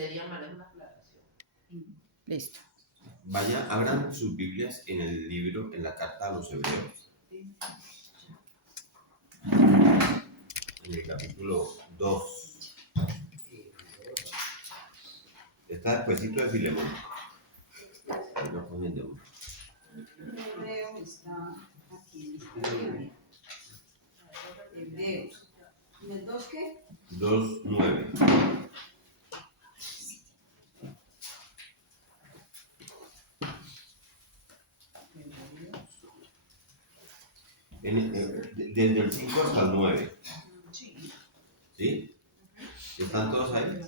entendería mal, es una aclaración. Listo. Vaya, abran sus Biblias en el libro, en la carta a los Hebreos. En el capítulo 2. Está despuesito de Filemón. Ahí lo cogen de uno. Hebreo está aquí en esta Biblia. Hebreos. ¿En el 2 qué? 2:9. Desde el 5 hasta el 9. ¿Sí? ¿Están todos ahí?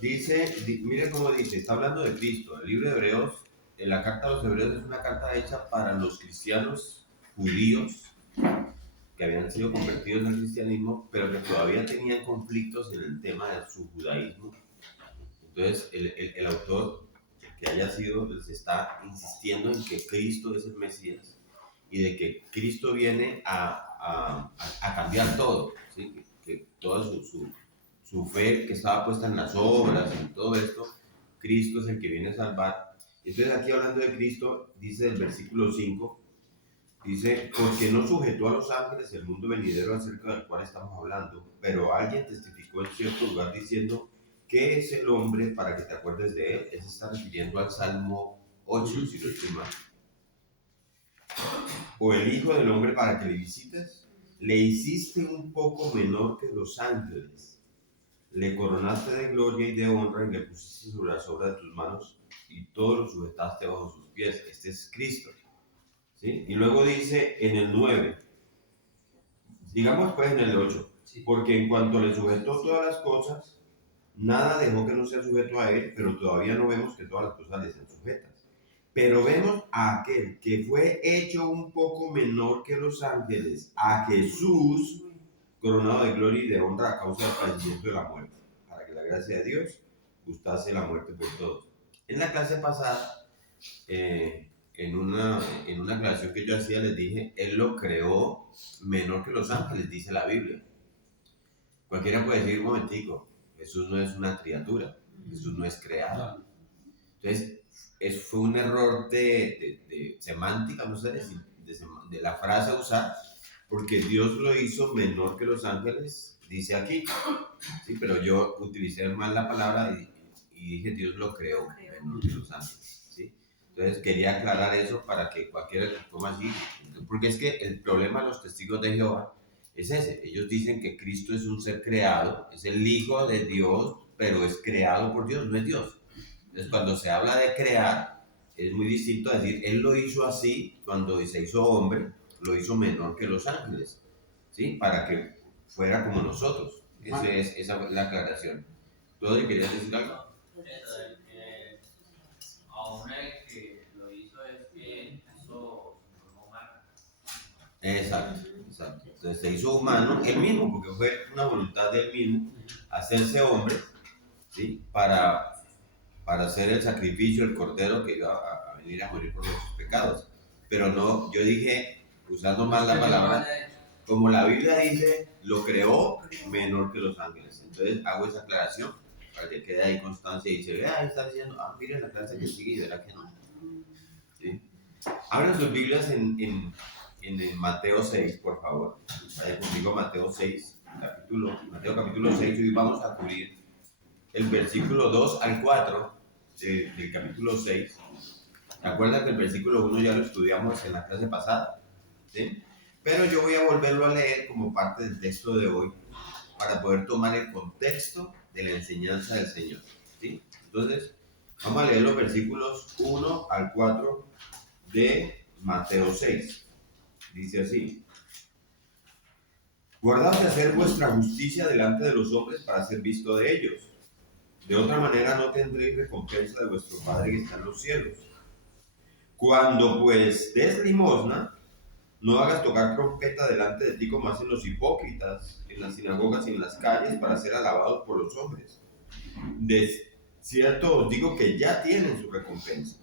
Dice, mire cómo dice, está hablando de Cristo. El libro de Hebreos, en la carta a los Hebreos es una carta hecha para los cristianos judíos que habían sido convertidos al cristianismo, pero que todavía tenían conflictos en el tema de su judaísmo. Entonces, el autor, que haya sido, les está insistiendo en que Cristo es el Mesías y de que Cristo viene a cambiar todo, ¿sí? Que toda su fe que estaba puesta en las obras, en todo esto, Cristo es el que viene a salvar. Entonces aquí hablando de Cristo, dice el versículo 5, dice, porque no sujetó a los ángeles el mundo venidero acerca del cual estamos hablando, pero alguien testificó en cierto lugar diciendo, ¿qué es el hombre para que te acuerdes de él? Él se está refiriendo al Salmo 8, si no estoy mal. O el hijo del hombre para que le visites, le hiciste un poco menor que los ángeles, le coronaste de gloria y de honra y le pusiste sobre las obras de tus manos y todo lo sujetaste bajo sus pies. Este es Cristo, ¿sí? Y luego dice en el 9, digamos pues en el 8, porque en cuanto le sujetó todas las cosas, nada dejó que no sea sujeto a él, pero todavía no vemos que todas las cosas le sean sujetas. Pero vemos a aquel que fue hecho un poco menor que los ángeles, a Jesús, coronado de gloria y de honra a causa del padecimiento de la muerte, para que la gracia de Dios gustase la muerte por todos. En la clase pasada, en una aclaración que yo hacía, les dije, Él lo creó menor que los ángeles, dice la Biblia. Cualquiera puede decir, un momentico, Jesús no es una criatura, Jesús no es creado. Entonces, fue un error de semántica, no sé, de la frase a usar, porque Dios lo hizo menor que los ángeles, dice aquí, ¿sí? Pero yo utilicé mal la palabra y dije Dios lo creó menor que los ángeles, ¿sí? Entonces quería aclarar eso para que cualquiera que tome así, porque es que el problema de los testigos de Jehová es ese, ellos dicen que Cristo es un ser creado, es el Hijo de Dios, pero es creado por Dios, no es Dios. Entonces, cuando se habla de crear, es muy distinto a decir, Él lo hizo así, cuando se hizo hombre, lo hizo menor que los ángeles, ¿sí? Para que fuera como nosotros. Esa es la aclaración. ¿Tú querías decir algo? Aún el que lo hizo es que hizo humano. Exacto. Entonces se hizo humano, él mismo, porque fue una voluntad de él mismo, hacerse hombre, ¿sí? Para hacer el sacrificio, el cordero que iba a venir a morir por nuestros pecados. Pero no, yo dije, usando mal la palabra, como la Biblia dice, lo creó menor que los ángeles. Entonces hago esa aclaración para que quede ahí constancia y se vea, ahí está diciendo, miren la clase que sigue y verá que no. ¿Sí? Abran sus Biblias en Mateo 6, por favor. Vaya conmigo Mateo 6, Mateo capítulo 6, y vamos a cubrir el versículo 2 al 4 del capítulo 6. ¿Se acuerdan que el versículo 1 ya lo estudiamos en la clase pasada? ¿Sí? Pero yo voy a volverlo a leer como parte del texto de hoy para poder tomar el contexto de la enseñanza del Señor. ¿Sí? Entonces, vamos a leer los versículos 1 al 4 de Mateo 6. Dice así: guardaos de hacer vuestra justicia delante de los hombres para ser visto de ellos. De otra manera no tendréis recompensa de vuestro Padre que está en los cielos. Cuando pues des limosna, no hagas tocar trompeta delante de ti como hacen los hipócritas en las sinagogas y en las calles para ser alabados por los hombres. De cierto os digo que ya tienen su recompensa.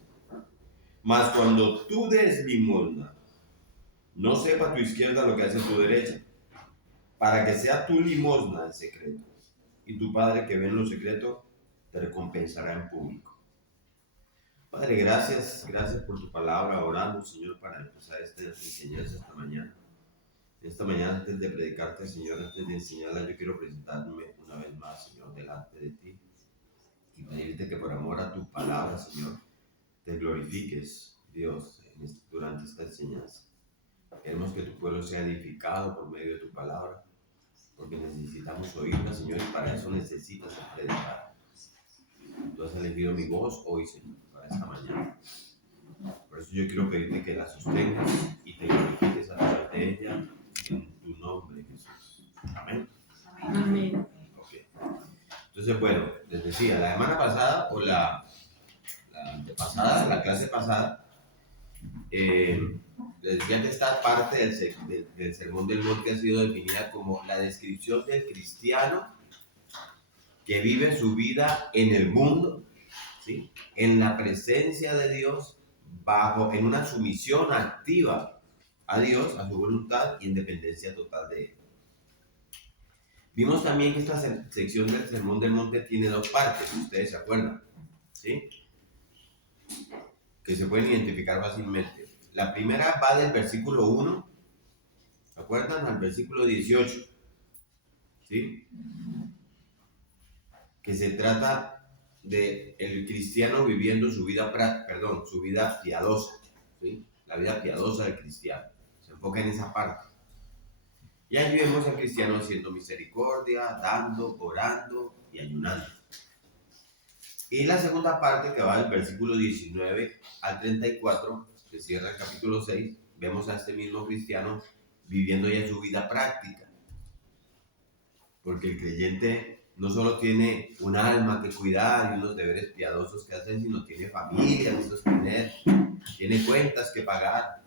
Mas cuando tú des limosna, no sepa tu izquierda lo que hace tu derecha, para que sea tu limosna en secreto. y tu Padre que ve en lo secreto te recompensará en público. Padre, gracias por tu palabra. Oramos, Señor, para empezar esta enseñanza esta mañana. Esta mañana, antes de predicarte, Señor, antes de enseñarla, yo quiero presentarme una vez más, Señor, delante de ti y pedirte que por amor a tu palabra, Señor, te glorifiques, Dios, durante esta enseñanza. Queremos que tu pueblo sea edificado por medio de tu palabra, porque necesitamos oírla, Señor, y para eso necesitas ser predicado. Tú has elegido mi voz hoy, Señor, para esta mañana. Por eso yo quiero pedirte que la sostengas y te glorifiques a través de ella, en tu nombre, Jesús. Amén. Amén. Okay. Entonces, bueno, les decía, la semana pasada o la antepasada, la clase pasada, les decía que esta parte del Sermón del Monte ha sido definida como la descripción del cristiano que vive su vida en el mundo, ¿sí?, en la presencia de Dios, en una sumisión activa a Dios, a su voluntad y en dependencia total de Él. Vimos también que esta sección del Sermón del Monte tiene dos partes, si ustedes se acuerdan, ¿sí?, que se pueden identificar fácilmente. La primera va del versículo 1, ¿se acuerdan?, al versículo 18, ¿sí?, que se trata de el cristiano viviendo su vida piadosa, ¿sí?, la vida piadosa del cristiano. Se enfoca en esa parte. Y allí vemos al cristiano haciendo misericordia, dando, orando y ayunando. Y la segunda parte, que va del versículo 19 al 34, que cierra el capítulo 6, vemos a este mismo cristiano viviendo ya su vida práctica. Porque el creyente no solo tiene un alma que cuidar y unos deberes piadosos que hacer, sino tiene familia que sostener, tiene cuentas que pagar,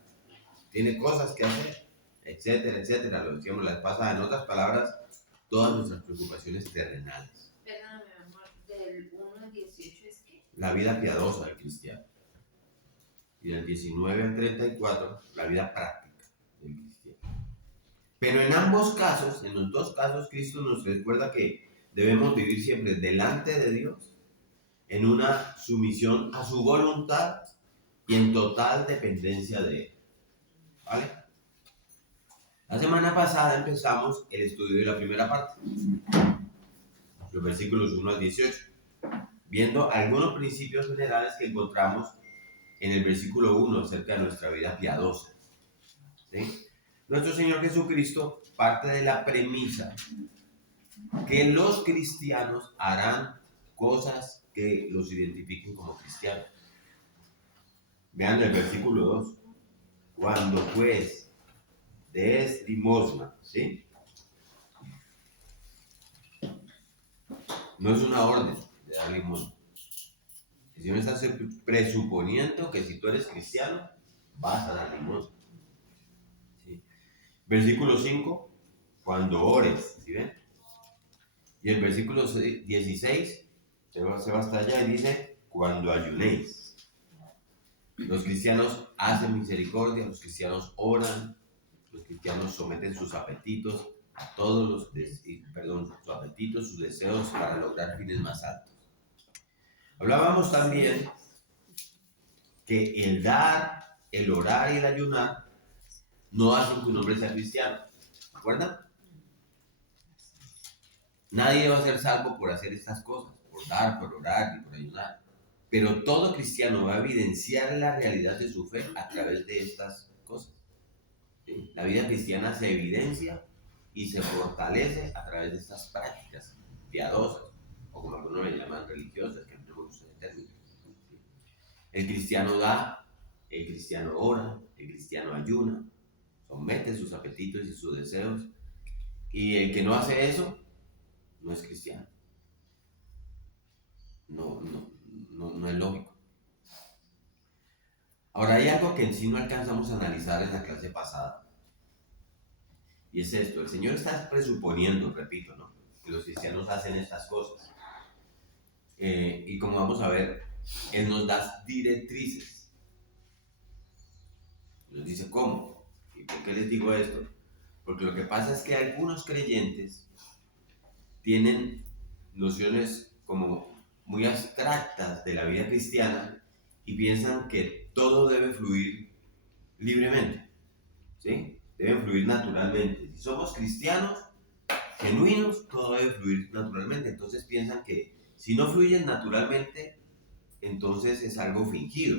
tiene cosas que hacer, etcétera, etcétera. Lo decíamos la vez pasada. En otras palabras, todas nuestras preocupaciones terrenales. Perdóname, mi amor, del 1 al 18 es que... La vida piadosa del cristiano. Y del 19 al 34, la vida práctica del cristiano. Pero en ambos casos, en los dos casos, Cristo nos recuerda que debemos vivir siempre delante de Dios, en una sumisión a su voluntad y en total dependencia de Él. ¿Vale? La semana pasada empezamos el estudio de la primera parte, los versículos 1 al 18, viendo algunos principios generales que encontramos en el versículo 1 acerca de nuestra vida piadosa, ¿sí? Nuestro Señor Jesucristo parte de la premisa que los cristianos harán cosas que los identifiquen como cristianos. Vean el versículo 2. Cuando pues des limosna, ¿sí?, no es una orden de dar limosna. El Señor está presuponiendo que si tú eres cristiano, vas a dar limosna. ¿Sí? Versículo 5, cuando ores, ¿sí ven? Y el versículo 16 se va hasta allá y dice, cuando ayunéis. Los cristianos hacen misericordia, los cristianos oran, los cristianos someten sus apetitos a todos sus apetitos, sus deseos para lograr fines más altos. Hablábamos también que el dar, el orar y el ayunar no hacen que un hombre sea cristiano. ¿Se acuerdan? Nadie va a ser salvo por hacer estas cosas, por dar, por orar y por ayunar. Pero todo cristiano va a evidenciar la realidad de su fe a través de estas cosas. ¿Sí? La vida cristiana se evidencia y se fortalece a través de estas prácticas piadosas, o como algunos le llaman religiosas, que no me gusta el término. ¿Sí? El cristiano da, el cristiano ora, el cristiano ayuna, somete sus apetitos y sus deseos, y el que no hace eso no es cristiano. No es lógico. Ahora, hay algo que en sí no alcanzamos a analizar en la clase pasada. Y es esto: el Señor está presuponiendo, repito, ¿no?, que los cristianos hacen estas cosas. Y como vamos a ver, Él nos da directrices. Nos dice cómo. ¿Y por qué les digo esto? Porque lo que pasa es que algunos creyentes tienen nociones como muy abstractas de la vida cristiana y piensan que todo debe fluir libremente, ¿sí? Debe fluir naturalmente. Si somos cristianos genuinos, todo debe fluir naturalmente. Entonces piensan que si no fluyen naturalmente, entonces es algo fingido.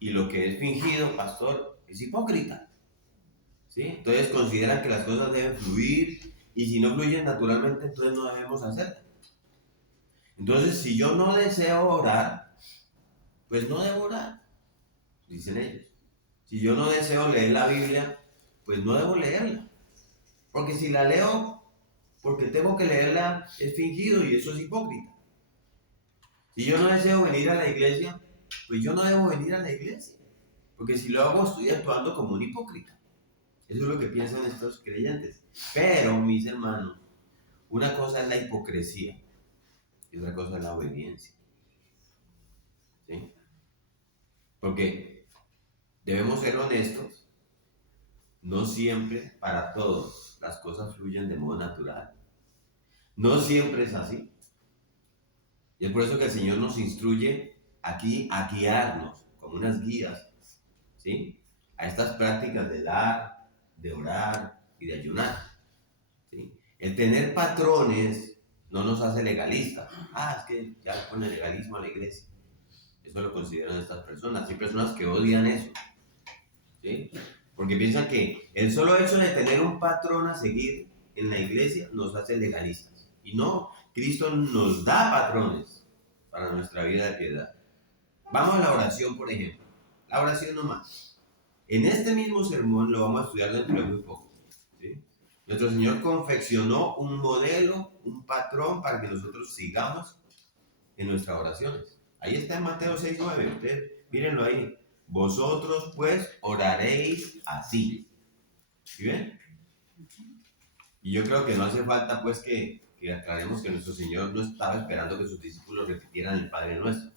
Y lo que es fingido, pastor, es hipócrita, ¿sí? Entonces consideran que las cosas deben fluir y si no fluyen naturalmente, entonces no debemos hacerlas. Entonces, si yo no deseo orar, pues no debo orar, dicen ellos. Si yo no deseo leer la Biblia, pues no debo leerla. Porque si la leo, porque tengo que leerla, es fingido y eso es hipócrita. Si yo no deseo venir a la iglesia, pues yo no debo venir a la iglesia. Porque si lo hago, estoy actuando como un hipócrita. Eso es lo que piensan estos creyentes. Pero, mis hermanos, una cosa es la hipocresía y otra cosa es la obediencia. ¿Sí? Porque debemos ser honestos. No siempre, para todos, las cosas fluyen de modo natural. No siempre es así. Y es por eso que el Señor nos instruye aquí a guiarnos como unas guías, ¿sí? A estas prácticas de dar, de orar y de ayunar, ¿sí? El tener patrones no nos hace legalistas. Es que ya pone legalismo a la iglesia. Eso lo consideran estas personas. Hay personas que odian eso, ¿sí? Porque piensan que el solo hecho de tener un patrón a seguir en la iglesia nos hace legalistas. Y no, Cristo nos da patrones para nuestra vida de piedad. Vamos a la oración, por ejemplo. La oración nomás. En este mismo sermón lo vamos a estudiar dentro de muy poco, ¿sí? Nuestro Señor confeccionó un modelo, un patrón para que nosotros sigamos en nuestras oraciones. Ahí está en Mateo 6:9. Ustedes mírenlo ahí. Vosotros pues oraréis así. ¿Sí ven? Y yo creo que no hace falta pues que aclaremos que nuestro Señor no estaba esperando que sus discípulos repitieran el Padre Nuestro,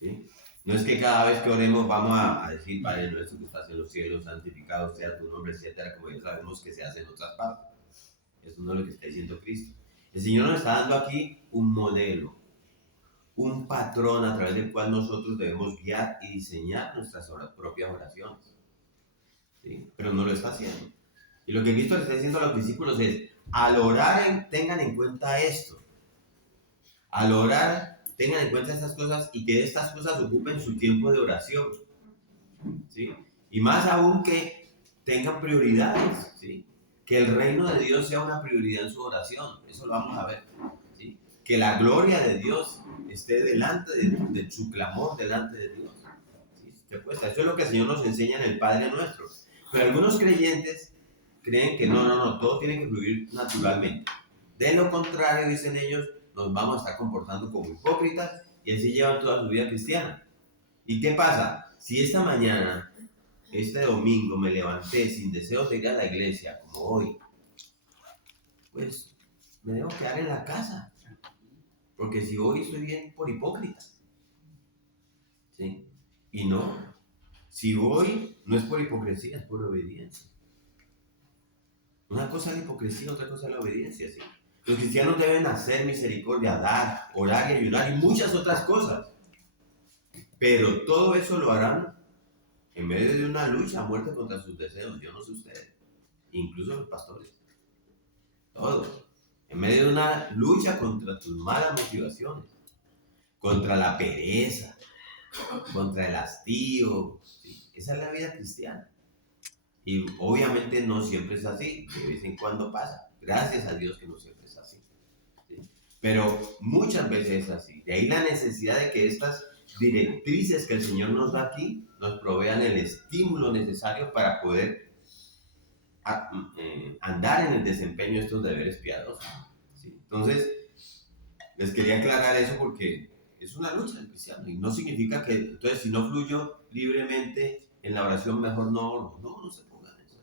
¿sí? No es que cada vez que oremos vamos a decir Padre Nuestro que estás en los cielos, santificado sea tu nombre, etcétera, como ya sabemos que se hace en otras partes. Eso no es lo que está diciendo Cristo. El Señor nos está dando aquí un modelo, un patrón a través del cual nosotros debemos guiar y diseñar nuestras propias oraciones, ¿sí? Pero no lo está haciendo. Y lo que Cristo le está diciendo a los discípulos es, al orar tengan en cuenta esto. Al orar tengan en cuenta estas cosas y que estas cosas ocupen su tiempo de oración, ¿sí? Y más aún que tengan prioridades, ¿sí? Que el reino de Dios sea una prioridad en su oración. Eso lo vamos a ver, ¿sí? Que la gloria de Dios esté delante de su clamor delante de Dios, ¿sí? Eso es lo que el Señor nos enseña en el Padre Nuestro. Pero algunos creyentes creen que no, todo tiene que fluir naturalmente. De lo contrario, dicen ellos, nos vamos a estar comportando como hipócritas y así llevan toda su vida cristiana. ¿Y qué pasa? Si esta mañana, este domingo, me levanté sin deseos de ir a la iglesia, como hoy, pues me debo quedar en la casa. Porque si hoy estoy bien por hipócrita, ¿sí? Y no, si voy, no es por hipocresía, es por obediencia. Una cosa es la hipocresía, otra cosa es la obediencia, ¿sí? Los cristianos deben hacer misericordia, dar, orar y ayunar y muchas otras cosas. Pero todo eso lo harán en medio de una lucha a muerte contra sus deseos. Yo no sé ustedes, incluso los pastores. Todos. En medio de una lucha contra tus malas motivaciones, contra la pereza, contra el hastío. ¿Sí? Esa es la vida cristiana. Y obviamente no siempre es así, de vez en cuando pasa. Gracias a Dios que no siempre es así, ¿sí? Pero muchas veces es así. De ahí la necesidad de que estas directrices que el Señor nos da aquí nos provean el estímulo necesario para poder andar en el desempeño de estos deberes piadosos, ¿sí? Entonces, les quería aclarar eso porque es una lucha del cristiano y no significa que, entonces, si no fluyo libremente en la oración, mejor no se pongan eso.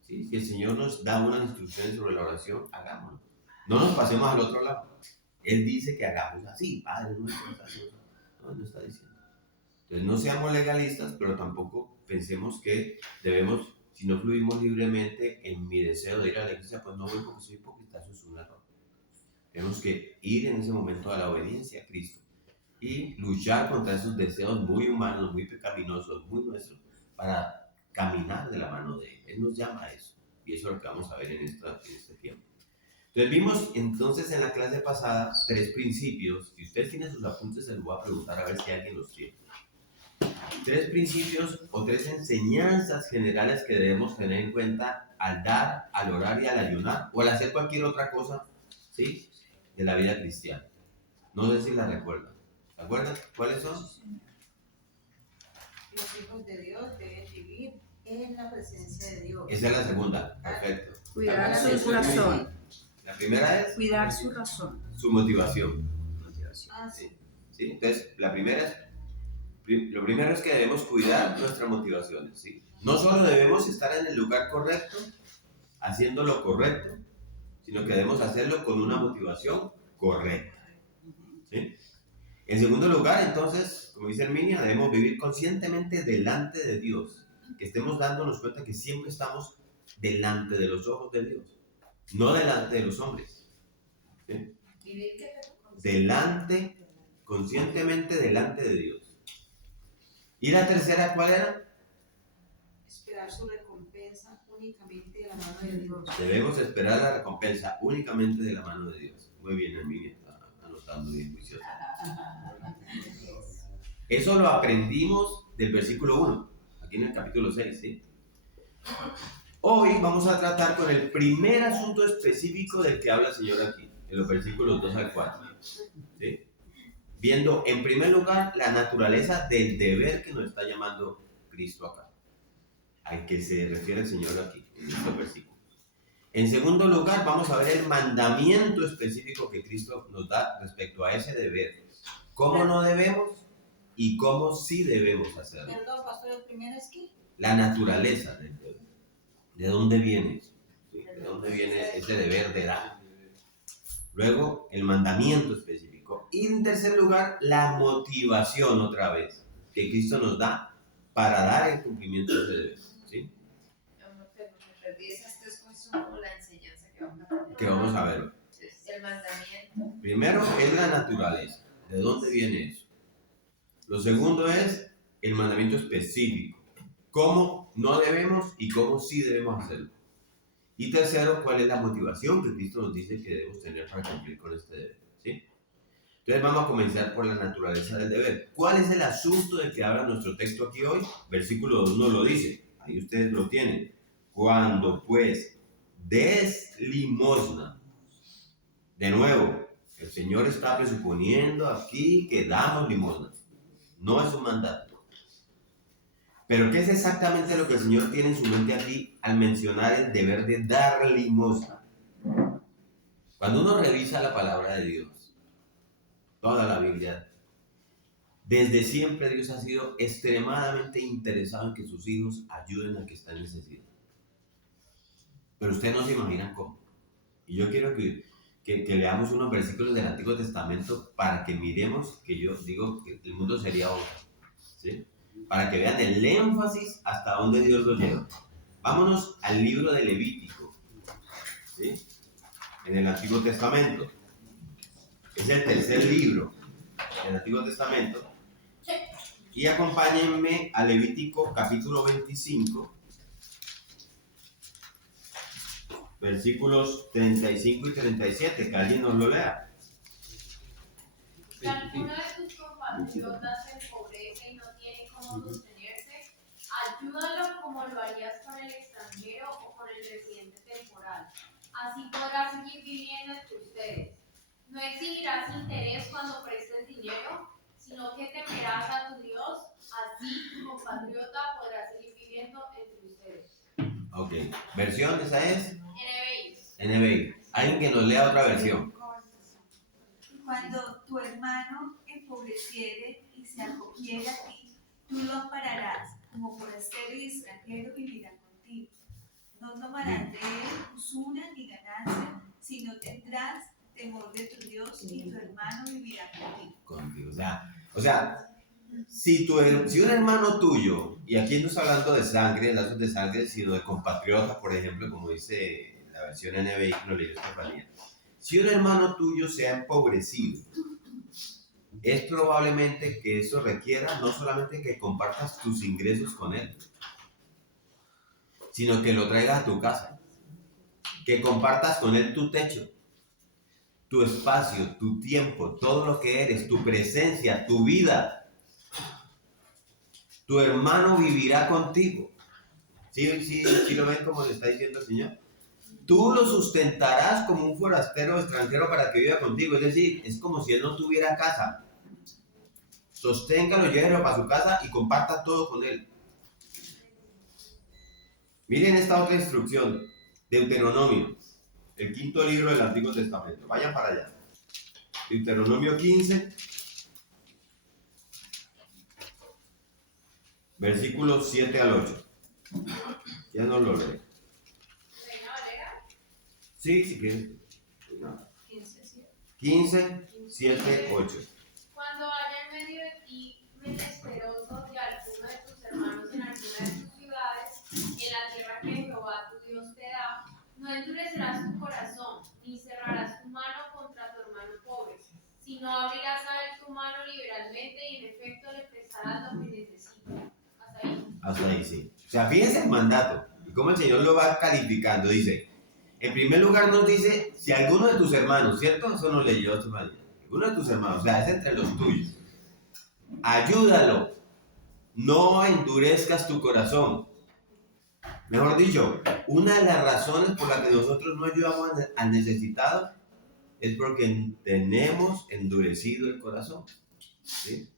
¿Sí? Si el Señor nos da unas instrucciones sobre la oración, hagámoslo. No nos pasemos al otro lado. Él dice que hagamos así, Padre nuestro, no está diciendo. Entonces, no seamos legalistas, pero tampoco pensemos que debemos, si no fluimos libremente en mi deseo de ir a la iglesia, pues no voy porque soy hipócrita, eso es un error. Debemos tenemos que ir en ese momento a la obediencia a Cristo y luchar contra esos deseos muy humanos, muy pecaminosos, muy nuestros, para caminar de la mano de Él. Él nos llama a eso. Y eso es lo que vamos a ver en este tiempo. Entonces vimos entonces en la clase pasada 3 principios. Si usted tiene sus apuntes, se los voy a preguntar a ver si alguien los tiene. 3 principios o 3 enseñanzas generales que debemos tener en cuenta al dar, al orar y al ayunar, o al hacer cualquier otra cosa, ¿sí?, de la vida cristiana. No sé si la recuerdan. ¿Se acuerdan cuáles son? Los hijos de Dios deben vivir en la presencia de Dios. Esa es la segunda. Perfecto. Cuidar su razón. La primera es Cuidar su razón. su motivación. Ah, sí. ¿Sí? Entonces, lo primero es que debemos cuidar nuestras motivaciones. ¿Sí? No solo debemos estar en el lugar correcto, haciendo lo correcto, sino que debemos hacerlo con una motivación correcta. ¿Sí? En segundo lugar, entonces, como dice Herminia, debemos vivir conscientemente delante de Dios, que estemos dándonos cuenta que siempre estamos delante de los ojos de Dios, no delante de los hombres. ¿Sí? Vivir que Conscientemente delante de Dios. ¿Y la tercera cuál era? Esperar su recompensa únicamente de la mano de Dios. Debemos esperar la recompensa únicamente de la mano de Dios. Muy bien, Herminia, está anotando bien juiciosa. Eso lo aprendimos del versículo 1, aquí en el capítulo 6, ¿sí? Hoy vamos a tratar con el primer asunto específico del que habla el Señor aquí, en los versículos 2 al 4. ¿Sí? Viendo en primer lugar la naturaleza del deber que nos está llamando Cristo acá, al que se refiere el Señor aquí, en estos versículos. En segundo lugar, vamos a ver el mandamiento específico que Cristo nos da respecto a ese deber. ¿Cómo no debemos y cómo sí debemos hacerlo? Perdón, pastor, el primero es que La naturaleza del deber. ¿De dónde viene eso? ¿Sí? ¿De dónde viene ese deber de dar? Luego, el mandamiento específico. Y en tercer lugar, la motivación otra vez que Cristo nos da para dar el cumplimiento de ese deber. ¿Sí? me perdí esas 3 cosas, son como la enseñanza que vamos a tener. Que vamos a ver. El mandamiento. Primero es la naturaleza. ¿De dónde viene eso? Lo segundo es el mandamiento específico. Cómo no debemos y cómo sí debemos hacerlo. Y tercero, cuál es la motivación que Cristo nos dice que debemos tener para cumplir con este deber. ¿Sí? Entonces vamos a comenzar por la naturaleza del deber. ¿Cuál es el asunto del que habla nuestro texto aquí hoy? Versículo 2 nos lo dice. Ahí ustedes lo tienen. Cuando pues des limosna. De nuevo, el Señor está presuponiendo aquí que damos limosna. No es un mandato. Pero ¿qué es exactamente lo que el Señor tiene en su mente aquí al mencionar el deber de dar limosna? Cuando uno revisa la palabra de Dios, toda la Biblia, desde siempre Dios ha sido extremadamente interesado en que sus hijos ayuden al que está en necesidad. Pero ustedes no se imaginan cómo. Y yo quiero que leamos unos versículos del Antiguo Testamento para que miremos que yo digo que el mundo sería otro. ¿Sí? Para que vean el énfasis hasta dónde Dios lo lleva. Vámonos al libro de Levítico, ¿sí? En el Antiguo Testamento. Es el tercer libro del Antiguo Testamento. Y acompáñenme a Levítico capítulo 25, versículos 35 y 37, que alguien nos lo lea. Si alguno de tus compatriotas se empobrece y no tiene cómo sostenerse, ayúdalo como lo harías con el extranjero o con el residente temporal. Así podrás seguir viviendo entre ustedes. No exigirás interés cuando prestes dinero, sino que temerás a tu Dios. Así tu compatriota podrá seguir viviendo entre ustedes. Ok, versión, esa es NBI. NBI. Alguien que nos lea otra versión. Cuando tu hermano empobreciere y se acogiere a ti, tú lo ampararás, como por ser el extranjero vivirá contigo. No tomarás de él usura ni ganancia, sino tendrás temor de tu Dios y tu hermano vivirá contigo. O sea, si un hermano tuyo, y aquí no está hablando de sangre, lazos de sangre, sino de compatriota, por ejemplo, como dice la versión NBI que nos leyó Estefanía. Si un hermano tuyo se ha empobrecido, es probablemente que eso requiera no solamente que compartas tus ingresos con él, sino que lo traigas a tu casa, que compartas con él tu techo, tu espacio, tu tiempo, todo lo que eres, tu presencia, tu vida. Tu hermano vivirá contigo. ¿Sí lo ven como le está diciendo el Señor? Tú lo sustentarás como un forastero extranjero para que viva contigo. Es decir, es como si él no tuviera casa. Sosténgalo, llévelo para su casa y comparta todo con él. Miren esta otra instrucción, Deuteronomio, el 5.º libro del Antiguo Testamento. Vayan para allá. Deuteronomio 15, versículos 7 al 8. Ya no lo leo. ¿Reina Valera? Sí, si quieres. 15, 7, 8. Cuando haya en medio de ti menesteroso de alguno de tus hermanos en alguna de tus ciudades, en la tierra que Jehová tu Dios te da, no endurecerás tu corazón, ni cerrarás tu mano contra tu hermano pobre, sino abrirás a él tu mano liberalmente y en efecto le prestarás lo que necesita. Hasta ahí. Hasta ahí, sí. O sea, fíjense el mandato y cómo el Señor lo va calificando. Dice, en primer lugar nos dice, si alguno de tus hermanos, ¿cierto? Eso nos leyó esta mañana. Alguno de tus hermanos, o sea, es entre los tuyos. Ayúdalo. No endurezcas tu corazón. Mejor dicho, una de las razones por las que nosotros no ayudamos al necesitado es porque tenemos endurecido el corazón. ¿Sí?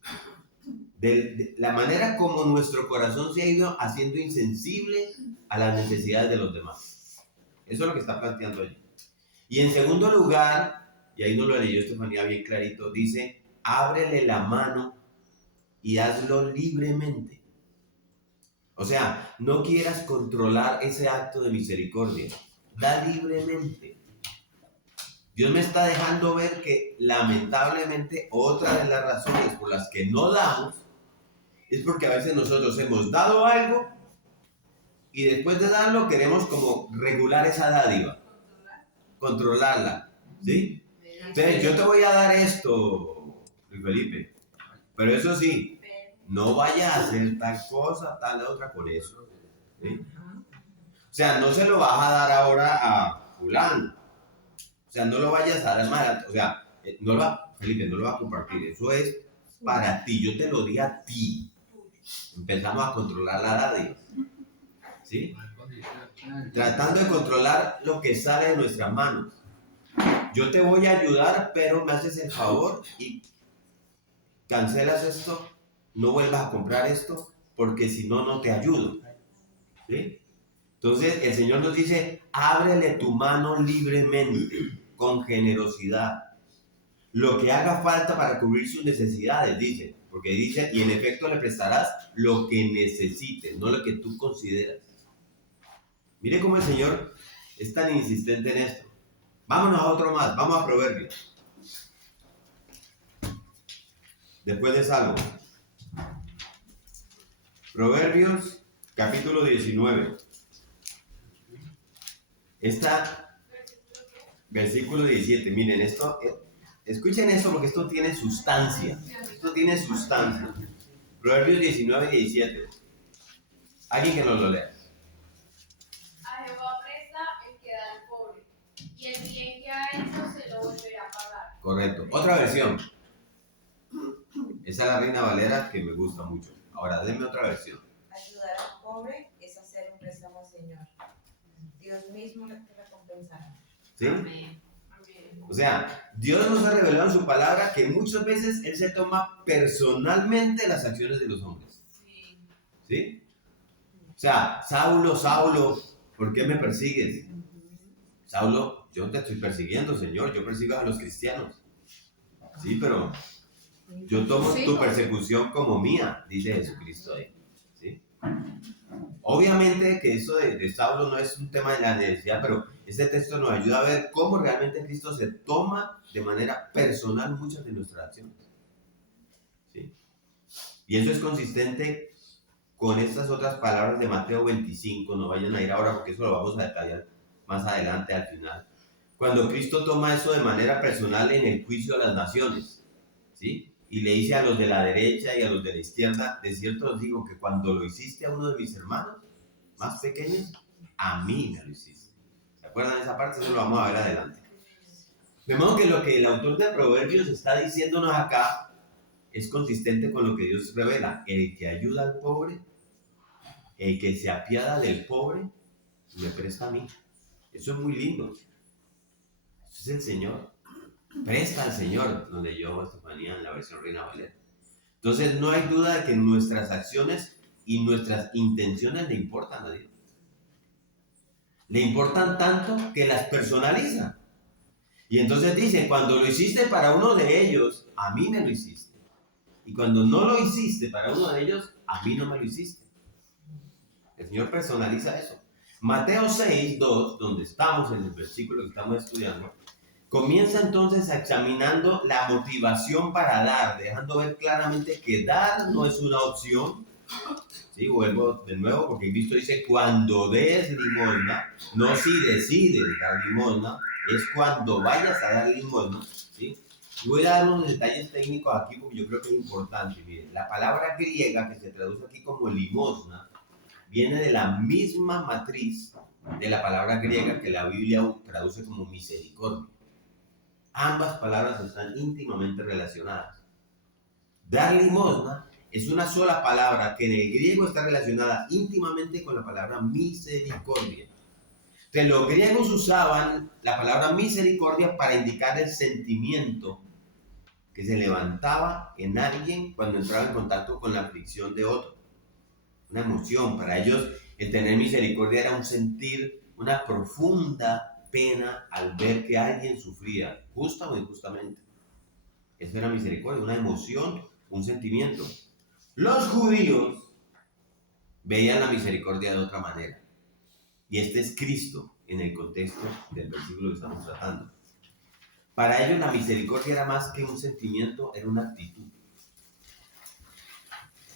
De la manera como nuestro corazón se ha ido haciendo insensible a las necesidades de los demás. Eso es lo que está planteando allí. Y en segundo lugar, y ahí nos lo leyó Estefanía bien clarito, dice, ábrele la mano y hazlo libremente. O sea, no quieras controlar ese acto de misericordia. Da libremente. Dios me está dejando ver que lamentablemente otra de las razones por las que no damos es porque a veces nosotros hemos dado algo y después de darlo queremos como regular esa dádiva, controlarla, ¿sí? Entonces yo te voy a dar esto, Luis Felipe, pero eso sí, no vayas a hacer tal cosa, tal otra con eso, ¿sí? O sea, no se lo vas a dar ahora a fulano, o sea, no lo vayas a dar más, o sea, Felipe, no lo vas a compartir, eso es para ti, yo te lo di a ti. Empezamos a controlar la dádiva, ¿sí? Tratando de controlar lo que sale de nuestras manos. Yo te voy a ayudar, pero me haces el favor y cancelas esto, no vuelvas a comprar esto, porque si no, no te ayudo, ¿sí? Entonces, el Señor nos dice, ábrele tu mano libremente, con generosidad. Lo que haga falta para cubrir sus necesidades, dice. Porque dice, y en efecto le prestarás lo que necesites, no lo que tú consideras. Mire cómo el Señor es tan insistente en esto. Vámonos a otro más, vamos a Proverbios. Después de Salmo. Proverbios, capítulo 19. Versículo 17. Miren, esto, escuchen esto porque esto tiene sustancia. Esto tiene sustancia. Proverbios 19 y 17. Alguien que nos lo lea. A Jehová presta el que da al pobre, y el bien que ha hecho se lo volverá a pagar. Correcto. Otra versión. Esa es la Reina Valera que me gusta mucho. Ahora, denme otra versión. Ayudar al pobre es hacer un préstamo al Señor. Dios mismo te recompensará. ¿Sí? Amén. O sea, Dios nos ha revelado en su palabra que muchas veces Él se toma personalmente las acciones de los hombres. ¿Sí? O sea, Saulo, ¿por qué me persigues? Saulo, yo te estoy persiguiendo, Señor, yo persigo a los cristianos. Sí, pero yo tomo tu persecución como mía, dice Jesucristo ahí. ¿Sí? Obviamente que eso de Saulo no es un tema de la necesidad, pero este texto nos ayuda a ver cómo realmente Cristo se toma de manera personal muchas de nuestras acciones. ¿Sí? Y eso es consistente con estas otras palabras de Mateo 25, no vayan a ir ahora porque eso lo vamos a detallar más adelante al final. cuando Cristo toma eso de manera personal en el juicio a las naciones, ¿sí? Y le dice a los de la derecha y a los de la izquierda, de cierto os digo que cuando lo hiciste a uno de mis hermanos más pequeños, a mí me lo hiciste. ¿Se acuerdan de esa parte? Eso lo vamos a ver adelante. De modo que lo que el autor de Proverbios está diciéndonos acá es consistente con lo que Dios revela. El que ayuda al pobre, el que se apiada del pobre, me presta a mí. Eso es muy lindo. Eso es el Señor. Presta al Señor, donde yo, Estefanía, en la versión Reina Valera. Entonces no hay duda de que nuestras acciones y nuestras intenciones le importan a Dios. Le importan tanto que las personaliza. Y entonces dice, cuando lo hiciste para uno de ellos, a mí me lo hiciste. Y cuando no lo hiciste para uno de ellos, a mí no me lo hiciste. El Señor personaliza eso. Mateo 6, 2, donde estamos en el versículo que estamos estudiando, comienza entonces examinando la motivación para dar, dejando ver claramente que dar no es una opción. Sí, vuelvo de nuevo porque Cristo dice, cuando des limosna, no si decides dar limosna, es cuando vayas a dar limosna, ¿sí? Voy a dar unos detalles técnicos aquí porque yo creo que es importante. Miren, la palabra griega que se traduce aquí como limosna viene de la misma matriz de la palabra griega que la Biblia traduce como misericordia. Ambas palabras están íntimamente relacionadas. Dar limosna es una sola palabra que en el griego está relacionada íntimamente con la palabra misericordia. Entonces, los griegos usaban la palabra misericordia para indicar el sentimiento que se levantaba en alguien cuando entraba en contacto con la aflicción de otro. Una emoción. Para ellos, el tener misericordia era un sentir una profunda pena al ver que alguien sufría, justa o injustamente. Eso era misericordia, una emoción, un sentimiento. Los judíos veían la misericordia de otra manera. Y este es Cristo en el contexto del versículo que estamos tratando. Para ellos la misericordia era más que un sentimiento, era una actitud.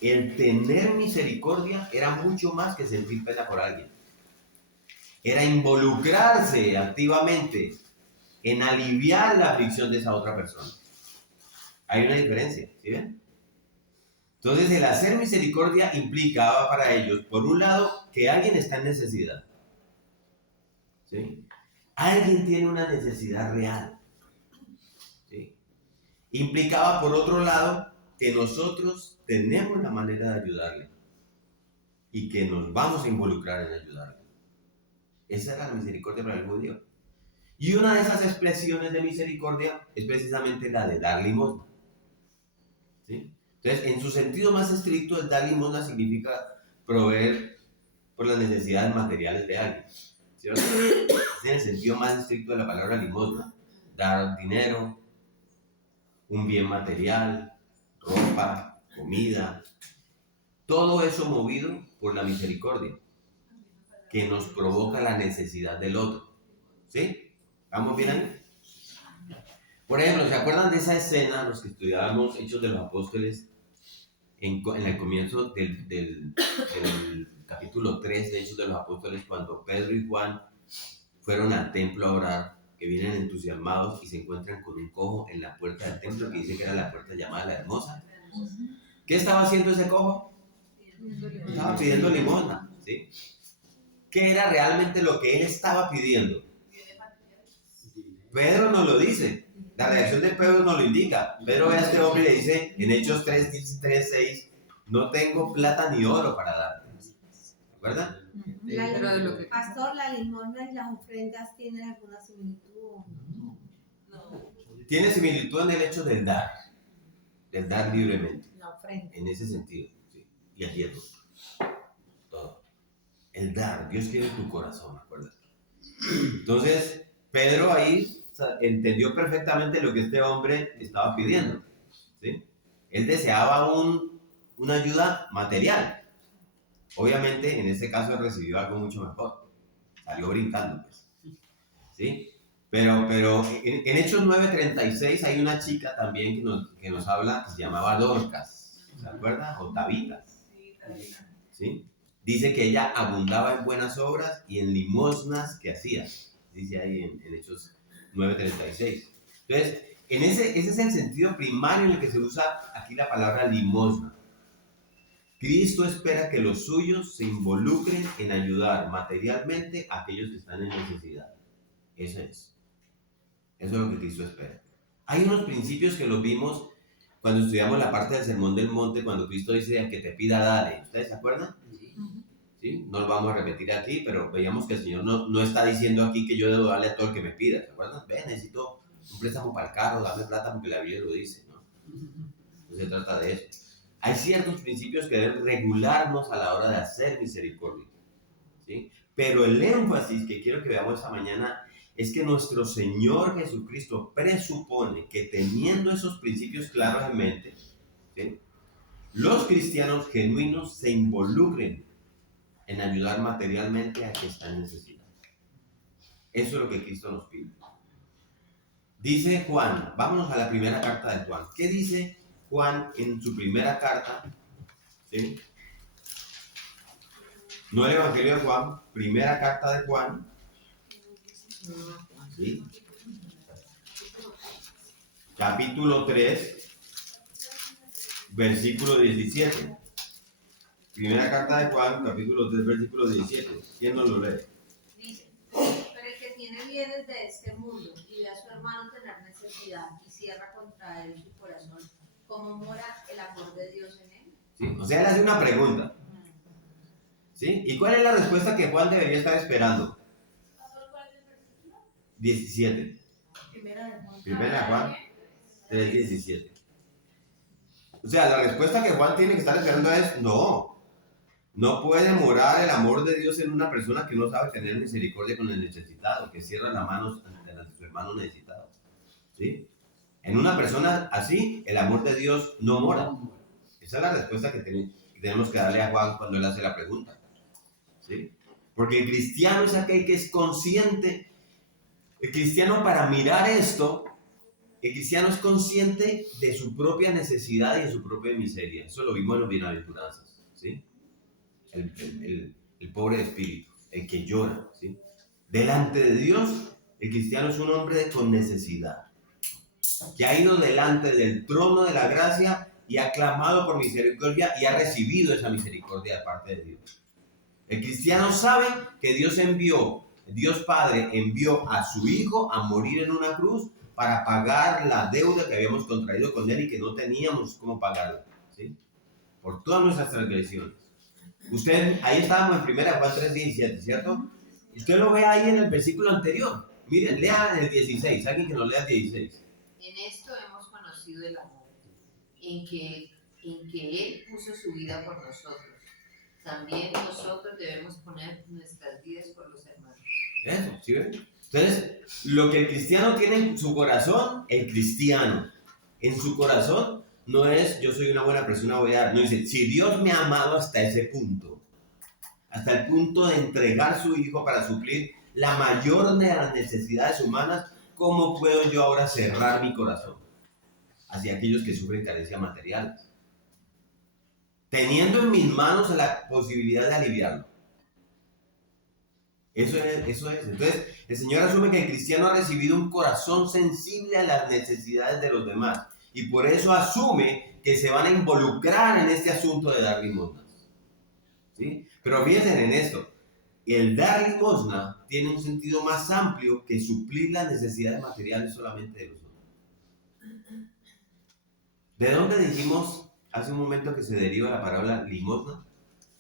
El tener misericordia era mucho más que sentir pena por alguien. Era involucrarse activamente en aliviar la aflicción de esa otra persona. Hay una diferencia, ¿sí ven? Entonces el hacer misericordia implicaba para ellos, por un lado, que alguien está en necesidad. ¿Sí? Alguien tiene una necesidad real. ¿Sí? Implicaba, por otro lado, que nosotros tenemos la manera de ayudarle y que nos vamos a involucrar en ayudarle. Esa era la misericordia para el judío. Y una de esas expresiones de misericordia es precisamente la de dar limosna. ¿Sí? Entonces, en su sentido más estricto, el dar limosna significa proveer por las necesidades materiales de alguien. ¿Cierto? Es en el sentido más estricto de la palabra limosna. Dar dinero, un bien material, ropa, comida, todo eso movido por la misericordia que nos provoca la necesidad del otro. ¿Sí? ¿Vamos bien ahí? Por ejemplo, ¿se acuerdan de esa escena, los que estudiábamos Hechos de los Apóstoles, en el comienzo del capítulo 3 de Hechos de los Apóstoles, cuando Pedro y Juan fueron al templo a orar, que vienen entusiasmados y se encuentran con un cojo en la puerta del templo, que dice que era la puerta llamada La Hermosa? ¿Qué estaba haciendo ese cojo? Estaba pidiendo limosna, ¿sí? ¿Qué era realmente lo que él estaba pidiendo? Pedro nos lo dice. La reacción de Pedro nos lo indica. Pedro ve a este hombre y le dice en Hechos 3:6, no tengo plata ni oro para darte. ¿Verdad? Pastor, ¿la limosna y las ofrendas tienen alguna similitud? No. Tiene similitud en el hecho del dar libremente. La ofrenda. En ese sentido, sí. Y aquí es todo. El dar, Dios quiere tu corazón, acuérdate. Entonces, Pedro ahí entendió perfectamente lo que este hombre estaba pidiendo, ¿sí? Él deseaba una ayuda material. Obviamente, en ese caso, él recibió algo mucho mejor. Salió brincando, pues. ¿Sí? Pero en Hechos 9:36 hay una chica también que nos habla, que se llamaba Dorcas, ¿se acuerdan? O Tabita. ¿Sí? Dice que ella abundaba en buenas obras y en limosnas que hacía. Dice ahí en Hechos 9:36. Entonces, ese es el sentido primario en el que se usa aquí la palabra limosna. Cristo espera que los suyos se involucren en ayudar materialmente a aquellos que están en necesidad. Eso es lo que Cristo espera. Hay unos principios que los vimos cuando estudiamos la parte del Sermón del Monte, cuando Cristo dice: al que te pida, dale. ¿Ustedes se acuerdan? ¿Sí? No lo vamos a repetir aquí, pero veíamos que el Señor no está diciendo aquí que yo debo darle a todo el que me pida. ¿Se acuerdan? Ve, necesito un préstamo para el carro, dame plata porque la Biblia lo dice, ¿no? No se trata de eso. Hay ciertos principios que deben regularnos a la hora de hacer misericordia, ¿sí? Pero el énfasis que quiero que veamos esta mañana es que nuestro Señor Jesucristo presupone que, teniendo esos principios claros en mente, ¿sí?, los cristianos genuinos se involucren en ayudar materialmente a quien está en necesidad. Eso es lo que Cristo nos pide. Dice Juan, vámonos a la primera carta de Juan. ¿Qué dice Juan en su primera carta? ¿Sí? No el Evangelio de Juan, primera carta de Juan. ¿Sí? Capítulo 3, versículo 17. Primera carta de Juan, capítulo 3, versículo 17. ¿Quién nos lo lee? Dice, pero el que tiene bienes de este mundo y ve a su hermano tener necesidad y cierra contra él su corazón, ¿cómo mora el amor de Dios en él? ¿Sí? O sea, él hace una pregunta. ¿Sí? ¿Y cuál es la respuesta que Juan debería estar esperando? 17. Primera Juan 3, 17. O sea, la respuesta que Juan tiene que estar esperando es: no puede morar el amor de Dios en una persona que no sabe tener misericordia con el necesitado, que cierra las manos ante su hermano necesitado. ¿Sí? En una persona así, el amor de Dios no mora. Esa es la respuesta que tenemos que darle a Juan cuando él hace la pregunta. ¿Sí? Porque el cristiano es aquel que es consciente. El cristiano, para mirar esto, el cristiano es consciente de su propia necesidad y de su propia miseria. Eso lo vimos en los bienaventuranzas. ¿Sí? El pobre de espíritu, el que llora. ¿Sí? Delante de Dios, el cristiano es un hombre con necesidad, que ha ido delante del trono de la gracia y ha clamado por misericordia y ha recibido esa misericordia de parte de Dios. El cristiano sabe que Dios Padre envió a su Hijo a morir en una cruz para pagar la deuda que habíamos contraído con Él y que no teníamos cómo pagarla, ¿sí? Por todas nuestras transgresiones. Ahí estábamos en 1 Juan 3:17, ¿cierto? Usted lo ve ahí en el versículo anterior. Miren, lean el 16, alguien que nos lea el 16. En esto hemos conocido el amor, en que Él puso su vida por nosotros. También nosotros debemos poner nuestras vidas por los hermanos. Eso, ¿sí ven? Entonces, lo que el cristiano tiene en su corazón, el cristiano, en su corazón, no es: yo soy una buena persona, voy a dar. No, dice: si Dios me ha amado hasta ese punto, hasta el punto de entregar su Hijo para suplir la mayor de las necesidades humanas, ¿cómo puedo yo ahora cerrar mi corazón hacia aquellos que sufren carencias materiales? Teniendo en mis manos la posibilidad de aliviarlo. Eso es. Entonces, el Señor asume que el cristiano ha recibido un corazón sensible a las necesidades de los demás. Y por eso asume que se van a involucrar en este asunto de dar limosnas. ¿Sí? Pero fíjense en esto. El dar limosna tiene un sentido más amplio que suplir las necesidades materiales solamente de los otros. ¿De dónde dijimos hace un momento que se deriva la palabra limosna?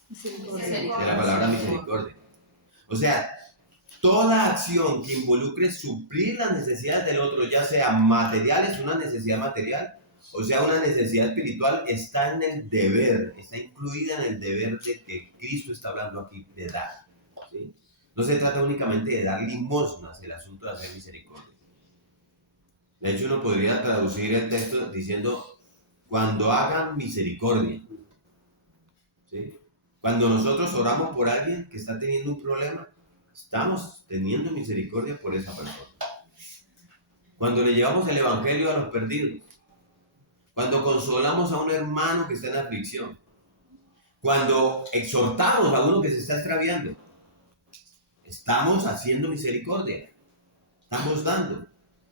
De la palabra misericordia. O sea, toda acción que involucre suplir las necesidades del otro, ya sea materiales, una necesidad material, o sea, una necesidad espiritual, está en el deber, está incluida en el deber de que Cristo está hablando aquí de dar. ¿Sí? No se trata únicamente de dar limosnas, el asunto de hacer misericordia. De hecho, uno podría traducir el texto diciendo: cuando hagan misericordia. ¿Sí? Cuando nosotros oramos por alguien que está teniendo un problema, estamos teniendo misericordia por esa persona. Cuando le llevamos el evangelio a los perdidos, cuando consolamos a un hermano que está en aflicción, cuando exhortamos a uno que se está extraviando, estamos haciendo misericordia, estamos dando.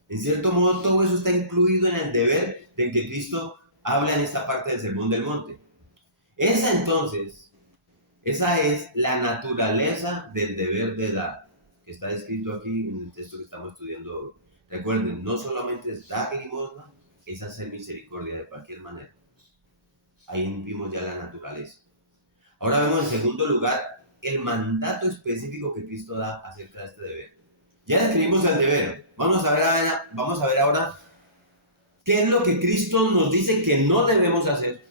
En cierto modo, todo eso está incluido en el deber del que Cristo habla en esta parte del Sermón del Monte. Esa es la naturaleza del deber de dar, que está escrito aquí en el texto que estamos estudiando hoy. Recuerden, no solamente es dar limosna, es hacer misericordia de cualquier manera. Ahí vimos ya la naturaleza. Ahora vemos en segundo lugar el mandato específico que Cristo da acerca de este deber. Ya describimos el deber. Vamos a ver ahora qué es lo que Cristo nos dice que no debemos hacer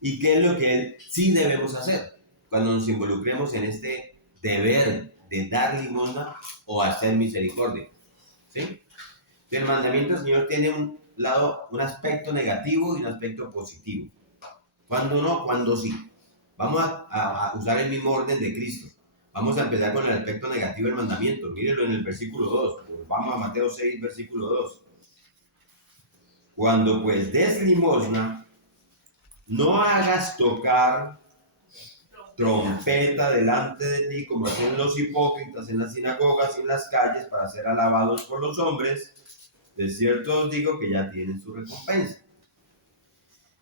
y qué es lo que Él sí debemos hacer cuando nos involucremos en este deber de dar limosna o hacer misericordia. ¿Sí? El mandamiento del Señor tiene un aspecto negativo y un aspecto positivo. Cuando no, cuando sí. Vamos a usar el mismo orden de Cristo. Vamos a empezar con el aspecto negativo del mandamiento. Mírenlo en el versículo 2. Vamos a Mateo 6, versículo 2. Cuando pues des limosna, no hagas tocar trompeta delante de ti, como hacen los hipócritas en las sinagogas y en las calles para ser alabados por los hombres. De cierto os digo que ya tienen su recompensa.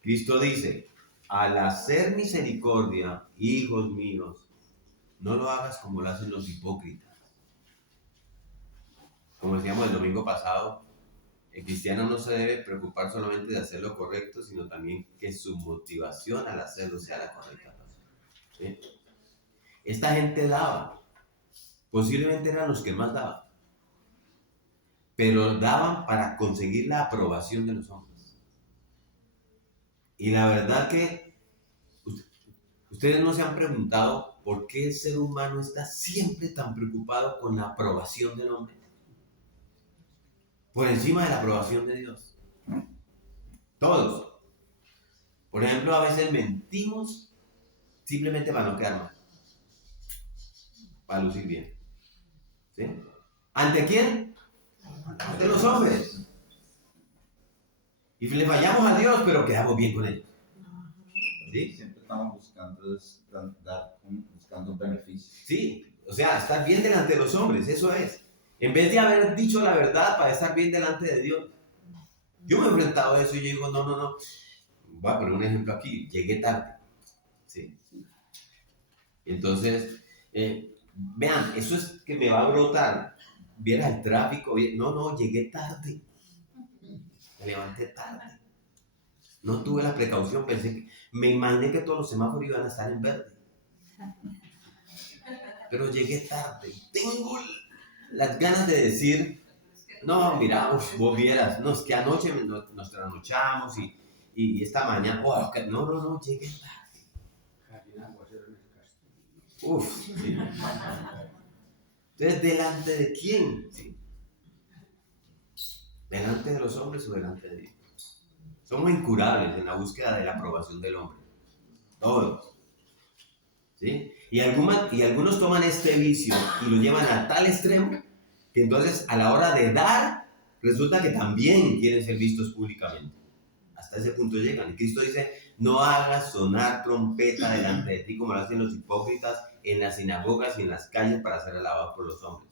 Cristo dice, al hacer misericordia, hijos míos, no lo hagas como lo hacen los hipócritas. Como decíamos el domingo pasado, el cristiano no se debe preocupar solamente de hacer lo correcto, sino también que su motivación al hacerlo sea la correcta. ¿Sí? Esta gente daba, posiblemente eran los que más daban, pero daban para conseguir la aprobación de los hombres. Y la verdad que ustedes no se han preguntado por qué el ser humano está siempre tan preocupado con la aprobación del hombre, por encima de la aprobación de Dios. Todos. Por ejemplo, a veces mentimos simplemente para no quedar mal, para lucir bien. ¿Sí? ¿Ante quién? Ante los hombres. Y le fallamos a Dios, pero quedamos bien con ellos. ¿Sí? Siempre estamos buscando beneficios. Sí, o sea, estar bien delante de los hombres, eso es. En vez de haber dicho la verdad para estar bien delante de Dios. Yo me he enfrentado a eso y yo digo, no. Voy a poner un ejemplo aquí, llegué tarde. Sí. Entonces, vean, eso es que me va a brotar. Viera el tráfico, no, llegué tarde. Me levanté tarde. No tuve la precaución, me imaginé que todos los semáforos iban a estar en verde. Pero llegué tarde. Tengo las ganas de decir, no, mira, vos vieras, no, es que anoche nos trasnochamos y esta mañana, no, llegué tarde. Sí. Entonces, ¿delante de quién? Sí. ¿Delante de los hombres o delante de Dios? Somos incurables en la búsqueda de la aprobación del hombre. Todos. ¿Sí? Y algunos toman este vicio y lo llevan a tal extremo que entonces a la hora de dar resulta que también quieren ser vistos públicamente. Hasta ese punto llegan. Y Cristo dice, no hagas sonar trompeta delante de ti como lo hacen los hipócritas en las sinagogas y en las calles para ser alabados por los hombres.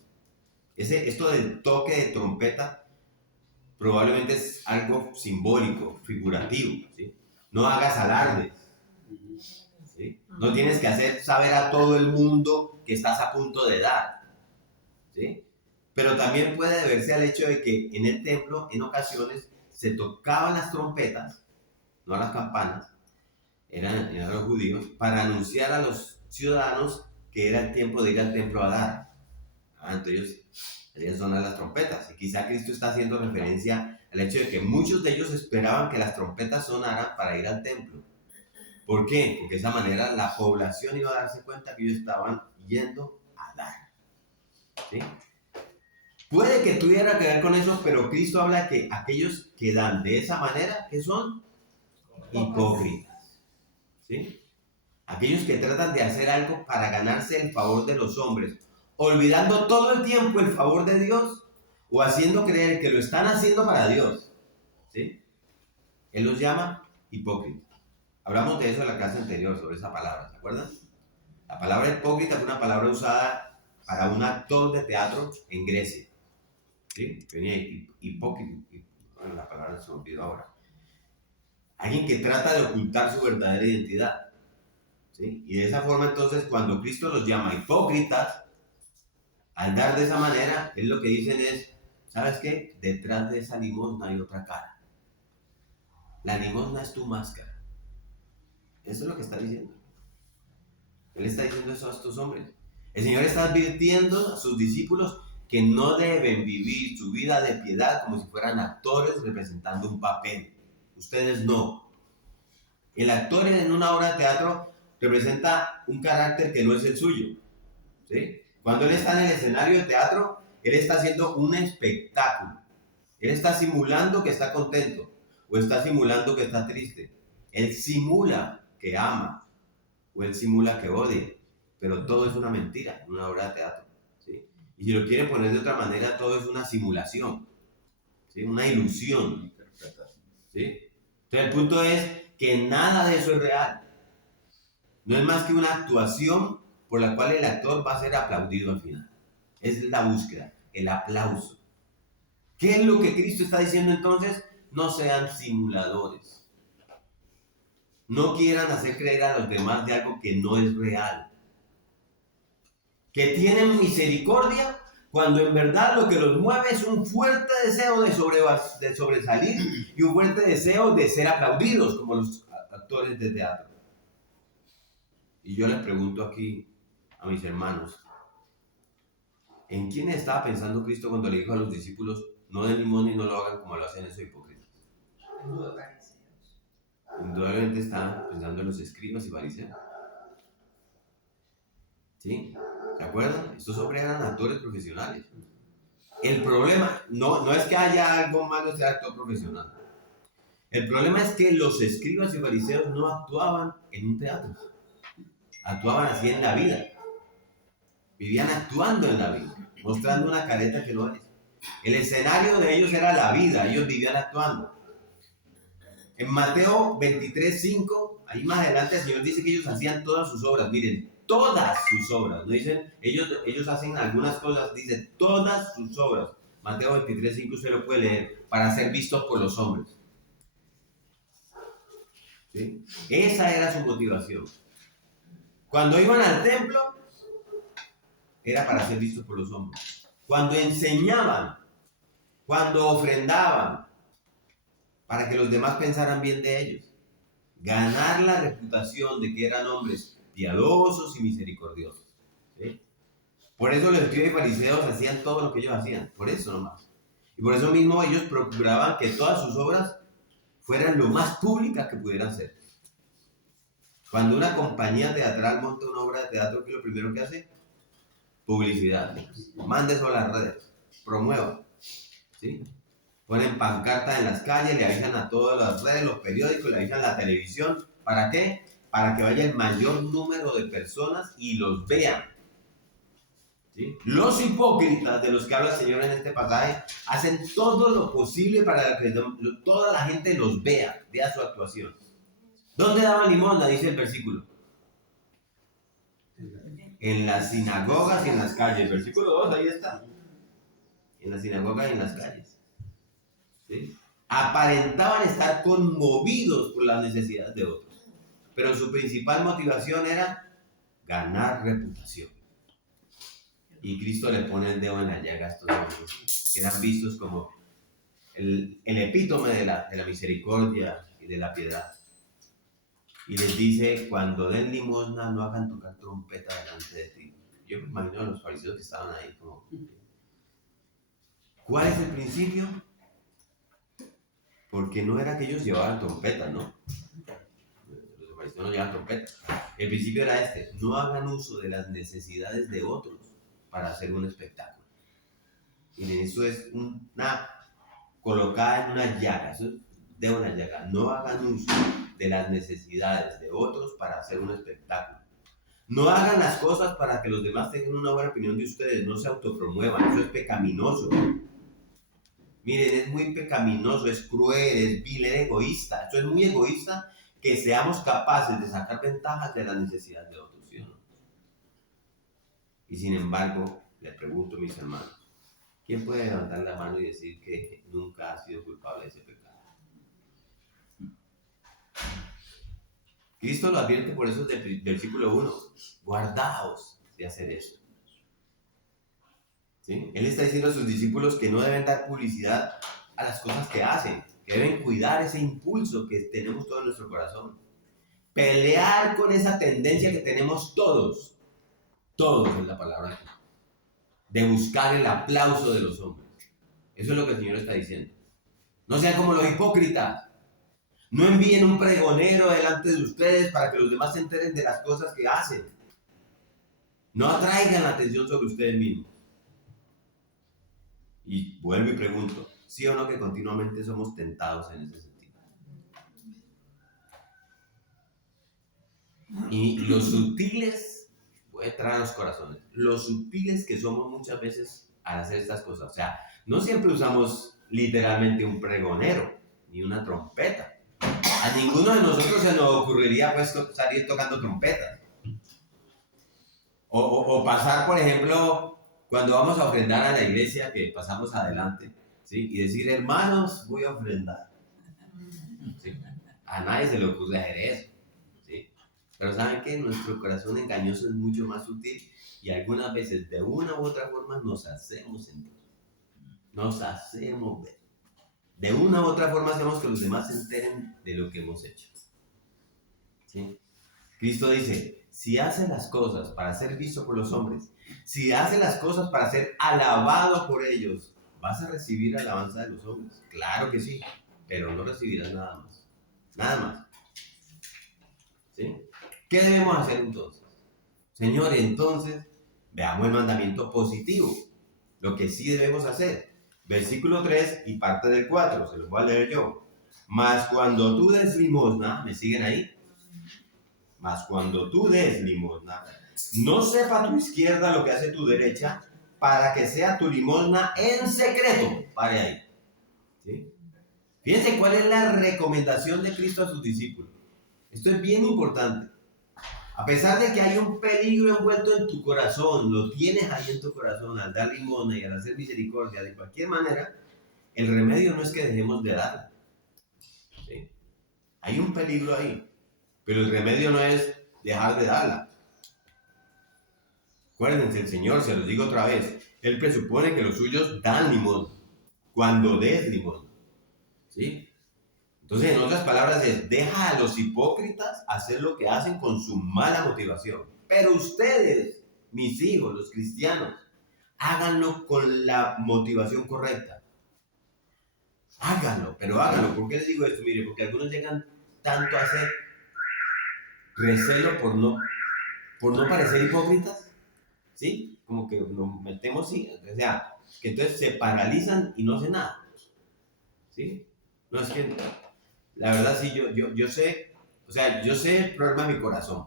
Esto del toque de trompeta probablemente es algo simbólico, figurativo. ¿Sí? No hagas alardes. ¿Sí? No tienes que hacer saber a todo el mundo que estás a punto de dar. ¿Sí? Pero también puede deberse al hecho de que en el templo, en ocasiones, se tocaban las trompetas, no las campanas, eran los judíos, para anunciar a los ciudadanos que era el tiempo de ir al templo a dar. Entonces, ellos sonan las trompetas. Y quizá Cristo está haciendo referencia al hecho de que muchos de ellos esperaban que las trompetas sonaran para ir al templo. ¿Por qué? Porque de esa manera la población iba a darse cuenta que ellos estaban yendo a dar. ¿Sí? Puede que tuviera que ver con eso, pero Cristo habla de que aquellos que dan de esa manera, ¿qué son? Hipócritas. ¿Sí? Aquellos que tratan de hacer algo para ganarse el favor de los hombres, olvidando todo el tiempo el favor de Dios o haciendo creer que lo están haciendo para Dios. ¿Sí? Él los llama hipócritas. Hablamos de eso en la clase anterior, sobre esa palabra, ¿se acuerdan? La palabra hipócrita fue una palabra usada para un actor de teatro en Grecia. ¿sí? Venía hipócrita, bueno, la palabra se me olvidó ahora. Alguien que trata de ocultar su verdadera identidad, ¿sí? Y de esa forma entonces cuando Cristo los llama hipócritas, al dar de esa manera, él lo que dicen es, ¿sabes qué? Detrás de esa limosna hay otra cara. La limosna es tu máscara. Eso es lo que está diciendo. Él está diciendo eso a estos hombres. El Señor está advirtiendo a sus discípulos que no deben vivir su vida de piedad como si fueran actores representando un papel. Ustedes no. El actor en una obra de teatro representa un carácter que no es el suyo, ¿sí? Cuando él está en el escenario de teatro, él está haciendo un espectáculo. Él está simulando que está contento o está simulando que está triste. Él simula que ama o él simula que odia, pero todo es una mentira en una obra de teatro, ¿sí? Y si lo quieren poner de otra manera, todo es una simulación, ¿sí? Una ilusión, ¿sí? Entonces el punto es que nada de eso es real. No es más que una actuación por la cual el actor va a ser aplaudido al final. Es la búsqueda, el aplauso. ¿Qué es lo que Cristo está diciendo entonces? No sean simuladores. No quieran hacer creer a los demás de algo que no es real. Que tienen misericordia cuando en verdad lo que los mueve es un fuerte deseo de sobresalir y un fuerte deseo de ser aplaudidos como los actores de teatro. Y yo les pregunto aquí a mis hermanos, ¿en quién estaba pensando Cristo cuando le dijo a los discípulos, no den limón y no lo hagan como lo hacen esos hipócritas? Indudablemente estaban pensando en los escribas y fariseos. ¿Sí? ¿Se acuerdan? Estos hombres eran actores profesionales. El problema no es que haya algo malo de ser actor profesional. El problema es que los escribas y fariseos no actuaban en un teatro. Actuaban así en la vida. Vivían actuando en la vida, mostrando una careta que no es. El escenario de ellos era la vida, ellos vivían actuando. En Mateo 23:5, ahí más adelante el Señor dice que ellos hacían todas sus obras. Miren, todas sus obras. No dicen, ellos hacen algunas cosas, dicen todas sus obras. Mateo 23:5 usted lo puede leer, para ser vistos por los hombres. ¿Sí? Esa era su motivación. Cuando iban al templo, era para ser vistos por los hombres. Cuando enseñaban, cuando ofrendaban, para que los demás pensaran bien de ellos. Ganar la reputación de que eran hombres piadosos y misericordiosos. ¿Sí? Por eso los escribas y fariseos hacían todo lo que ellos hacían. Por eso nomás. Y por eso mismo ellos procuraban que todas sus obras fueran lo más públicas que pudieran ser. Cuando una compañía teatral monta una obra de teatro, ¿qué es lo primero que hace? Publicidad. Mande eso a las redes. Promueva. ¿Sí? Ponen pancartas en las calles, le avisan a todas las redes, los periódicos, le avisan a la televisión. ¿Para qué? Para que vaya el mayor número de personas y los vean. ¿Sí? Los hipócritas de los que habla el Señor en este pasaje hacen todo lo posible para que toda la gente los vea su actuación. ¿Dónde daban limosna? Dice el versículo. En las sinagogas y en las calles. Versículo 2, ahí está. En las sinagogas y en las calles. ¿Sí? Aparentaban estar conmovidos por las necesidades de otros, pero su principal motivación era ganar reputación. Y Cristo le pone el dedo en la llaga a estos hombres, que eran vistos como el epítome de la misericordia y de la piedad. Y les dice, cuando den limosna no hagan tocar trompeta delante de ti. Yo me imagino a los fariseos que estaban ahí como... ¿Cuál es el principio? Porque no era que ellos llevaban trompeta, ¿no? Los fariseos no llevaban trompeta. El principio era este, no hagan uso de las necesidades de otros para hacer un espectáculo. Y eso es una colocada en una llaga, eso es de una llaga. No hagan uso de las necesidades de otros para hacer un espectáculo. No hagan las cosas para que los demás tengan una buena opinión de ustedes, no se autopromuevan, eso es pecaminoso. Miren, es muy pecaminoso, es cruel, es vil, es egoísta. Esto es muy egoísta que seamos capaces de sacar ventajas de la necesidad de otros, ¿sí o no? Y sin embargo, les pregunto, mis hermanos, ¿Quién puede levantar la mano y decir que nunca ha sido culpable de ese pecado? Cristo lo advierte por eso del versículo 1. Guardaos de hacer eso. ¿Sí? Él está diciendo a sus discípulos que no deben dar publicidad a las cosas que hacen, que deben cuidar ese impulso que tenemos todo en nuestro corazón. Pelear con esa tendencia que tenemos todos es la palabra, de buscar el aplauso de los hombres. Eso es lo que el Señor está diciendo. No sean como los hipócritas. No envíen un pregonero delante de ustedes para que los demás se enteren de las cosas que hacen. No atraigan la atención sobre ustedes mismos. Y vuelvo y pregunto, ¿sí o no que continuamente somos tentados en ese sentido? Y los sutiles, voy a entrar a los corazones, los sutiles que somos muchas veces al hacer estas cosas. O sea, no siempre usamos literalmente un pregonero, ni una trompeta. A ninguno de nosotros se nos ocurriría pues salir tocando trompetas. O pasar, por ejemplo, cuando vamos a ofrendar a la iglesia, que pasamos adelante, ¿sí? Y decir, hermanos, voy a ofrendar. ¿Sí? A nadie se le ocurre hacer eso. ¿Sí? Pero ¿saben qué? Nuestro corazón engañoso es mucho más sutil y algunas veces de una u otra forma nos hacemos sentir. Nos hacemos ver. De una u otra forma hacemos que los demás se enteren de lo que hemos hecho. ¿Sí? Cristo dice, si haces las cosas para ser visto por los hombres, si haces las cosas para ser alabado por ellos, ¿vas a recibir alabanza de los hombres? Claro que sí, pero no recibirás nada más. Nada más. ¿Sí? ¿Qué debemos hacer entonces? Señor, entonces, veamos el mandamiento positivo. Lo que sí debemos hacer. Versículo 3 y parte del 4, se los voy a leer yo. Mas cuando tú des limosna, ¿me siguen ahí? Mas cuando tú des limosna, no sepa tu izquierda lo que hace tu derecha, para que sea tu limosna en secreto. Pare ahí. ¿Sí? Fíjense cuál es la recomendación de Cristo a sus discípulos. Esto es bien importante. A pesar de que hay un peligro envuelto en tu corazón, lo tienes ahí en tu corazón al dar limosna y al hacer misericordia de cualquier manera, el remedio no es que dejemos de dar. ¿Sí? Hay un peligro ahí, pero el remedio no es dejar de darla. Acuérdense, el Señor, se los digo otra vez, Él presupone que los suyos dan limosna, cuando des limosna. ¿Sí? Entonces, en otras palabras, es deja a los hipócritas hacer lo que hacen con su mala motivación. Pero ustedes, mis hijos, los cristianos, háganlo con la motivación correcta. Háganlo, pero háganlo. ¿Por qué les digo esto? Mire, porque algunos llegan tanto a hacer recelo por no parecer hipócritas, ¿sí? Como que nos metemos, sí, o sea, que entonces se paralizan y no hacen nada, ¿sí? No, es que la verdad sí, yo sé, o sea, yo sé el problema de mi corazón,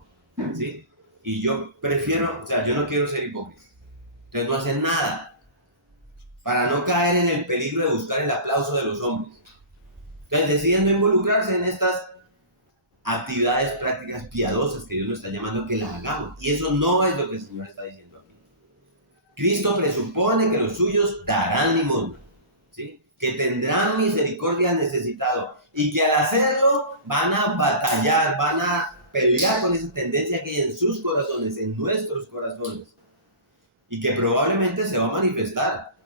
¿sí? Y yo prefiero, o sea, yo no quiero ser hipócrita. Entonces no hacen nada para no caer en el peligro de buscar el aplauso de los hombres. Entonces deciden no involucrarse en estas actividades prácticas piadosas que Dios nos está llamando que las hagamos. Y eso no es lo que el Señor está diciendo aquí. Cristo presupone que los suyos darán limosna, ¿sí? Que tendrán misericordia al necesitado y que al hacerlo van a batallar, van a pelear con esa tendencia que hay en sus corazones, en nuestros corazones, y que probablemente se va a manifestar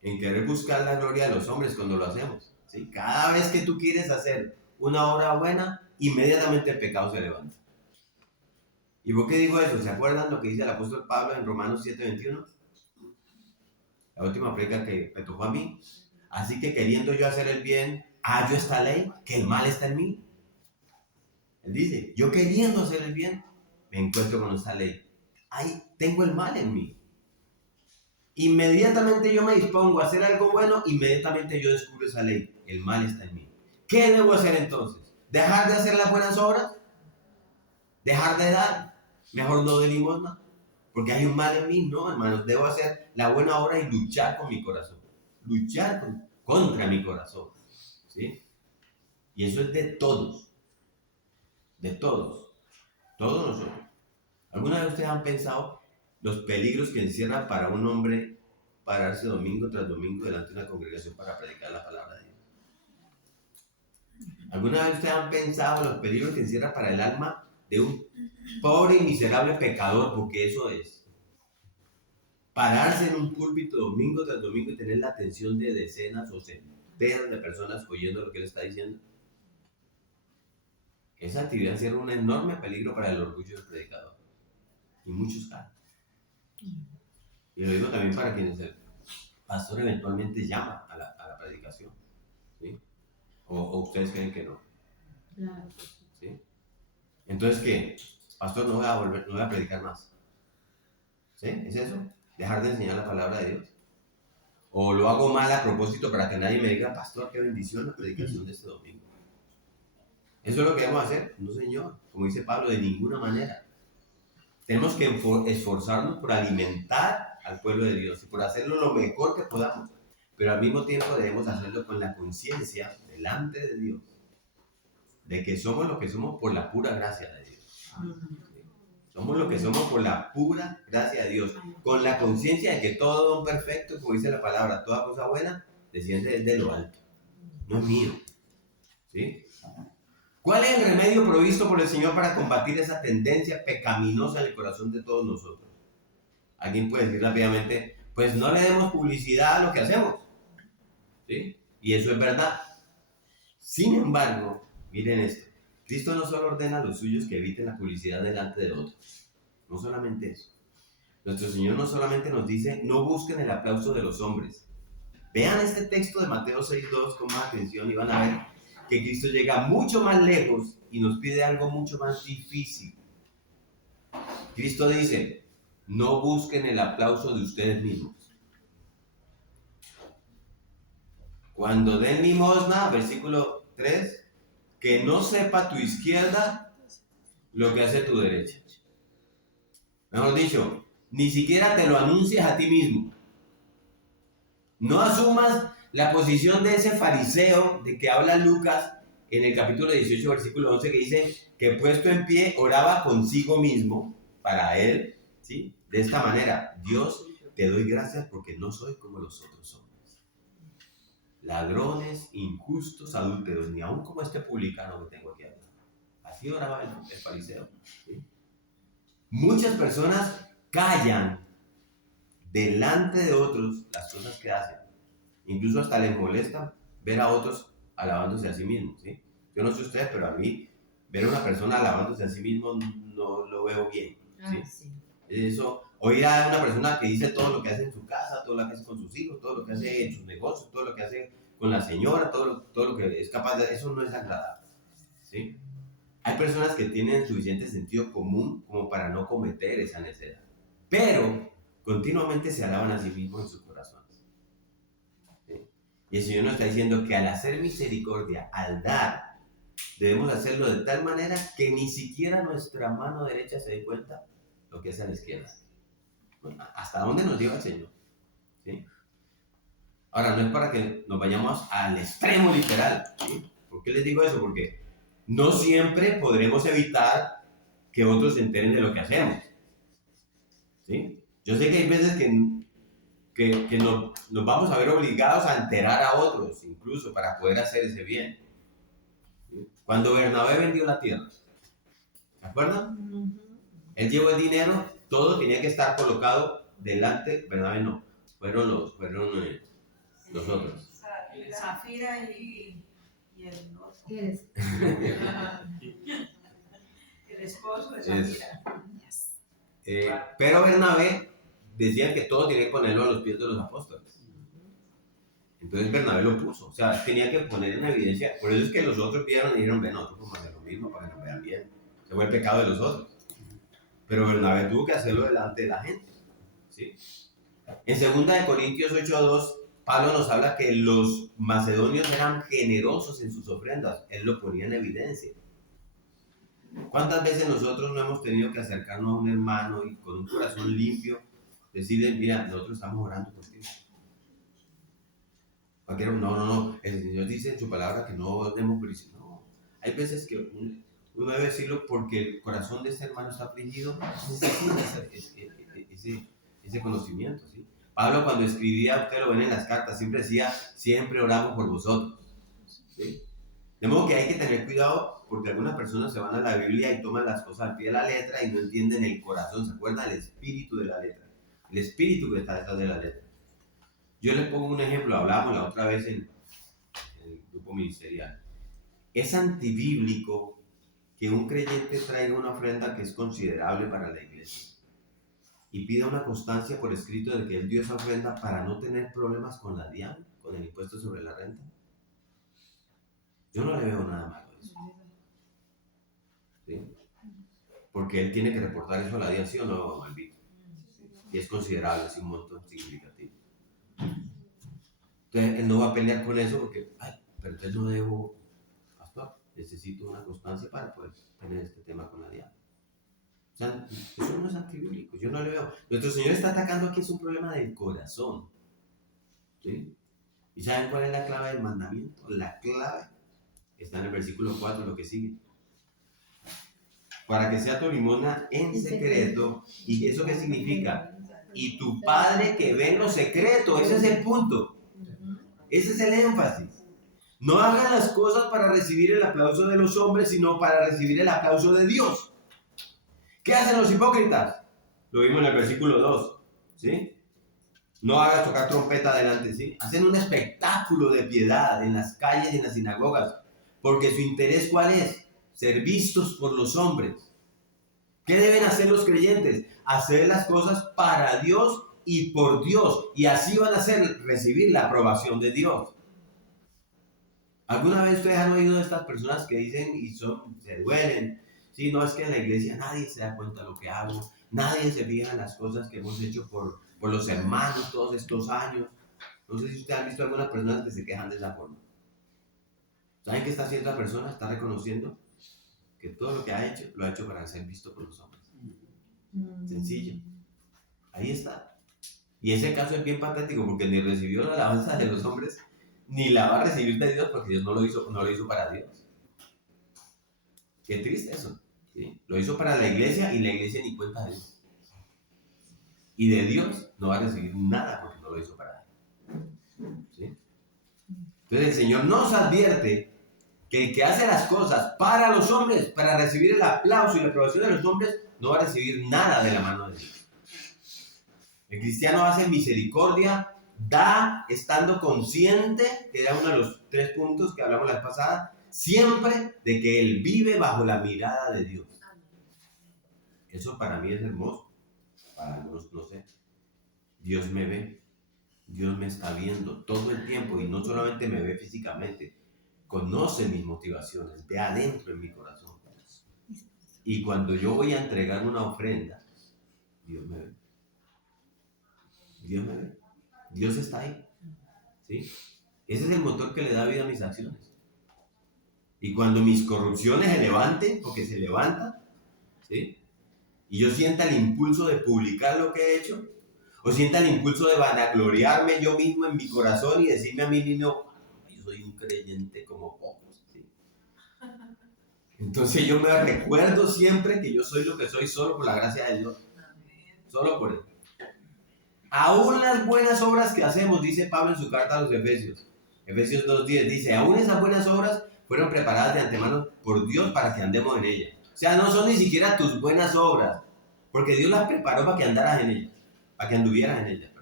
en querer buscar la gloria de los hombres cuando lo hacemos, ¿sí? Cada vez que tú quieres hacer una obra buena, inmediatamente el pecado se levanta. ¿Y por qué digo eso? ¿Se acuerdan lo que dice el apóstol Pablo en Romanos 7:21? La última predica que me tocó a mí. Así que queriendo yo hacer el bien, hallo esta ley, que el mal está en mí. Él dice, yo queriendo hacer el bien, me encuentro con esta ley. Ahí tengo el mal en mí. Inmediatamente yo me dispongo a hacer algo bueno, inmediatamente yo descubro esa ley. El mal está en mí. ¿Qué debo hacer entonces? ¿Dejar de hacer las buenas obras? ¿Dejar de dar? Mejor no de limosna. Porque hay un mal en mí. No, hermanos, debo hacer la buena obra y luchar con mi corazón. Luchar contra mi corazón. ¿Sí? Y eso es de todos. De todos. Todos nosotros. ¿Alguna vez ustedes han pensado los peligros que encierra para un hombre pararse domingo tras domingo delante de una congregación para predicar la palabra de Dios? ¿Alguna vez ustedes han pensado en los peligros que encierra para el alma de un pobre y miserable pecador? Porque eso es. Pararse en un púlpito domingo tras domingo y tener la atención de decenas o centenas de personas oyendo lo que él está diciendo. Esa actividad encierra un enorme peligro para el orgullo del predicador. Y muchos caen. Y lo digo también para quienes el pastor eventualmente llama a la predicación. ¿Sí? O ustedes creen que no. ¿Sí? Entonces, ¿qué? Pastor, no voy a predicar más. ¿Sí? ¿Es eso? Dejar de enseñar la palabra de Dios. O lo hago mal a propósito para que nadie me diga, pastor, qué bendición la predicación de este domingo. ¿Eso es lo que debemos hacer? No, señor. Como dice Pablo, de ninguna manera. Tenemos que esforzarnos por alimentar al pueblo de Dios y por hacerlo lo mejor que podamos. Pero al mismo tiempo debemos hacerlo con la conciencia delante de Dios de que somos lo que somos por la pura gracia de Dios. Somos lo que somos por la pura gracia de Dios, con la conciencia de que todo don perfecto, como dice la palabra, toda cosa buena, desciende desde lo alto. No es mío. ¿Sí? ¿Cuál es el remedio provisto por el Señor para combatir esa tendencia pecaminosa en el corazón de todos nosotros? Alguien puede decir rápidamente, pues no le demos publicidad a lo que hacemos. ¿Sí? Y eso es verdad. Sin embargo, miren esto. Cristo no solo ordena a los suyos que eviten la publicidad delante de otros. No solamente eso. Nuestro Señor no solamente nos dice, no busquen el aplauso de los hombres. Vean este texto de Mateo 6:2 con más atención y van a ver que Cristo llega mucho más lejos y nos pide algo mucho más difícil. Cristo dice, no busquen el aplauso de ustedes mismos. Cuando den limosna, versículo 3, que no sepa tu izquierda lo que hace tu derecha. Mejor dicho, ni siquiera te lo anuncias a ti mismo. No asumas la posición de ese fariseo de que habla Lucas en el capítulo 18, versículo 11, que dice que puesto en pie oraba consigo mismo para él, ¿sí? De esta manera, Dios, te doy gracias porque no soy como los otros hombres. Ladrones, injustos, adúlteros, ni aun como este publicano que tengo aquí al lado. Así oraba el fariseo. ¿Sí? Muchas personas callan delante de otros las cosas que hacen. Incluso hasta les molesta ver a otros alabándose a sí mismos. ¿Sí? Yo no sé ustedes, pero a mí ver a una persona alabándose a sí mismo no lo veo bien. ¿Sí? Sí. Eso, oír a una persona que dice todo lo que hace en su casa, todo lo que hace con sus hijos, todo lo que hace en sus negocios, todo lo que hace con la señora, todo lo que es capaz de... Eso no es agradable. ¿Sí? Hay personas que tienen suficiente sentido común como para no cometer esa necedad, pero continuamente se alaban a sí mismos en sus corazones. ¿Sí? Y el Señor nos está diciendo que al hacer misericordia, al dar, debemos hacerlo de tal manera que ni siquiera nuestra mano derecha se dé cuenta lo que hace a la izquierda. ¿Hasta dónde nos lleva el Señor? ¿Sí? Ahora, no es para que nos vayamos al extremo literal. ¿Sí? ¿Por qué les digo eso? Porque no siempre podremos evitar que otros se enteren de lo que hacemos. ¿Sí? Yo sé que hay veces que nos vamos a ver obligados a enterar a otros, incluso para poder hacer ese bien. ¿Sí? Cuando Bernabé vendió la tierra, ¿se acuerdan? Él llevó el dinero, todo tenía que estar colocado delante. Bernabé no, fueron los otros. Zafira y el otro. El esposo de Zafira. Pero Bernabé decía que todo tenía que ponerlo a los pies de los apóstoles. Entonces Bernabé lo puso, o sea, tenía que poner en evidencia. Por eso es que los otros vieron y dijeron, ven, nosotros vamos a hacer lo mismo para que nos vean bien. Se fue el pecado de los otros. Pero Bernabé tuvo que hacerlo delante de la gente. ¿Sí? En 2 Corintios 8:2, Pablo nos habla que los macedonios eran generosos en sus ofrendas. Él lo ponía en evidencia. ¿Cuántas veces nosotros no hemos tenido que acercarnos a un hermano y con un corazón limpio decirle, mira, nosotros estamos orando por ti? No, el Señor dice en su palabra que no demos publicidad. No, hay veces que uno debe decirlo porque el corazón de este hermano está afligido. Ese conocimiento, ¿sí? Pablo cuando escribía, ustedes lo ven en las cartas, siempre decía, siempre oramos por vosotros. ¿Sí? De modo que hay que tener cuidado porque algunas personas se van a la Biblia y toman las cosas al pie de la letra y no entienden el corazón, ¿se acuerdan? El espíritu de la letra, el espíritu que está detrás de la letra. Yo les pongo un ejemplo, hablábamos la otra vez en el grupo ministerial. Es antibíblico que un creyente traiga una ofrenda que es considerable para la iglesia y pida una constancia por escrito de que él dio esa ofrenda para no tener problemas con la DIAN, con el impuesto sobre la renta. Yo no le veo nada malo a eso. ¿Sí? Porque él tiene que reportar eso a la DIAN, ¿sí o no, Malvito? Y es considerable, es un monto significativo. Entonces, él no va a pelear con eso porque, ay, pero entonces no debo, pastor, necesito una constancia para poder tener este tema con la DIAN. O sea, eso no es antibíblico, yo no le veo. Nuestro Señor está atacando aquí, es un problema del corazón. ¿Sí? ¿Y saben cuál es la clave del mandamiento? La clave está en el versículo 4, lo que sigue. Para que sea tu limosna en secreto. ¿Y eso qué significa? Y tu Padre que ve en lo secreto, ese es el punto. Ese es el énfasis. No hagan las cosas para recibir el aplauso de los hombres, sino para recibir el aplauso de Dios. ¿Qué hacen los hipócritas? Lo vimos en el versículo 2, ¿sí? No hagas tocar trompeta delante, ¿sí? Hacen un espectáculo de piedad en las calles y en las sinagogas, porque su interés, ¿cuál es? Ser vistos por los hombres. ¿Qué deben hacer los creyentes? Hacer las cosas para Dios y por Dios, y así van a recibir la aprobación de Dios. ¿Alguna vez ustedes han oído de estas personas que dicen y se duelen? Sí, no, es que en la iglesia nadie se da cuenta de lo que hago, nadie se fija en las cosas que hemos hecho por los hermanos todos estos años. No sé si ustedes han visto algunas personas que se quejan de esa forma. ¿Saben qué está haciendo la persona? Está reconociendo que todo lo que ha hecho, lo ha hecho para ser visto por los hombres. Sencillo. Ahí está. Y ese caso es bien patético porque ni recibió la alabanza de los hombres, ni la va a recibir de Dios porque Dios no lo hizo para Dios. Qué triste eso. ¿Sí? Lo hizo para la iglesia y la iglesia ni cuenta de eso. Y de Dios no va a recibir nada porque no lo hizo para él. ¿Sí? Entonces el Señor nos advierte que el que hace las cosas para los hombres, para recibir el aplauso y la aprobación de los hombres, no va a recibir nada de la mano de Dios. El cristiano hace misericordia, da estando consciente, que era uno de los 3 puntos que hablamos la vez pasada, siempre de que él vive bajo la mirada de Dios. Eso para mí es hermoso, para algunos no sé. Dios me ve, Dios me está viendo todo el tiempo y no solamente me ve físicamente, conoce mis motivaciones, ve adentro en mi corazón. Y cuando yo voy a entregar una ofrenda, Dios me ve. Dios me ve. Dios está ahí. ¿Sí? Ese es el motor que le da vida a mis acciones. Y cuando mis corrupciones se levanten, porque se levantan, ¿sí? Y yo sienta el impulso de publicar lo que he hecho, o sienta el impulso de vanagloriarme yo mismo en mi corazón y decirme a mí mismo, yo soy un creyente como pocos, ¿sí? Entonces yo me recuerdo siempre que yo soy lo que soy solo por la gracia de Dios. Solo por él. Aún las buenas obras que hacemos, dice Pablo en su carta a los Efesios 2:10, dice, aún esas buenas obras fueron preparadas de antemano por Dios para que andemos en ellas. O sea, no son ni siquiera tus buenas obras, porque Dios las preparó para que andaras en ellas, para que anduvieras en ellas.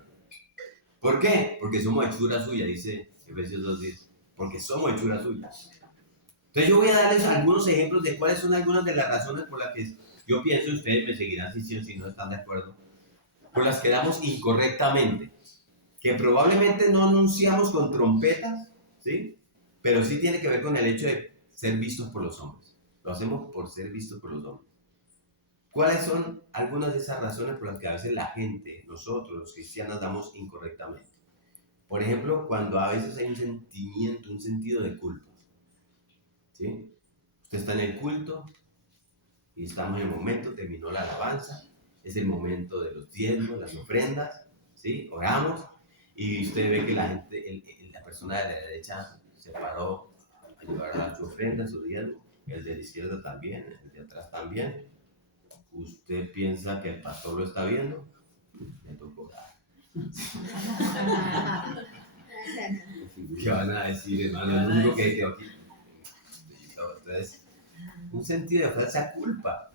¿Por qué? Porque somos hechura suya, dice Efesios 2:10, porque somos hechura suya. Entonces yo voy a darles algunos ejemplos de cuáles son algunas de las razones por las que yo pienso, ustedes me seguirán si sí o si no están de acuerdo, por las que damos incorrectamente, que probablemente no anunciamos con trompetas, ¿sí? Pero sí tiene que ver con el hecho de ser vistos por los hombres. Lo hacemos por ser vistos por los hombres. ¿Cuáles son algunas de esas razones por las que a veces la gente, nosotros los cristianos, damos incorrectamente? Por ejemplo, cuando a veces hay un sentimiento, un sentido de culpa, ¿sí? Usted está en el culto y estamos en el momento, terminó la alabanza, es el momento de los diezmos, las ofrendas, ¿sí? Oramos y usted ve que la gente, la persona de la derecha se paró a llevar a su ofrenda, su diezmo, el de la izquierda también, el de atrás también. Usted piensa que el pastor lo está viendo, le tocó orar. ¿Qué van a decir, hermano? El único que quedó aquí. Entonces, un sentido de falsa culpa,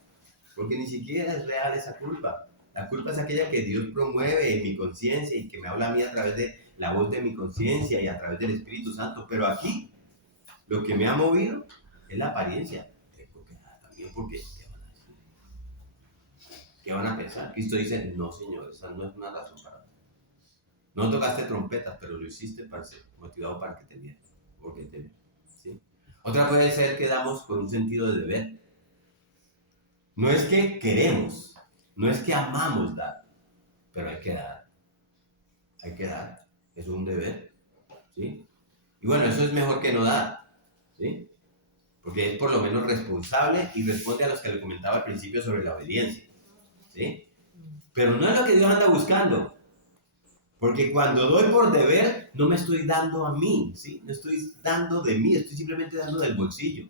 porque ni siquiera es real esa culpa. La culpa es aquella que Dios promueve en mi conciencia y que me habla a mí a través de la voz de mi conciencia y a través del Espíritu Santo. Pero aquí, lo que me ha movido es la apariencia. Tengo que dar también porque, ¿qué van a decir? ¿Qué van a pensar? Cristo dice, no, Señor, esa no es una razón para mí. No tocaste trompetas, pero lo hiciste para ser motivado para que te vieran. Porque te vieran, ¿sí? Otra puede ser que damos con un sentido de deber. No es que queremos, no es que amamos dar, pero hay que dar. Hay que dar. Es un deber, ¿sí? Y bueno, eso es mejor que no dar, ¿sí? Porque es por lo menos responsable y responde a los que le comentaba al principio sobre la obediencia, ¿sí? Pero no es lo que Dios anda buscando. Porque cuando doy por deber, no me estoy dando a mí, ¿sí? No estoy dando de mí, estoy simplemente dando del bolsillo.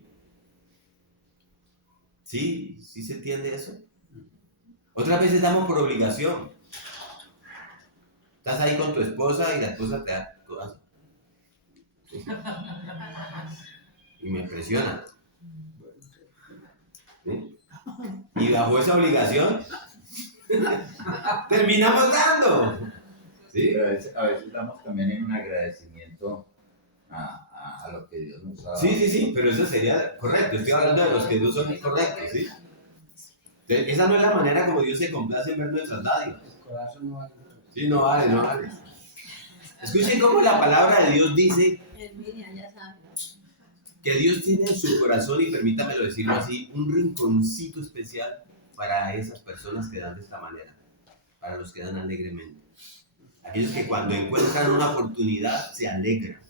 ¿Sí? ¿Sí se entiende eso? Otras veces damos por obligación. Estás ahí con tu esposa y la esposa te da cosas. ¿Sí? Y me presiona. ¿Sí? Y bajo esa obligación, terminamos dando. ¿Sí? Pero a veces damos también en un agradecimiento a lo que Dios nos ha dado. Sí, pero eso sería correcto. Estoy hablando de los que no son correctos, ¿sí? Entonces, esa no es la manera como Dios se complace en ver nuestras dádivas. Sí, no vale. Escuchen cómo la palabra de Dios dice que Dios tiene en su corazón, y permítamelo decirlo así, un rinconcito especial para esas personas que dan de esta manera, para los que dan alegremente. Aquellos que cuando encuentran una oportunidad se alegran,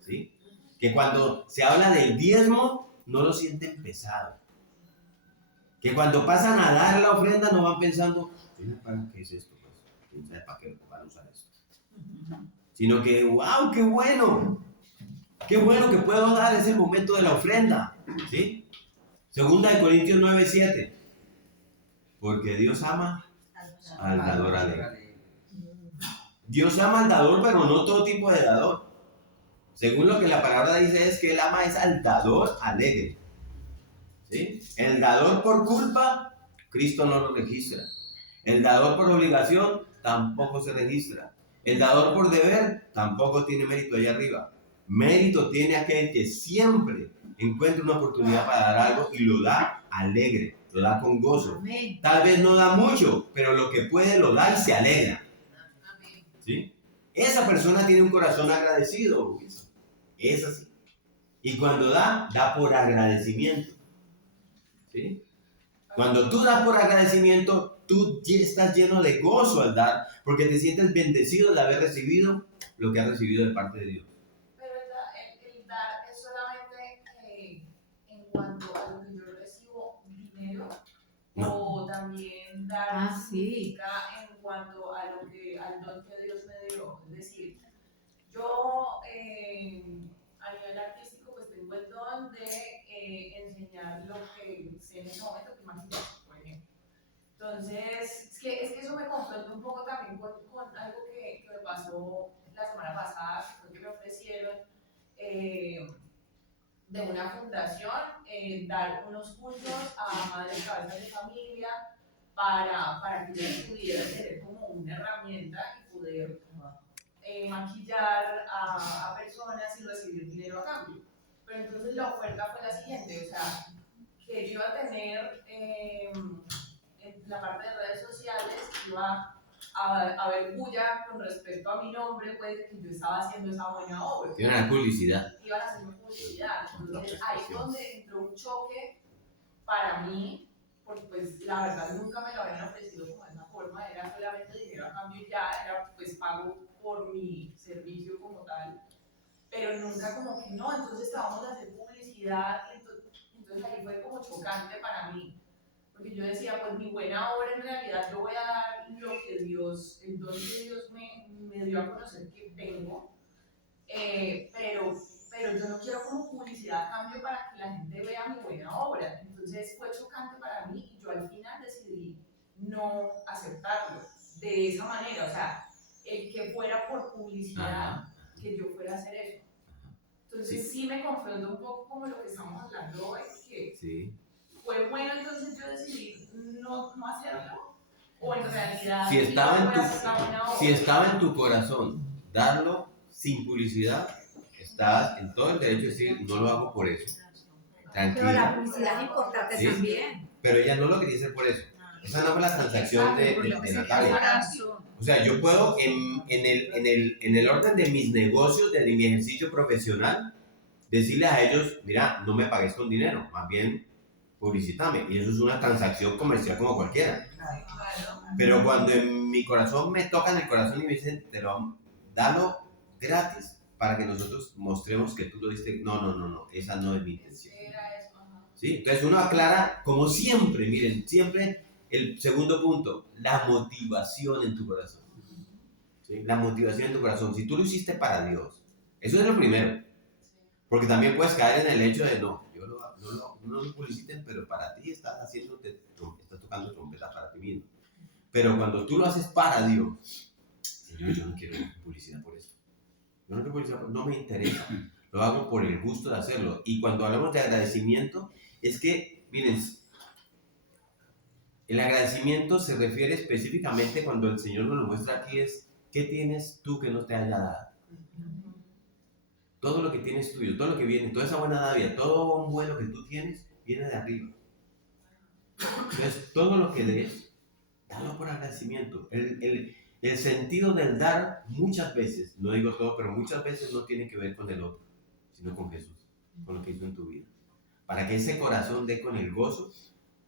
¿sí? Que cuando se habla del diezmo no lo sienten pesado. Que cuando pasan a dar la ofrenda no van pensando, ¿para qué es esto? Pues, ¿quién sabe para qué van a usar esto? Sino que, ¡wow! ¡Qué bueno! ¡Qué bueno que puedo dar ese momento de la ofrenda! ¿Sí? Segunda de Corintios 9:7. Porque Dios ama al dador alegre. Dios ama al dador, pero no todo tipo de dador. Según lo que la palabra dice es que Él ama es al dador alegre. ¿Sí? El dador por culpa, Cristo no lo registra. El dador por obligación, tampoco se registra. El dador por deber, tampoco tiene mérito allá arriba. Mérito tiene aquel que siempre encuentra una oportunidad para dar algo y lo da alegre, lo da con gozo. Tal vez no da mucho, pero lo que puede lo da y se alegra. ¿Sí? Esa persona tiene un corazón agradecido. Es así. Y cuando da por agradecimiento. ¿Sí? Cuando tú das por agradecimiento, tú estás lleno de gozo al dar, porque te sientes bendecido de haber recibido lo que has recibido de parte de Dios. Pero el dar es solamente en cuanto a lo que yo recibo dinero, o también dar significa en cuanto a lo que, al don que Dios me dio. Es decir, yo a nivel artístico pues tengo el don de enseñar lo que sé en ese momento, que imaginar, por ejemplo. Entonces, es que eso me confronta un poco también con algo que me pasó la semana pasada, que fue que me ofrecieron de una fundación dar unos cursos a madres cabezas de familia para que ellos pudieran tener como una herramienta y poder maquillar a personas y recibir dinero a cambio. Pero entonces la oferta fue la siguiente, o sea, que yo iba a tener en la parte de redes sociales, iba a ver bulla con respecto a mi nombre, pues de que yo estaba haciendo esa buena obra. Tiene una publicidad. Iban a hacerme publicidad. Entonces ahí es donde entró un choque para mí, porque pues la verdad nunca me lo habían ofrecido como de esa forma, era solamente dinero a cambio, ya era pues pago por mi servicio como tal, pero nunca como que no, entonces te vamos a hacer publicidad, entonces ahí fue como chocante para mí. Porque yo decía, pues mi buena obra en realidad yo voy a dar lo que Dios, el don que Dios me dio a conocer que tengo, pero yo no quiero como publicidad a cambio para que la gente vea mi buena obra. Entonces fue chocante para mí y yo al final decidí no aceptarlo de esa manera. O sea, que fuera por publicidad que yo fuera a hacer eso. Entonces sí me confronta un poco como lo que estamos hablando hoy, que fue bueno entonces yo decidí no hacerlo, o en realidad si estaba en tu corazón darlo sin publicidad, estás en todo el derecho de decir, no lo hago por eso. Tranquila. Pero la publicidad es importante también. Pero ella no lo quería hacer por eso. Esa no fue la transacción de Natalia. O sea, yo puedo en el orden de mis negocios, de mi ejercicio profesional, decirle a ellos, mira, no me pagues con dinero, más bien publicítame. Y eso es una transacción comercial como cualquiera. Pero cuando en mi corazón me tocan el corazón y me dicen, dalo gratis para que nosotros mostremos que tú lo diste. No, esa no es mi intención. ¿Sí? Entonces uno aclara, como siempre, miren, siempre el segundo punto, la motivación en tu corazón. ¿Sí? La motivación en tu corazón. Si tú lo hiciste para Dios, eso es lo primero. Porque también puedes caer en el hecho de, no lo publiciten, pero para ti estás tocando trompeta para ti mismo. Pero cuando tú lo haces para Dios, Señor, yo no quiero publicidad por eso. Yo no quiero publicidad, no me interesa. Lo hago por el gusto de hacerlo. Y cuando hablamos de agradecimiento, es que, miren, el agradecimiento se refiere específicamente cuando el Señor nos lo muestra aquí es, ¿qué tienes tú que no te haya dado? Todo lo que tienes tuyo, todo lo que viene, toda esa buena dádiva, todo un bueno que tú tienes, viene de arriba. Entonces, todo lo que des, dalo por agradecimiento. El sentido del dar muchas veces, no digo todo, pero muchas veces no tiene que ver con el otro, sino con Jesús, con lo que hizo en tu vida. Para que ese corazón dé con el gozo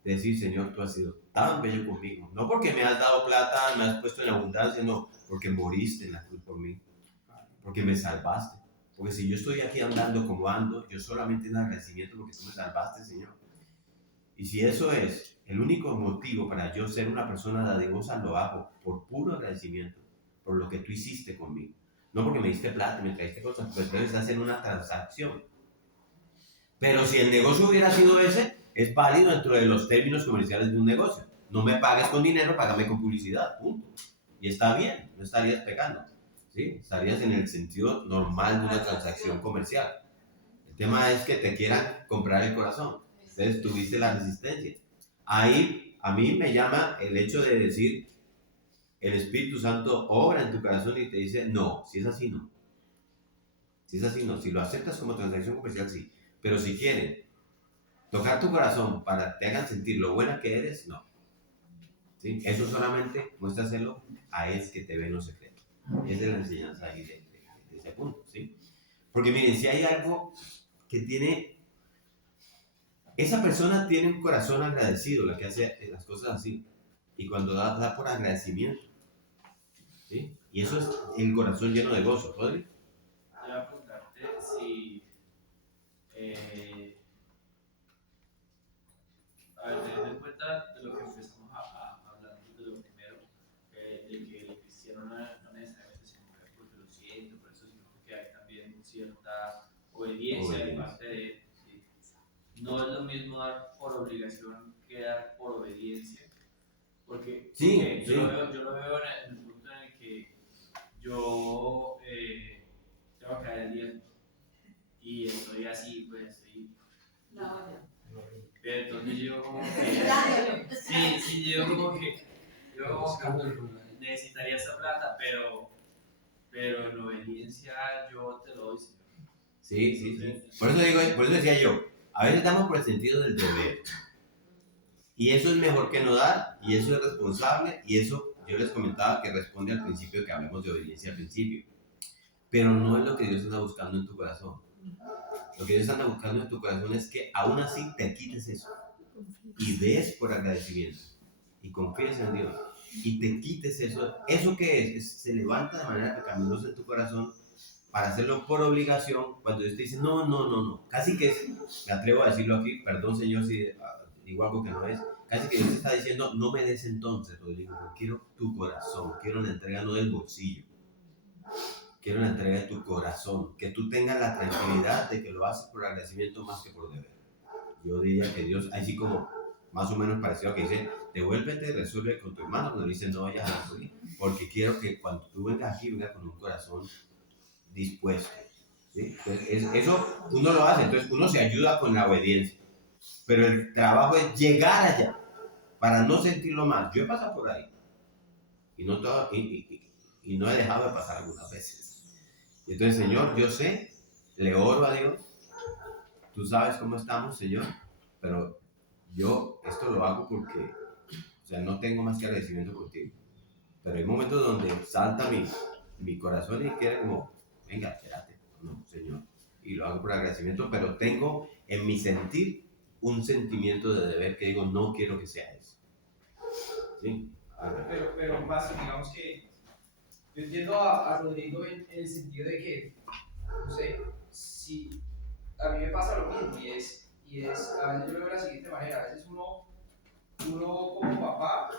de decir, Señor, tú has sido tan bello conmigo. No porque me has dado plata, me has puesto en abundancia, no, porque moriste en la cruz por mí, porque me salvaste. Porque si yo estoy aquí andando como ando, yo solamente en agradecimiento porque tú me salvaste, Señor. Y si eso es el único motivo para yo ser una persona dadivosa, lo hago por puro agradecimiento, por lo que tú hiciste conmigo. No porque me diste plata, me trajiste cosas, pues debes hacer una transacción. Pero si el negocio hubiera sido ese, es válido dentro de los términos comerciales de un negocio. No me pagues con dinero, págame con publicidad, punto. Y está bien, no estarías pecando. ¿Sí? Estarías en el sentido normal de una transacción comercial. El tema es que te quieran comprar el corazón. Entonces tuviste la resistencia. Ahí a mí me llama el hecho de decir, el Espíritu Santo obra en tu corazón y te dice, no, si es así no. Si es así no. Si lo aceptas como transacción comercial, sí. Pero si quieren tocar tu corazón para que te hagan sentir lo buena que eres, no. ¿Sí? Eso solamente muéstraselo a él que te ve en los secretos. Es de la enseñanza ahí de ese punto, ¿sí? Porque miren, si hay algo que tiene, esa persona tiene un corazón agradecido, la que hace las cosas así, y cuando da por agradecimiento, ¿sí? Y eso es el corazón lleno de gozo, ¿podría? Voy a preguntarte si, a ver, teniendo en cuenta de lo que empezamos a hablar de lo primero, de que el cristiano no necesariamente se mueve porque lo siente, por eso, sino porque hay también cierta obediencia de parte de él. ¿Sí? No es lo mismo dar por obligación que dar por obediencia, porque yo lo veo en el punto en el que yo tengo que dar el diezmo y estoy así, pues estoy... Entonces yo como que... sí, yo como que necesitaría esa plata, pero en obediencia yo te lo doy. Sí. Por eso decía yo, a veces damos por el sentido del deber. Y eso es mejor que no dar, y eso es responsable, y eso yo les comentaba que responde al principio que hablemos de obediencia al principio. Pero no es lo que Dios está buscando en tu corazón. Lo que Dios está buscando en tu corazón es que aún así te quites eso y des por agradecimiento y confíes en Dios y te quites eso. ¿Eso qué es? Se levanta de manera pecaminosa en tu corazón para hacerlo por obligación cuando Dios te dice no. Casi que me atrevo a decirlo aquí, perdón Señor si digo algo que no es, casi que Dios te está diciendo no me des entonces, Rodrigo, porque quiero tu corazón, quiero la entrega no del bolsillo. Quiero la entrega de tu corazón, que tú tengas la tranquilidad de que lo haces por agradecimiento más que por deber. Yo diría que Dios, así como más o menos parecido a que dice, devuélvete, resuelve con tu hermano, cuando dice no vayas a la porque quiero que cuando tú vengas aquí, vengas con un corazón dispuesto. ¿Sí? Entonces, eso uno lo hace, entonces uno se ayuda con la obediencia, pero el trabajo es llegar allá para no sentirlo más. Yo he pasado por ahí y no, y no he dejado de pasar algunas veces. Y entonces, Señor, yo sé, le oro a Dios, tú sabes cómo estamos, Señor, pero yo esto lo hago porque, o sea, no tengo más que agradecimiento contigo. Pero hay momentos donde salta mi corazón y quiere como, venga, espérate, no, Señor. Y lo hago por agradecimiento, pero tengo en mi sentir un sentimiento de deber que digo, no quiero que sea eso. ¿Sí? Pero Pastor, digamos que yo entiendo a Rodrigo en el sentido de que, no sé, si a mí me pasa lo mismo y es a veces yo lo veo de la siguiente manera, a veces uno como papá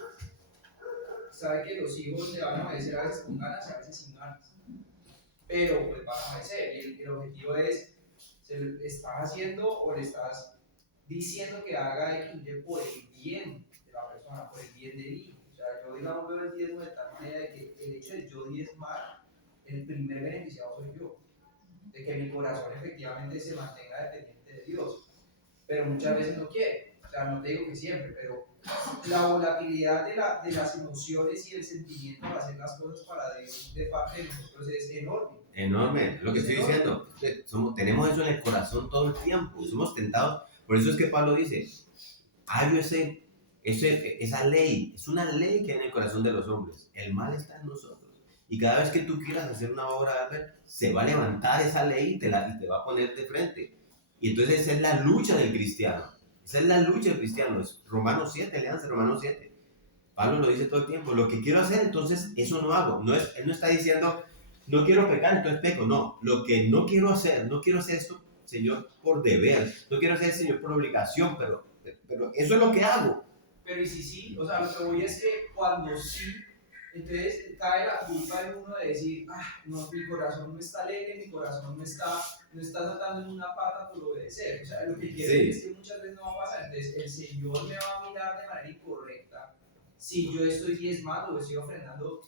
sabe que los hijos le van a obedecer a veces con ganas y a veces sin ganas, pero pues van a obedecer y el objetivo es, ¿se le estás haciendo o le estás diciendo que haga X por el bien de la persona, por el bien del hijo? O sea, yo digamos veo el diezmo de tal manera de que el hecho de yo diezmar, el primer beneficiado soy yo, de que mi corazón efectivamente se mantenga dependiente de Dios, pero muchas veces no quiere, o sea, no te digo que siempre, pero la volatilidad de las emociones y el sentimiento para hacer las cosas para Dios de parte de nosotros es enorme. Enorme, lo que estoy diciendo, tenemos eso en el corazón todo el tiempo, somos tentados, por eso es que Pablo dice, hay esa ley, es una ley que hay en el corazón de los hombres, el mal está en nosotros. Y cada vez que tú quieras hacer una obra de arte, se va a levantar esa ley y te va a poner de frente. Y entonces esa es la lucha del cristiano. Esa es la lucha del cristiano. Es Romanos 7, léanse Romanos 7. Pablo lo dice todo el tiempo. Lo que quiero hacer, entonces eso no hago. Él no está diciendo, no quiero pecar, entonces peco. No, lo que no quiero hacer esto, Señor, por deber. No quiero hacer, Señor, por obligación, pero eso es lo que hago. Pero y si sí, o sea, lo que voy es que cuando sí, entonces cae la culpa en uno de decir, no, mi corazón no está alegre, mi corazón no está saltando en una pata por obedecer. O sea, lo que quiero decir es que muchas veces no va a pasar. Entonces, el Señor me va a mirar de manera incorrecta si yo estoy diezmando o estoy ofrendando,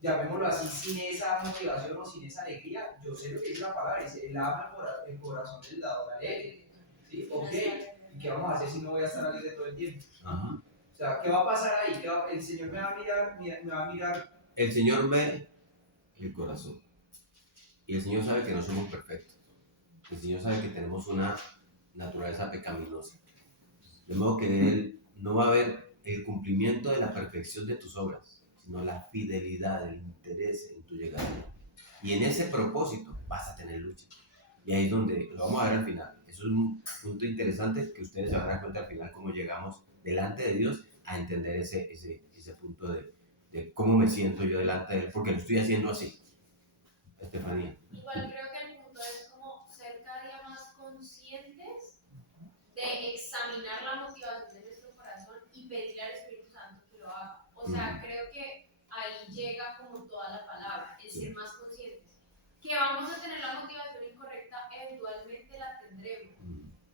llamémoslo así, sin esa motivación o sin esa alegría. Yo sé lo que dice la palabra, dice, Él ama el corazón del dador alegre. ¿Sí? Ok, ¿y qué vamos a hacer si no voy a estar alegre todo el tiempo? Ajá. O sea, ¿qué va a pasar ahí? El Señor me va a mirar. El Señor ve el corazón. Y el Señor sabe que no somos perfectos. El Señor sabe que tenemos una naturaleza pecaminosa. De modo que Él no va a ver el cumplimiento de la perfección de tus obras, sino la fidelidad, el interés en tu llegada. Y en ese propósito vas a tener lucha. Y ahí es donde lo vamos a ver al final. Eso es un punto interesante que ustedes se van a dar cuenta al final cómo llegamos delante de Dios a entender ese punto de cómo me siento yo delante de Él, porque lo estoy haciendo así. Estefanía. Igual creo que el punto es como ser cada día más conscientes de examinar la motivación de nuestro corazón y pedirle al Espíritu Santo que lo haga. O sea, creo que ahí llega como toda la palabra, el ser más conscientes. Que vamos a tener la motivación incorrecta, eventualmente la tendremos.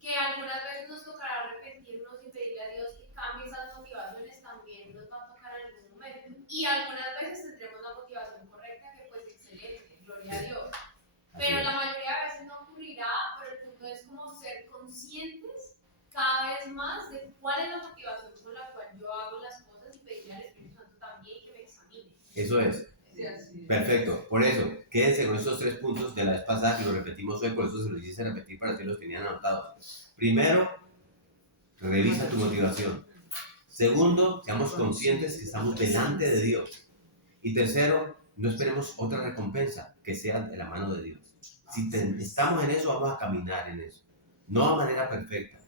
Que algunas veces nos tocará arrepentirnos y pedirle a Dios que cambie esas motivaciones, también nos va a tocar en algún momento. Y algunas veces tendremos la motivación correcta, que pues excelente, gloria a Dios. Pero la mayoría de veces no ocurrirá, pero el punto es como ser conscientes cada vez más de cuál es la motivación con la cual yo hago las cosas y pedirle al Espíritu Santo también que me examine. Eso es. Perfecto, por eso, quédense con estos 3 puntos de la vez pasada que lo repetimos hoy, por eso se los hice repetir para que los tenían anotados. Primero, revisa tu motivación. Segundo, seamos conscientes que estamos delante de Dios. Y tercero, no esperemos otra recompensa que sea de la mano de Dios. Si estamos en eso, vamos a caminar en eso. No de manera perfecta,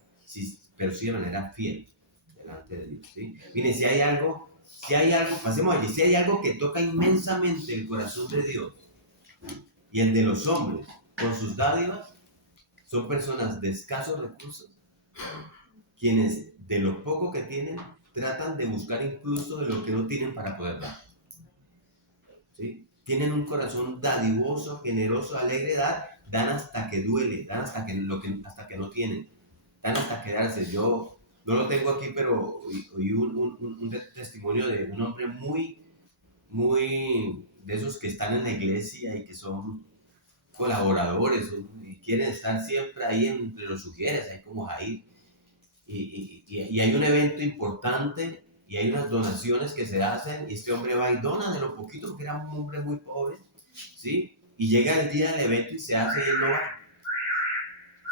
pero sí de manera fiel delante de Dios. ¿Sí? Miren, si hay algo, pasemos allí, si hay algo que toca inmensamente el corazón de Dios y el de los hombres con sus dádivas, son personas de escasos recursos, quienes de lo poco que tienen tratan de buscar incluso de lo que no tienen para poder dar. ¿Sí? Tienen un corazón dadivoso, generoso, alegre, dan hasta que duele, dan hasta que no tienen, dan hasta quedarse. Yo no lo tengo aquí, pero oí un testimonio de un hombre muy de esos que están en la iglesia y que son colaboradores y quieren estar siempre ahí entre los sugieres, ahí como Jair. Y hay un evento importante y hay unas donaciones que se hacen y este hombre va y dona de lo poquito porque era un hombre muy pobre, ¿sí? Y llega el día del evento y se hace y él no va.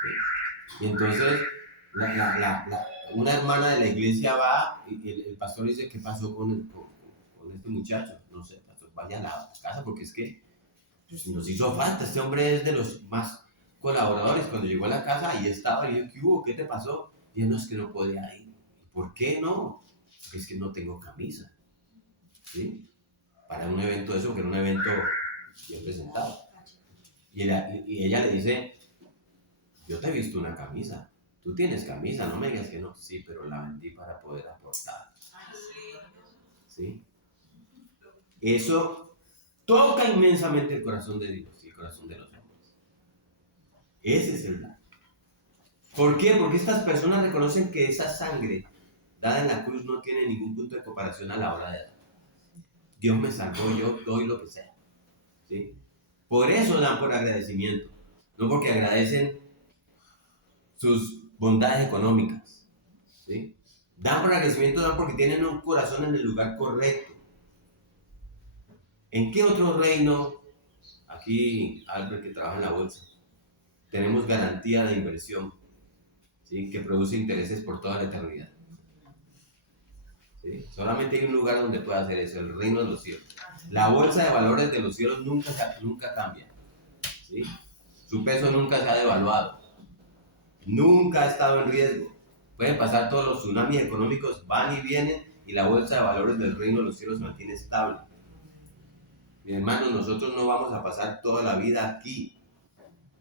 ¿Sí? Y entonces una hermana de la iglesia va y el pastor dice, ¿qué pasó con este muchacho? No sé, pastor, vaya a la casa porque es que pues, nos hizo falta. Este hombre es de los más colaboradores. Cuando llegó a la casa, ahí estaba y yo, ¿qué hubo? ¿Qué te pasó? Y él, no, es que no podía ir. ¿Por qué no? Porque es que no tengo camisa. ¿Sí? Para un evento de eso, que era un evento bien presentado. Y ella le dice, yo te he visto una camisa. Tú tienes camisa, no me digas que no. Sí, pero la vendí para poder aportar. ¿Sí? Eso toca inmensamente el corazón de Dios y el corazón de los hombres. Ese es el dar. ¿Por qué? Porque estas personas reconocen que esa sangre dada en la cruz no tiene ningún punto de comparación a la hora de dar. Dios me salvó, yo doy lo que sea. ¿Sí? Por eso dan por agradecimiento, no porque agradecen sus bondades económicas. ¿Sí? Dan por agradecimiento, dan porque tienen un corazón en el lugar correcto. ¿En qué otro reino, aquí Albert que trabaja en la bolsa, tenemos garantía de inversión, ¿sí? Que produce intereses por toda la eternidad? ¿Sí? Solamente hay un lugar donde puede hacer eso, el reino de los cielos. La bolsa de valores de los cielos nunca cambia. ¿Sí? Su peso nunca se ha devaluado. Nunca ha estado en riesgo. Pueden pasar todos los tsunamis económicos, van y vienen, y la bolsa de valores del reino de los cielos se mantiene estable. Mi hermano, nosotros no vamos a pasar toda la vida aquí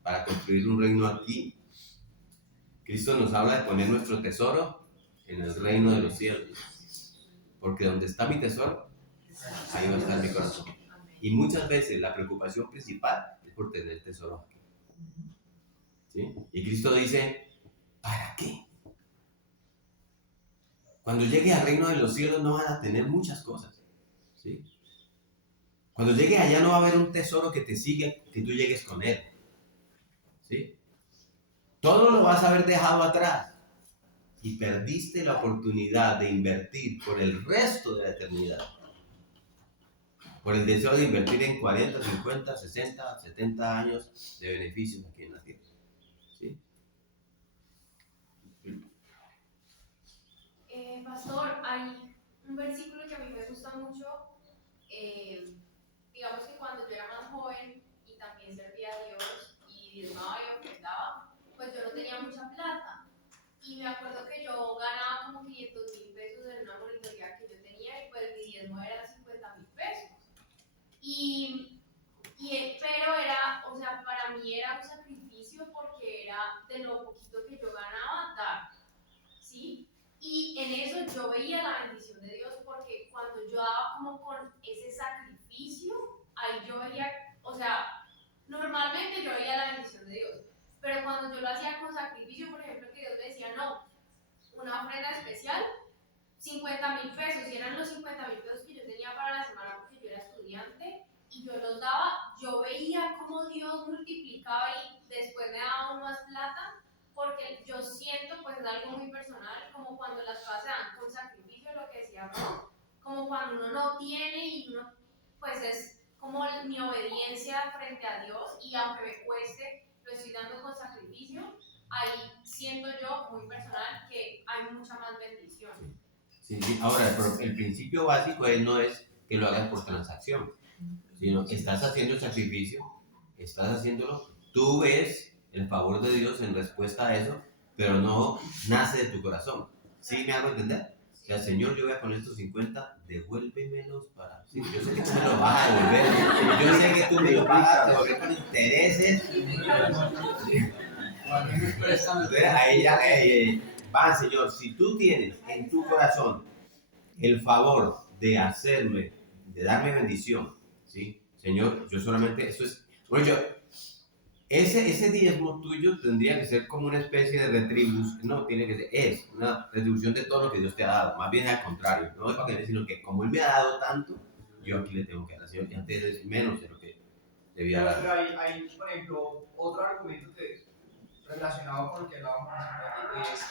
para construir un reino aquí. Cristo nos habla de poner nuestro tesoro en el reino de los cielos. Porque donde está mi tesoro, ahí va a estar mi corazón. Y muchas veces la preocupación principal es por tener tesoro aquí. ¿Sí? Y Cristo dice, ¿para qué? Cuando llegue al reino de los cielos no van a tener muchas cosas. ¿Sí? Cuando llegues allá no va a haber un tesoro que te sigue, que tú llegues con él. ¿Sí? Todo lo vas a haber dejado atrás. Y perdiste la oportunidad de invertir por el resto de la eternidad. Por el deseo de invertir en 40, 50, 60, 70 años de beneficios aquí en la tierra. ¿Sí? Pastor, hay un versículo que a mí me gusta mucho. Digamos que cuando yo era más joven y también servía a Dios y diezmaba y ofrendaba, pues yo no tenía mucha plata. Y me acuerdo que yo ganaba como 500,000 pesos en una monitoría que yo tenía y pues mi diezmo era 50,000 pesos. Pero era, o sea, para mí era un sacrificio porque era de lo poquito que yo ganaba dar, ¿sí? Y en eso yo veía la bendición de Dios porque cuando yo daba como con ese sacrificio, ahí yo veía, o sea, normalmente yo veía la bendición de Dios, pero cuando yo lo hacía con sacrificio, por ejemplo, que Dios me decía, no, una ofrenda especial, 50,000 pesos, y eran los 50,000 pesos que yo tenía para la semana porque yo era estudiante, y yo los daba, yo veía cómo Dios multiplicaba y después me daba aún más plata, porque yo siento, pues es algo muy personal, como cuando las cosas se dan con sacrificio, lo que decía Ron, como cuando uno no tiene y uno, pues es como mi obediencia frente a Dios, y aunque me cueste, lo estoy dando con sacrificio, ahí siento yo, muy personal, que hay mucha más bendición. Sí, sí. Ahora, el principio básico no es que lo hagas por transacción, sino que estás haciendo el sacrificio, estás haciéndolo, tú ves el favor de Dios en respuesta a eso, pero no nace de tu corazón. ¿Sí me hago entender? O sea, Señor, yo voy a poner estos 50, devuélvemelos para... Sí, yo sé que tú me los vas a devolver, yo sé que tú me los vas a devolver con intereses. Entonces, ahí ya, va, Señor, si tú tienes en tu corazón el favor de hacerme, de darme bendición, ¿sí? Señor, yo solamente, eso es, bueno, ese diezmo tuyo tendría que ser como una especie de retribución, no, tiene que ser, es una retribución de todo lo que Dios te ha dado, más bien al contrario, no es para que sino que como Él me ha dado tanto, yo aquí le tengo que dar, Señor, y antes es menos de lo que debía dar. Pero hay, por ejemplo, otro argumento que relacionado con lo que hablábamos hace un ratito, es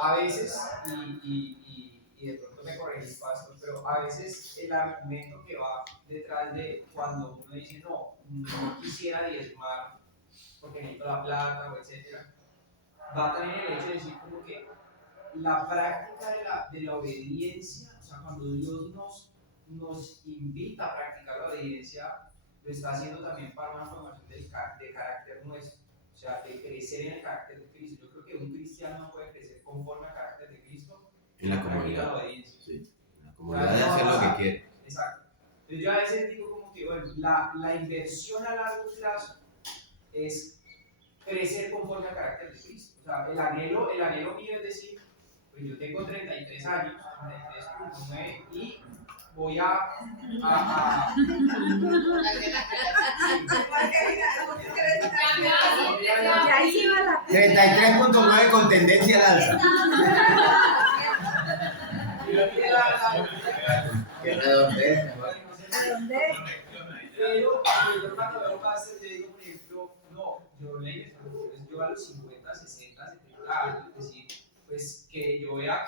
a veces, y de pronto me corregís, pastor, pero a veces el argumento que va detrás de cuando uno dice no quisiera diezmar porque necesito la plata o etcétera, va también el hecho de decir como que la práctica de la obediencia, o sea, cuando Dios nos invita a practicar la obediencia, lo está haciendo también para una formación de carácter nuestro, o sea, de crecer en el carácter de Cristo. Yo creo que un cristiano no puede crecer conforme al carácter de Cristo en la comunidad. La obediencia. Sí, en la comunidad de hacer lo que quiere. Exacto. Entonces yo a veces digo como que, bueno, la inversión a largo plazo es crecer conforme al carácter de Cristo. O sea, el anhelo mío es decir, pues yo tengo 33 años, 33.9, y voy a Ya iba la 33.9 con tendencia al alza. Que redondee. Pero yo cuando veo pases, yo digo, por ejemplo, no, yo a los 50, 60, 70 años, es decir, pues que yo vea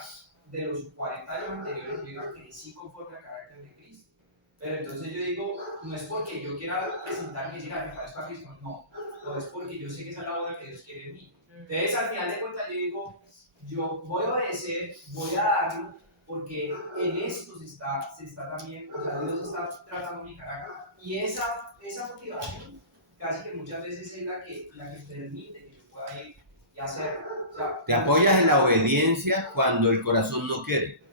de los 40 años anteriores, yo diga crecí conforme al carácter de Cristo. Pero entonces yo digo, no es porque yo quiera presentarme y decir, me parezco a Cristo, no es porque yo sé que esa es la obra que Dios quiere en mí. Entonces, al final de cuentas, yo digo, yo voy a obedecer, voy a darlo, porque en esto se está también, o sea, Dios está tratando mi carácter. Y esa motivación, casi que muchas veces es la que permite que yo pueda ir y hacerlo. O sea, Te apoyas en la obediencia cuando el corazón no quiere.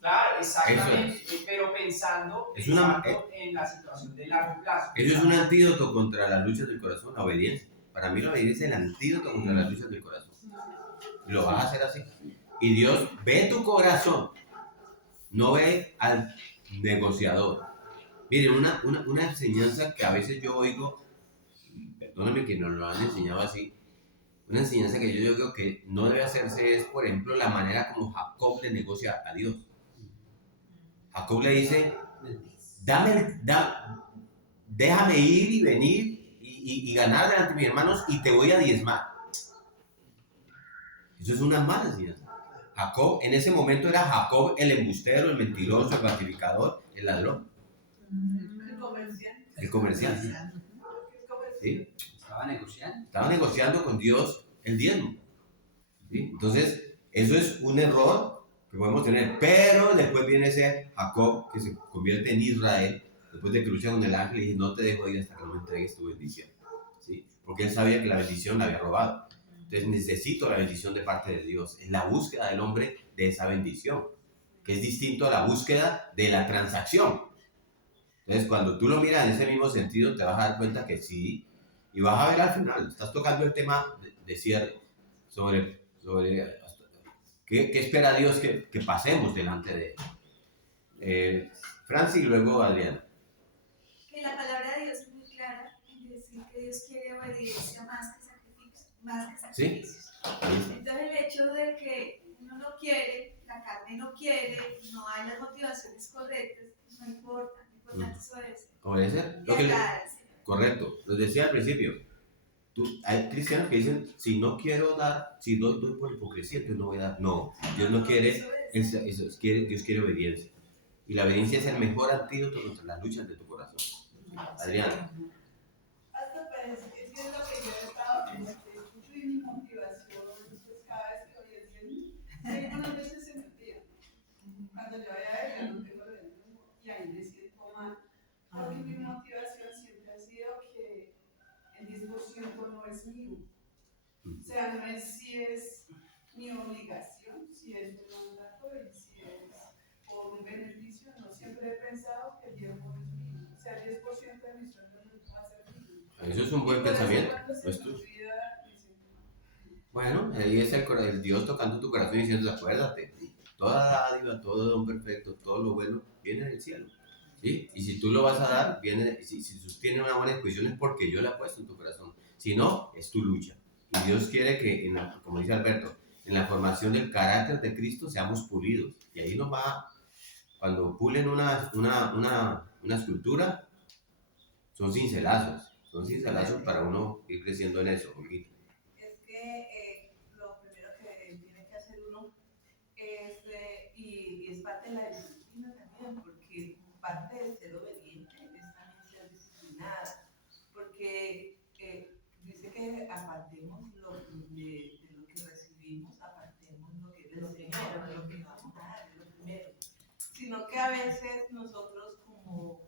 Claro, exactamente, pero pensando en la situación de largo plazo. Eso es un antídoto contra las luchas del corazón, la obediencia. Para mí la obediencia es el antídoto contra las luchas del corazón. Y lo vas a hacer así. Y Dios ve tu corazón, no ve al negociador. Miren, una enseñanza que a veces yo oigo, perdónenme que nos lo han enseñado así, una enseñanza que yo digo que no debe hacerse es, por ejemplo, la manera como Jacob le negocia a Dios. Jacob le dice, déjame ir y venir y ganar delante de mis hermanos y te voy a diezmar. Eso es una mala enseñanza. Jacob, en ese momento era Jacob el embustero, el mentiroso, el falsificador, el ladrón. El comerciante. ¿Sí? Estaba negociando con Dios el diezmo. ¿Sí? Entonces, eso es un error que podemos tener. Pero después viene ese Jacob que se convierte en Israel, después de que lucha con el ángel y dice, no te dejo ir hasta que no me entregues tu bendición. ¿Sí? Porque él sabía que la bendición la había robado. Entonces necesito la bendición de parte de Dios. Es la búsqueda del hombre de esa bendición, que es distinto a la búsqueda de la transacción. Entonces cuando tú lo miras en ese mismo sentido, te vas a dar cuenta que sí, y vas a ver al final, estás tocando el tema de cierre, sobre qué espera Dios que pasemos delante de él. Francis y luego Adriana. Que la palabra de Dios es muy clara en decir que Dios quiere obediencia más que sacrificios. ¿Sí? Entonces el hecho de que uno no quiere, la carne no quiere, no hay las motivaciones correctas, no importa, lo importante es obedecer. ¿Obedecer? Correcto, lo decía al principio. Hay cristianos que dicen, si no quiero dar, si doy por hipocresía, entonces no voy a dar. No, Dios no quiere eso, Dios quiere obediencia. Y la obediencia es el mejor antídoto contra las luchas de tu corazón. Adriana. Hasta parece que es lo que yo he estado escucho y mi motivación, pues cada vez que oye el algunas veces se me olvida. Cuando yo vaya a ver, yo no tengo el y ahí me siento mal. Porque mi motivación siempre ha sido que el 10% no es mío. O sea, no es si es mi obligación, si es un mandato y si es por un beneficio. No siempre he pensado que el 10% es mío. O sea, el 10% de mi sueldo no va a ser mío. Eso es un buen pensamiento. Bueno, ahí es el Dios tocando tu corazón y diciendo, acuérdate, toda dádiva, todo don perfecto, todo lo bueno viene del cielo. ¿sí? Y si tú lo vas a dar, viene, si tú tienes una buena disposición es porque yo la he puesto en tu corazón. Si no, es tu lucha. Y Dios quiere que, como dice Alberto, en la formación del carácter de Cristo seamos pulidos. Y ahí nos va, cuando pulen una escultura, son cincelazos para uno ir creciendo en eso, Olguita. Es que lo primero que tiene que hacer uno es, y es parte de la disciplina también, porque parte de ser obediente es también ser disciplinada, porque dice que apartemos de lo que recibimos, apartemos lo que es del Señor, lo que vamos a dar, es lo primero. Sino que a veces nosotros como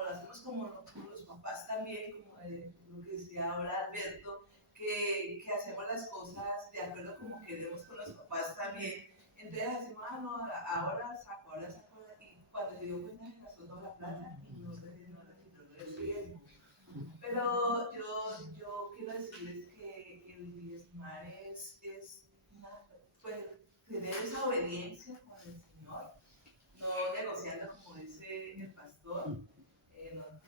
lo hacemos como los papás también, como lo que decía ahora Alberto, que hacemos las cosas de acuerdo como queremos con los papás también. Entonces hacemos, no, ahora saco, y cuando se dio cuenta se gastó toda la plata y no se quitó el diezmo. Pero yo quiero decirles que el diezmar es pues, tener esa obediencia con el Señor, no negociando como dice el pastor,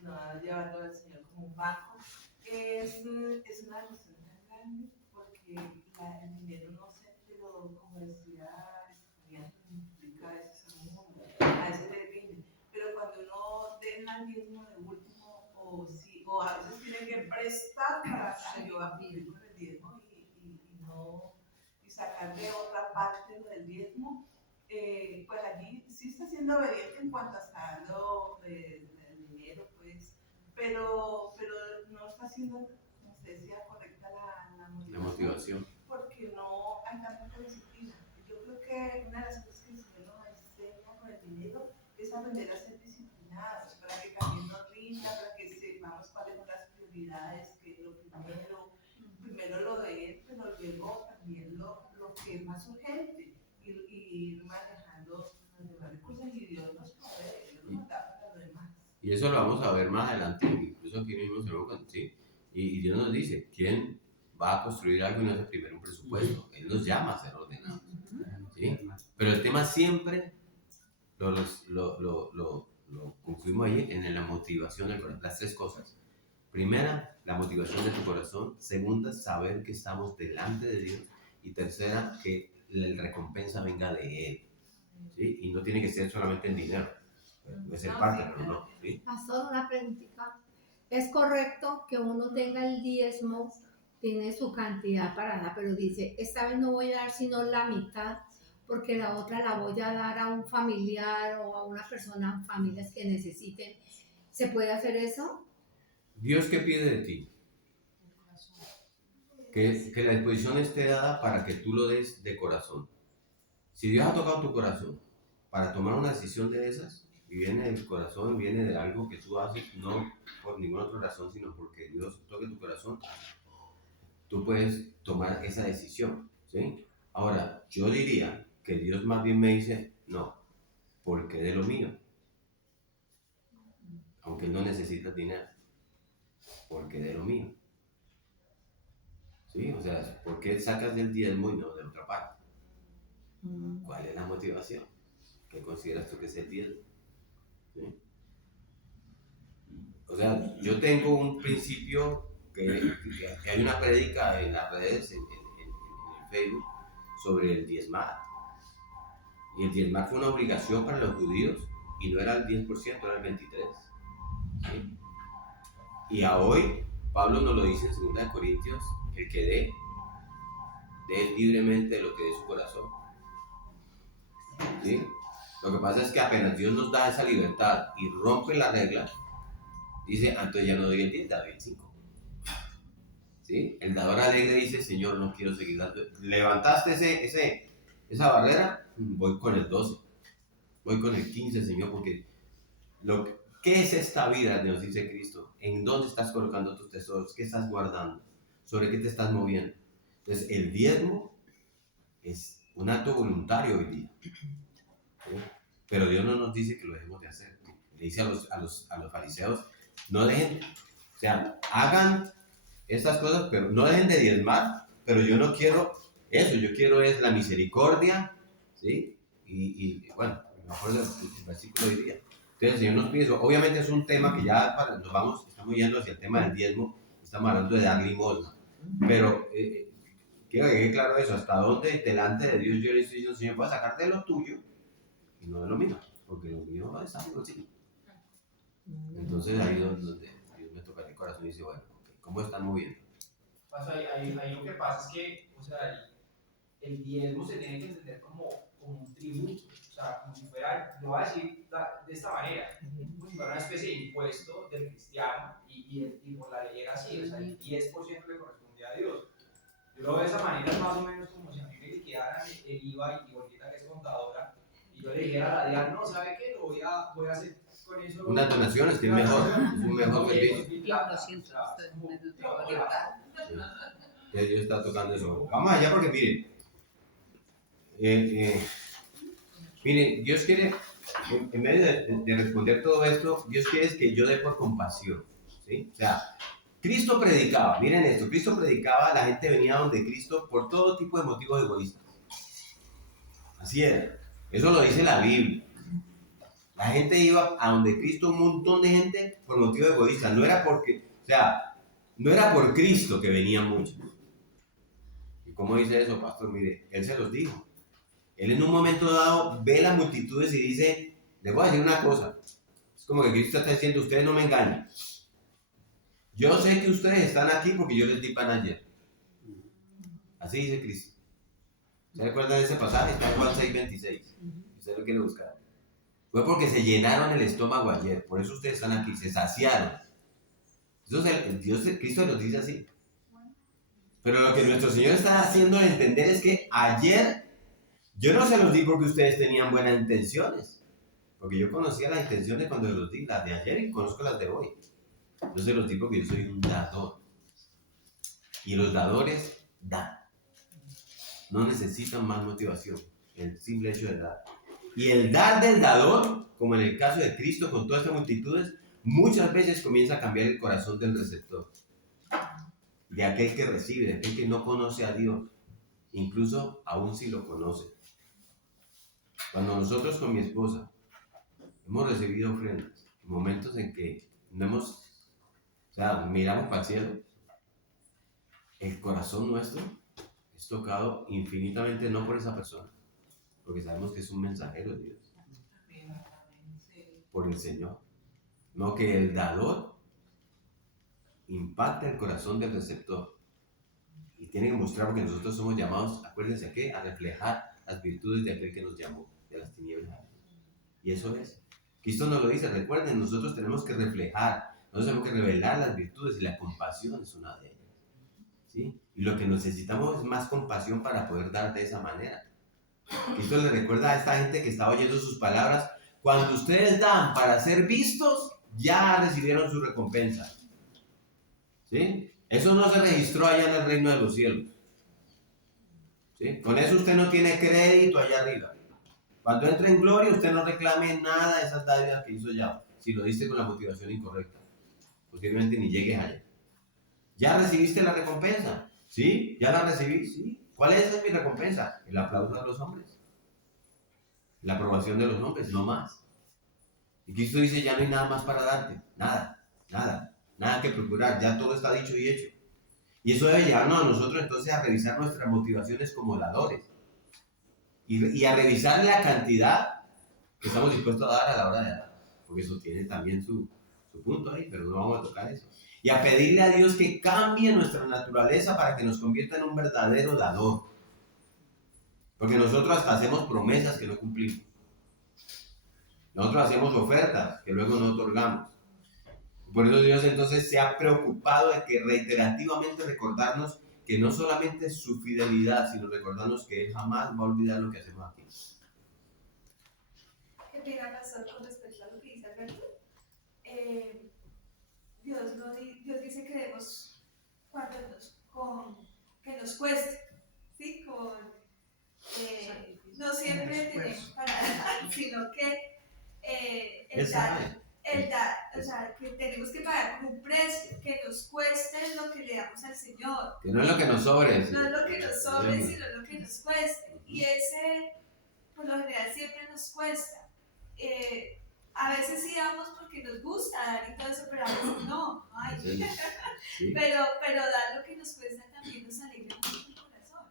no llevando al Señor como un banco. Es una emoción tan grande porque el dinero no sé, pero como decía estudiante, multiplica a veces a uno, a veces le rinde. Pero cuando uno deja el diezmo de último, o a veces tiene que prestar para ayudar a vivir con el diezmo y sacar de otra parte lo del diezmo, pues allí sí está siendo obediente en cuanto a estar dando el dinero, pues, pero no está siendo, como usted decía, correcta la motivación, porque no hay tampoco disciplina. Yo creo que una de las cosas que el Señor nos enseña con el dinero es aprender a ser disciplinados, para que también nos rinda, para que sepamos cuáles son las prioridades, que es lo primero lo de Él, pero luego también lo que es más urgente, y ir manejando los demás recursos, y Dios nos provee, Dios nos da para lo demás. Y eso lo vamos a ver más adelante, incluso aquí mismo se lo ¿sí? Y Dios nos dice, ¿quién va a construir algo y no hace primero un presupuesto? Él nos llama a ser ordenados, ¿sí? Pero el tema siempre lo concluimos ahí en la motivación del corazón, las tres cosas. Primera, la motivación de tu corazón. Segunda, saber que estamos delante de Dios. Y tercera, que la recompensa venga de Él, ¿sí? Y no tiene que ser solamente en dinero, puede ser parte, pero no, ¿sí? Pastor, una preguntita. ¿Es correcto que uno tenga el diezmo, tiene su cantidad para dar, pero dice, esta vez no voy a dar sino la mitad, porque la otra la voy a dar a un familiar o a una persona, familias que necesiten? ¿Se puede hacer eso? Dios, ¿qué pide de ti? Que la disposición esté dada para que tú lo des de corazón. Si Dios ha tocado tu corazón para tomar una decisión de esas, y viene del corazón, viene de algo que tú haces, no por ninguna otra razón, sino porque Dios toque tu corazón, tú puedes tomar esa decisión, ¿sí? Ahora, yo diría que Dios más bien me dice, no, porque de lo mío, aunque no necesitas dinero, porque de lo mío, ¿sí? O sea, ¿por qué sacas del diezmo y no de otra parte? ¿Cuál es la motivación? ¿Qué consideras tú que es el diezmo? ¿Sí? O sea, yo tengo un principio que hay una prédica en las redes, en el Facebook, sobre el diezmar. Y el diezmar fue una obligación para los judíos y no era el 10%, era el 23%. ¿Sí? Y a hoy, Pablo nos lo dice en 2 Corintios, el que dé libremente de lo que dé su corazón. ¿Sí? Lo que pasa es que apenas Dios nos da esa libertad y rompe la regla, dice, entonces ya no doy el 10, doy el 5. ¿Sí? El dador alegre dice, Señor, no quiero seguir dando. Levantaste esa barrera, voy con el 12, voy con el 15, Señor, porque ¿qué es esta vida? Nos dice Cristo. ¿En dónde estás colocando tus tesoros? ¿Qué estás guardando? ¿Sobre qué te estás moviendo? Entonces, el diezmo es un acto voluntario hoy día. ¿Sí? Pero Dios no nos dice que lo dejemos de hacer. Le dice a los fariseos, no dejen, o sea, hagan estas cosas, pero no dejen de diezmar, pero yo no quiero eso, yo quiero es la misericordia, ¿sí? Y bueno, mejor el versículo hoy día, Entonces el Señor nos pide eso. Obviamente es un tema que ya estamos yendo hacia el tema del diezmo, estamos hablando de dar limosna. Pero quiero que quede claro eso, hasta dónde delante de Dios yo le estoy diciendo, Señor, voy a sacarte de lo tuyo y no de lo mío, porque lo mío es algo así. Entonces ahí es donde Dios me toca el corazón y dice, bueno, okay, ¿cómo están moviendo? Ahí lo que pasa es que, o sea, el diezmo se tiene que entender como un tributo, o sea, como si fuera, lo voy a decir de esta manera, como si fuera una especie de impuesto del cristiano y por la ley era así, o sea, el 10% le corresponde a Dios. Yo lo veo de esa manera más o menos como si a mí me liquidaran el IVA y Olguita, que es contadora, y yo le dijera a la DIAN, no, ¿sabe qué? Lo voy a hacer con eso. Unas donaciones, que es mejor, es un mejor servicio. Que Dios está tocando eso. Vamos allá porque miren, Dios quiere, en medio de responder todo esto, Dios quiere que yo dé por compasión, ¿sí? O sea, Cristo predicaba, miren esto, Cristo predicaba, la gente venía donde Cristo por todo tipo de motivos egoístas. Así era, eso lo dice la Biblia. La gente iba a donde Cristo, un montón de gente por motivos egoístas, no era por Cristo que venían muchos. ¿Y cómo dice eso, pastor? Mire, Él se los dijo. Él en un momento dado ve las multitudes y dice, les voy a decir una cosa. Es como que Cristo está diciendo, ustedes no me engañen. Yo sé que ustedes están aquí porque yo les di pan ayer. Así dice Cristo. ¿Se recuerdan de ese pasaje? Está en Juan 6:26. Usted lo quiere buscar. Fue porque se llenaron el estómago ayer. Por eso ustedes están aquí. Se saciaron. Cristo nos dice así. Pero lo que nuestro Señor está haciendo entender es que ayer yo no se los di porque ustedes tenían buenas intenciones. Porque yo conocía las intenciones cuando se los di, las de ayer, y conozco las de hoy. Yo se los di porque yo soy un dador. Y los dadores dan. No necesitan más motivación. El simple hecho de dar. Y el dar del dador, como en el caso de Cristo con todas estas multitudes, muchas veces comienza a cambiar el corazón del receptor. De aquel que recibe, de aquel que no conoce a Dios. Incluso aún si lo conoce. Cuando nosotros con mi esposa hemos recibido ofrendas, momentos en que no miramos para el cielo, el corazón nuestro es tocado infinitamente no por esa persona, porque sabemos que es un mensajero de Dios, por el Señor. No que el dador impacta el corazón del receptor y tiene que mostrar, porque nosotros somos llamados, acuérdense a qué, a reflejar las virtudes de aquel que nos llamó de las tinieblas. Y eso es. Cristo nos lo dice, recuerden, nosotros tenemos que reflejar, nosotros tenemos que revelar las virtudes y la compasión es una de ellas. ¿Sí? Y lo que necesitamos es más compasión para poder dar de esa manera. Cristo le recuerda a esta gente que está oyendo sus palabras, cuando ustedes dan para ser vistos, ya recibieron su recompensa. ¿Sí? Eso no se registró allá en el reino de los cielos. ¿Sí? Con eso usted no tiene crédito allá arriba. Cuando entre en gloria, usted no reclame nada de esas dádivas que hizo ya, si lo diste con la motivación incorrecta. Posiblemente ni llegues allá. ¿Ya recibiste la recompensa? ¿Sí? ¿Ya la recibí? Sí. ¿Cuál es mi recompensa? El aplauso de los hombres. La aprobación de los hombres, no más. Y Cristo dice, ya no hay nada más para darte. Nada que procurar. Ya todo está dicho y hecho. Y eso debe llevarnos a nosotros entonces a revisar nuestras motivaciones como dadores. Y a revisar la cantidad que estamos dispuestos a dar a la hora de dar. Porque eso tiene también su punto ahí, pero no vamos a tocar eso. Y a pedirle a Dios que cambie nuestra naturaleza para que nos convierta en un verdadero dador. Porque nosotros hasta hacemos promesas que no cumplimos. Nosotros hacemos ofertas que luego no otorgamos. Por eso Dios entonces se ha preocupado de que reiterativamente recordarnos que no solamente es su fidelidad, sino recordarnos que Él jamás va a olvidar lo que hacemos aquí. ¿Qué pena, pastor, con respecto a lo que dice Alberto? Dios dice que debemos que nos cueste, ¿sí? No siempre tenemos para dar, sino que el dar, o sea, que tenemos que pagar con un precio, que nos cueste lo que le damos al Señor. Que no es lo que nos sobre. No es lo que nos sobre, sino lo que nos cueste. Y ese, por lo general, siempre nos cuesta. a veces sí damos porque nos gusta dar y todo eso, pero a veces no. Ay. Sí. Sí. Pero dar lo que nos cuesta también nos alegra mucho el corazón.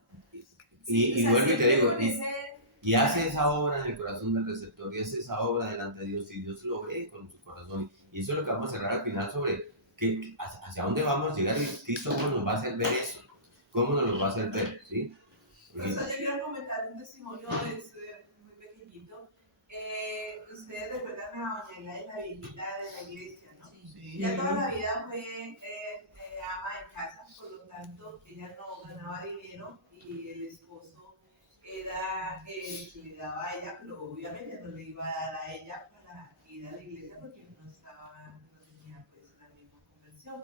Y O sea, vuelvo y te siempre digo, con ese- y hace esa obra en el corazón del receptor, y hace esa obra delante de Dios, y Dios lo ve con su corazón. Y eso es lo que vamos a cerrar al final sobre hacia dónde vamos a llegar y Cristo cómo nos va a hacer ver eso, cómo nos lo va a hacer ver, ¿sí? Por eso yo quiero comentar un testimonio, es muy pequeñito. Ustedes recuerdan a doña Gladys, la viejita de la iglesia, ¿no? Sí. Ella toda la vida fue ama en casa, por lo tanto ella no ganaba dinero y el esposo era el que le daba a ella, pero obviamente no le iba a dar a ella para ir a la iglesia porque no tenía pues la misma conversión.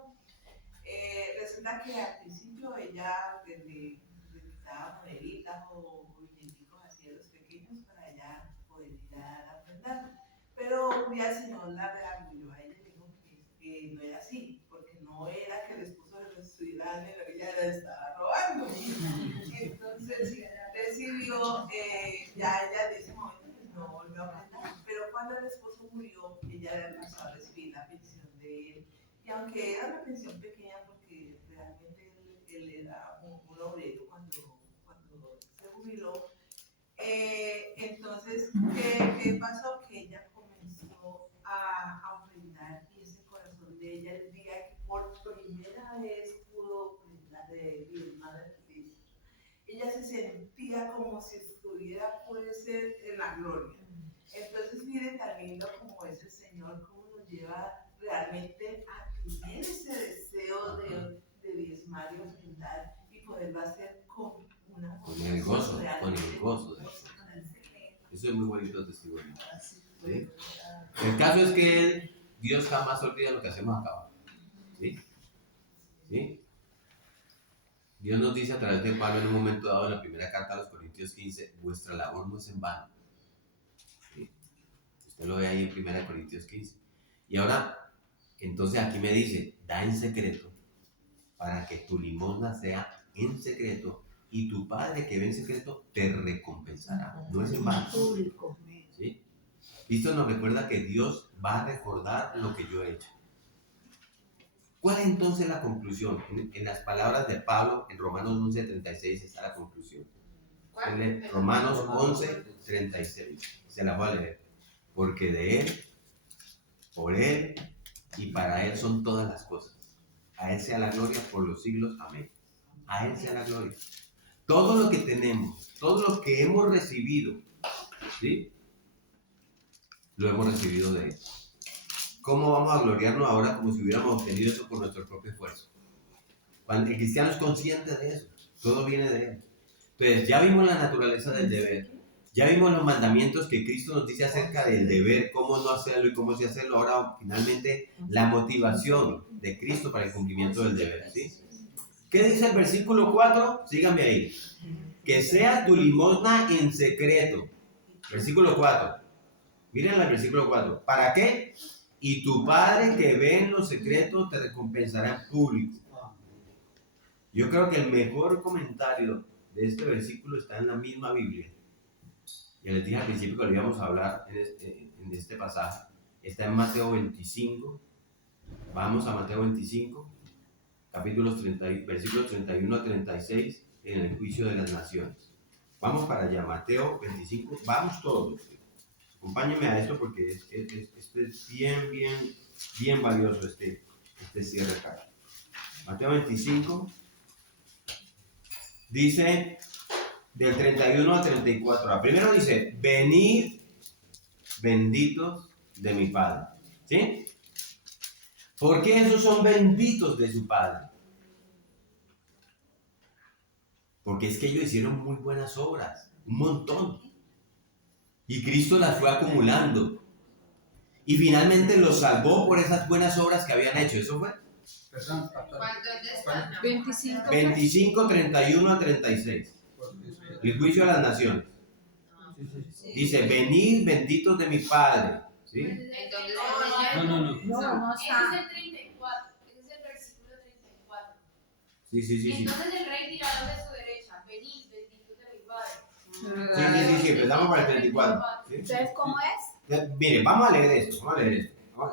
Resulta que al principio ella le quitaba moneditas o billetitos así a los pequeños para ella poder ir a aprender. Pero un día el Señor la reargulló a ella y dijo que no era así, porque no era que el esposo le estuviera dando, ella la estaba robando. Entonces decidió, ya ella de ese momento pues, no volvió a aprender. Pero cuando el esposo murió, ella le alcanzó a recibir la pensión de él. Y aunque era una pensión pequeña, porque realmente él era un obrero cuando se jubiló, entonces, ¿qué pasó? Que ella comenzó a ofrendar y ese corazón de ella el día que por primera vez pudo ofrendar de diezmar a la iglesia, ella se sentía como si estuviera, puede ser, en la gloria. Entonces, miren tan lindo como es el Señor, cómo nos lleva realmente a tener ese deseo de diezmar y ofrendar y poderlo hacer con una con el gozo de eso. Eso es muy bonito testimonio. ¿Sí? El caso es que Dios jamás olvida lo que hacemos acá. ¿Sí? ¿Sí? Dios nos dice a través de Pablo en un momento dado en la primera carta a los Corintios 15, vuestra labor no es en vano. ¿Sí? Usted lo ve ahí en 1 Corintios 15. Y ahora, entonces aquí me dice, da en secreto para que tu limosna sea en secreto y tu Padre que ve en secreto te recompensará. No es en vano. ¿Sí? Cristo nos recuerda que Dios va a recordar lo que yo he hecho. ¿Cuál es entonces la conclusión? En las palabras de Pablo, en Romanos 11:36 está la conclusión. En Romanos 11:36. Se la voy a leer. Porque de Él, por Él y para Él son todas las cosas. A Él sea la gloria por los siglos. Amén. A Él sea la gloria. Todo lo que tenemos, todo lo que hemos recibido, ¿sí? Lo hemos recibido de Él. ¿Cómo vamos a gloriarnos ahora como si hubiéramos obtenido eso por nuestro propio esfuerzo? Cuando el cristiano es consciente de eso, todo viene de Él. Entonces, ya vimos la naturaleza del deber, ya vimos los mandamientos que Cristo nos dice acerca del deber, cómo no hacerlo y cómo sí hacerlo. Ahora, finalmente, la motivación de Cristo para el cumplimiento del deber, ¿sí? ¿Qué dice el versículo 4? Síganme ahí. Que sea tu limosna en secreto. Versículo 4. Miren el versículo 4. ¿Para qué? Y tu Padre que ve en los secretos te recompensará en público. Yo creo que el mejor comentario de este versículo está en la misma Biblia. Ya les dije al principio que lo íbamos a hablar en este pasaje. Está en Mateo 25. Vamos a Mateo 25, versículos 31 a 36, en el juicio de las naciones. Vamos para allá, Mateo 25. Vamos todos. Acompáñenme a esto porque esto es bien valioso este cierre acá. Mateo 25 dice del 31 al 34. Primero dice, venid benditos de mi Padre. ¿Sí? ¿Por qué esos son benditos de su Padre? Porque es que ellos hicieron muy buenas obras, un montón. Y Cristo las fue acumulando. Y finalmente los salvó por esas buenas obras que habían hecho. ¿Eso fue? Perdón, ¿Dónde están? 25. 31 a 36. El juicio de las naciones. Dice, venid benditos de mi Padre. ¿Sí? Entonces, No Ese es el 34, ese es el versículo 34. Sí. Entonces el rey dirá a los de su derecha, venid, benditos de mi Padre. Sí, empezamos para el 34. ¿Sí? Entonces, ¿cómo es? Mire, vamos a leer esto.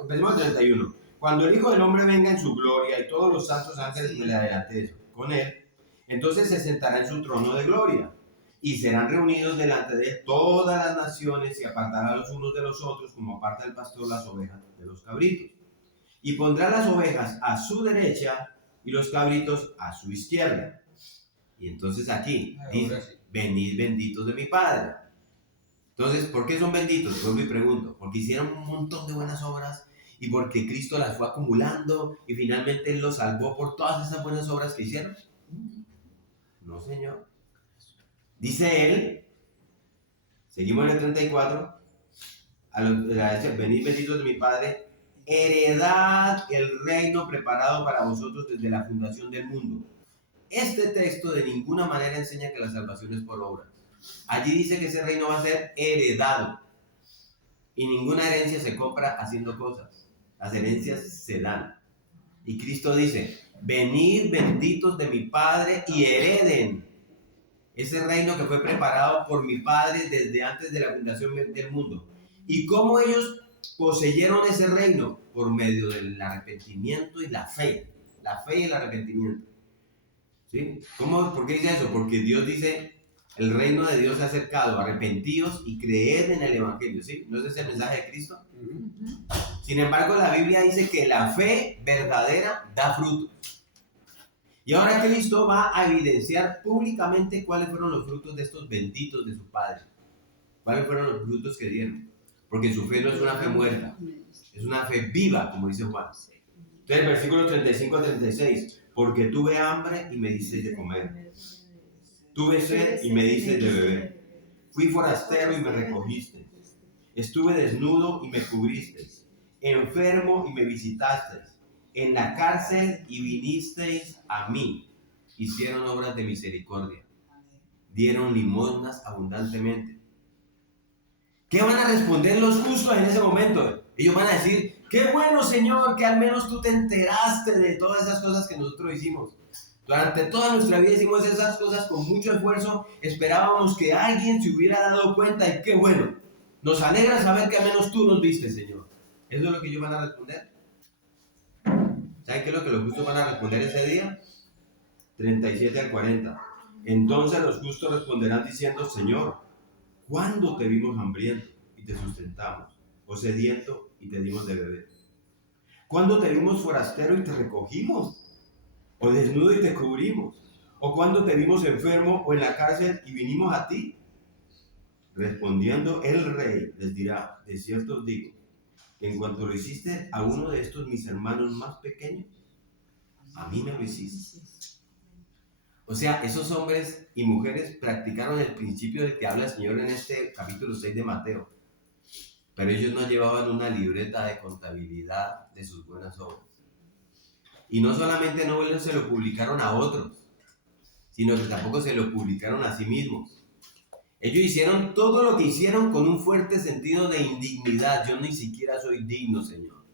Empecemos el 31. Cuando el Hijo del Hombre venga en su gloria y todos los santos ángeles le adelanten con él, entonces se sentará en su trono de gloria y serán reunidos delante de él todas las naciones y apartará los unos de los otros como aparta el pastor las ovejas de los cabritos. Y pondrá las ovejas a su derecha y los cabritos a su izquierda. Y entonces aquí dice, venid benditos de mi Padre. Entonces, ¿por qué son benditos? Vuelvo y pregunto, porque hicieron un montón de buenas obras y porque Cristo las fue acumulando y finalmente Él los salvó por todas esas buenas obras que hicieron. No, Señor. Dice Él, seguimos en el 34, venid benditos de mi Padre, heredad el reino preparado para vosotros desde la fundación del mundo. Este texto de ninguna manera enseña que la salvación es por obra. Allí dice que ese reino va a ser heredado. Y ninguna herencia se compra haciendo cosas. Las herencias se dan. Y Cristo dice, venid benditos de mi Padre y hereden ese reino que fue preparado por mi Padre desde antes de la fundación del mundo. ¿Y cómo ellos poseyeron ese reino? Por medio del arrepentimiento y la fe. La fe y el arrepentimiento. ¿Sí? ¿Por qué dice eso? Porque Dios dice, el reino de Dios se ha acercado, arrepentíos y creed en el Evangelio. ¿Sí? ¿No es ese el mensaje de Cristo? Sin embargo, la Biblia dice que la fe verdadera da frutos. Y ahora Cristo va a evidenciar públicamente cuáles fueron los frutos de estos benditos de su Padre. ¿Cuáles fueron los frutos que dieron? Porque su fe no es una fe muerta, es una fe viva, como dice Juan. Entonces, versículos 35 a 36. Porque tuve hambre y me dices de comer. Tuve sed y me dices de beber. Fui forastero y me recogiste. Estuve desnudo y me cubriste. Enfermo y me visitaste. En la cárcel y vinisteis a mí. Hicieron obras de misericordia. Dieron limosnas abundantemente. ¿Qué van a responder los justos en ese momento? Ellos van a decir, qué bueno, Señor, que al menos tú te enteraste de todas esas cosas que nosotros hicimos. Durante toda nuestra vida hicimos esas cosas con mucho esfuerzo. Esperábamos que alguien se hubiera dado cuenta y qué bueno. Nos alegra saber que al menos tú nos viste, Señor. ¿Eso es lo que ellos van a responder? ¿Saben qué es lo que los justos van a responder ese día? 37 al 40. Entonces los justos responderán diciendo, Señor, ¿cuándo te vimos hambriento y te sustentamos? ¿O sediento y te dimos de beber? ¿Cuándo te vimos forastero y te recogimos? ¿O desnudo y te cubrimos? ¿O cuándo te vimos enfermo o en la cárcel y vinimos a ti? Respondiendo el rey les dirá, de cierto os digo, que en cuanto lo hiciste a uno de estos mis hermanos más pequeños, a mí me lo hiciste. O sea, esos hombres y mujeres practicaron el principio del que habla el Señor en este capítulo 6 de Mateo. Pero ellos no llevaban una libreta de contabilidad de sus buenas obras. Y no solamente no se lo publicaron a otros, sino que tampoco se lo publicaron a sí mismos. Ellos hicieron todo lo que hicieron con un fuerte sentido de indignidad. Yo ni siquiera soy digno, Señor.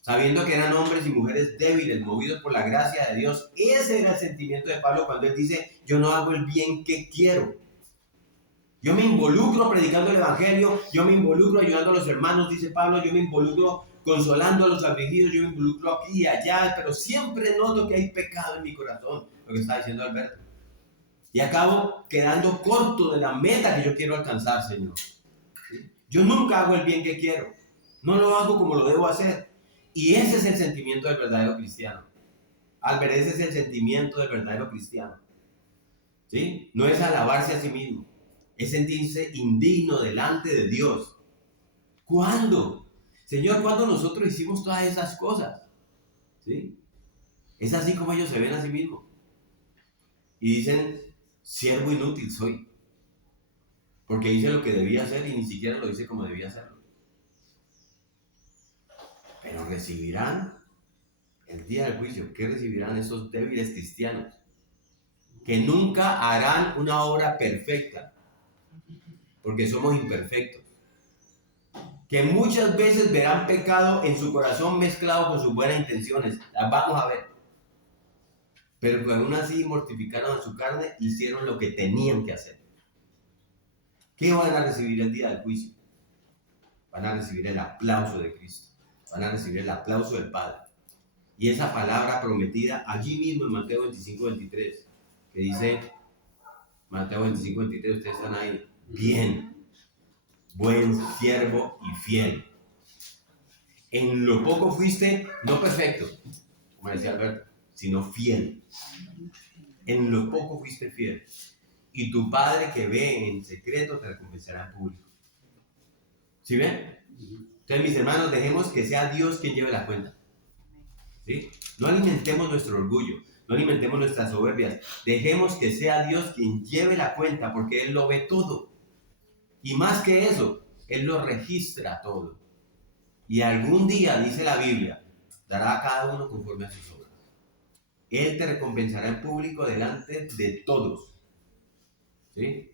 Sabiendo que eran hombres y mujeres débiles, movidos por la gracia de Dios. Ese era el sentimiento de Pablo cuando él dice, yo no hago el bien que quiero. Yo me involucro predicando el Evangelio, yo me involucro ayudando a los hermanos, dice Pablo, yo me involucro consolando a los afligidos, yo me involucro aquí y allá, pero siempre noto que hay pecado en mi corazón, lo que está diciendo Alberto. Y acabo quedando corto de la meta que yo quiero alcanzar, Señor. Yo nunca hago el bien que quiero, no lo hago como lo debo hacer. Y ese es el sentimiento del verdadero cristiano. Albert, ese es el sentimiento del verdadero cristiano. ¿Sí? No es alabarse a sí mismo, es sentirse indigno delante de Dios. ¿Cuándo? Señor, ¿cuándo nosotros hicimos todas esas cosas? ¿Sí? Es así como ellos se ven a sí mismos. Y dicen, siervo inútil soy. Porque hice lo que debía hacer y ni siquiera lo hice como debía hacerlo. Pero recibirán el día del juicio. ¿Qué recibirán esos débiles cristianos? Que nunca harán una obra perfecta. Porque somos imperfectos. Que muchas veces verán pecado en su corazón mezclado con sus buenas intenciones. Las vamos a ver. Pero que aún así mortificaron a su carne, hicieron lo que tenían que hacer. ¿Qué van a recibir el día del juicio? van a recibir el aplauso de Cristo, van a recibir el aplauso del Padre. Y esa palabra prometida allí mismo en Mateo 25:23, que dice, Mateo 25:23, ustedes están ahí, bien, buen siervo y fiel. En lo poco fuiste, no perfecto, como decía Alberto, sino fiel. En lo poco fuiste fiel. Y tu Padre que ve en secreto te recompensará en público. ¿Sí ven? Entonces, mis hermanos, dejemos que sea Dios quien lleve la cuenta. ¿Sí? No alimentemos nuestro orgullo, no alimentemos nuestras soberbias. Dejemos que sea Dios quien lleve la cuenta, porque Él lo ve todo. Y más que eso, Él lo registra todo. Y algún día, dice la Biblia, dará a cada uno conforme a sus obras. Él te recompensará en público delante de todos. ¿Sí?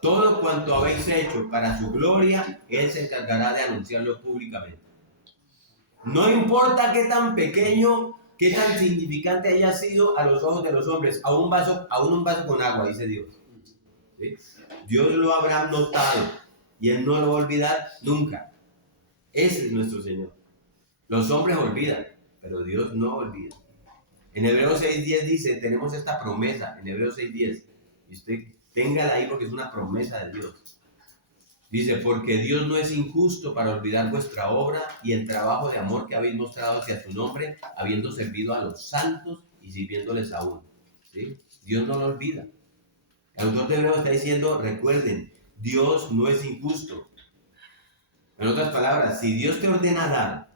Todo cuanto habéis hecho para su gloria, Él se encargará de anunciarlo públicamente. No importa qué tan pequeño, qué tan significante haya sido a los ojos de los hombres, aún un vaso con agua, dice Dios. ¿Sí? Dios lo habrá notado y Él no lo va a olvidar nunca. Ese es nuestro Señor. Los hombres olvidan, pero Dios no olvida. En Hebreos 6:10 dice, tenemos esta promesa, en Hebreos 6:10, y usted téngala ahí porque es una promesa de Dios. Dice, porque Dios no es injusto para olvidar vuestra obra y el trabajo de amor que habéis mostrado hacia su nombre, habiendo servido a los santos y sirviéndoles aún. ¿Sí? Dios no lo olvida. El autor de Hebreos está diciendo, recuerden, Dios no es injusto. En otras palabras, si Dios te ordena dar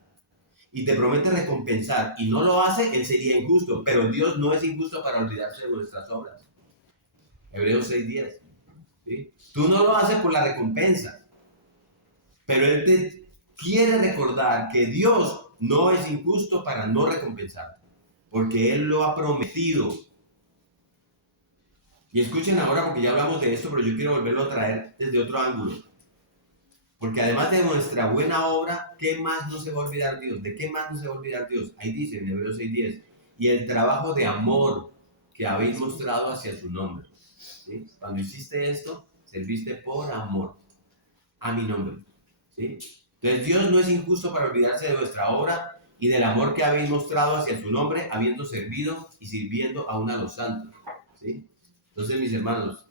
y te promete recompensar y no lo hace, Él sería injusto, pero Dios no es injusto para olvidarse de nuestras obras. Hebreos 6:10. ¿Sí? Tú no lo haces por la recompensa, pero Él te quiere recordar que Dios no es injusto para no recompensarte, porque Él lo ha prometido. Y escuchen ahora, porque ya hablamos de esto, pero yo quiero volverlo a traer desde otro ángulo. Porque además de nuestra buena obra, ¿qué más no se va a olvidar Dios? ¿De qué más no se va a olvidar Dios? Ahí dice en Hebreos 6:10, y el trabajo de amor que habéis mostrado hacia su nombre. ¿Sí? Cuando hiciste esto, serviste por amor a mi nombre. ¿Sí? Entonces Dios no es injusto para olvidarse de vuestra obra y del amor que habéis mostrado hacia su nombre, habiendo servido y sirviendo aún a los santos. ¿Sí? Entonces, mis hermanos,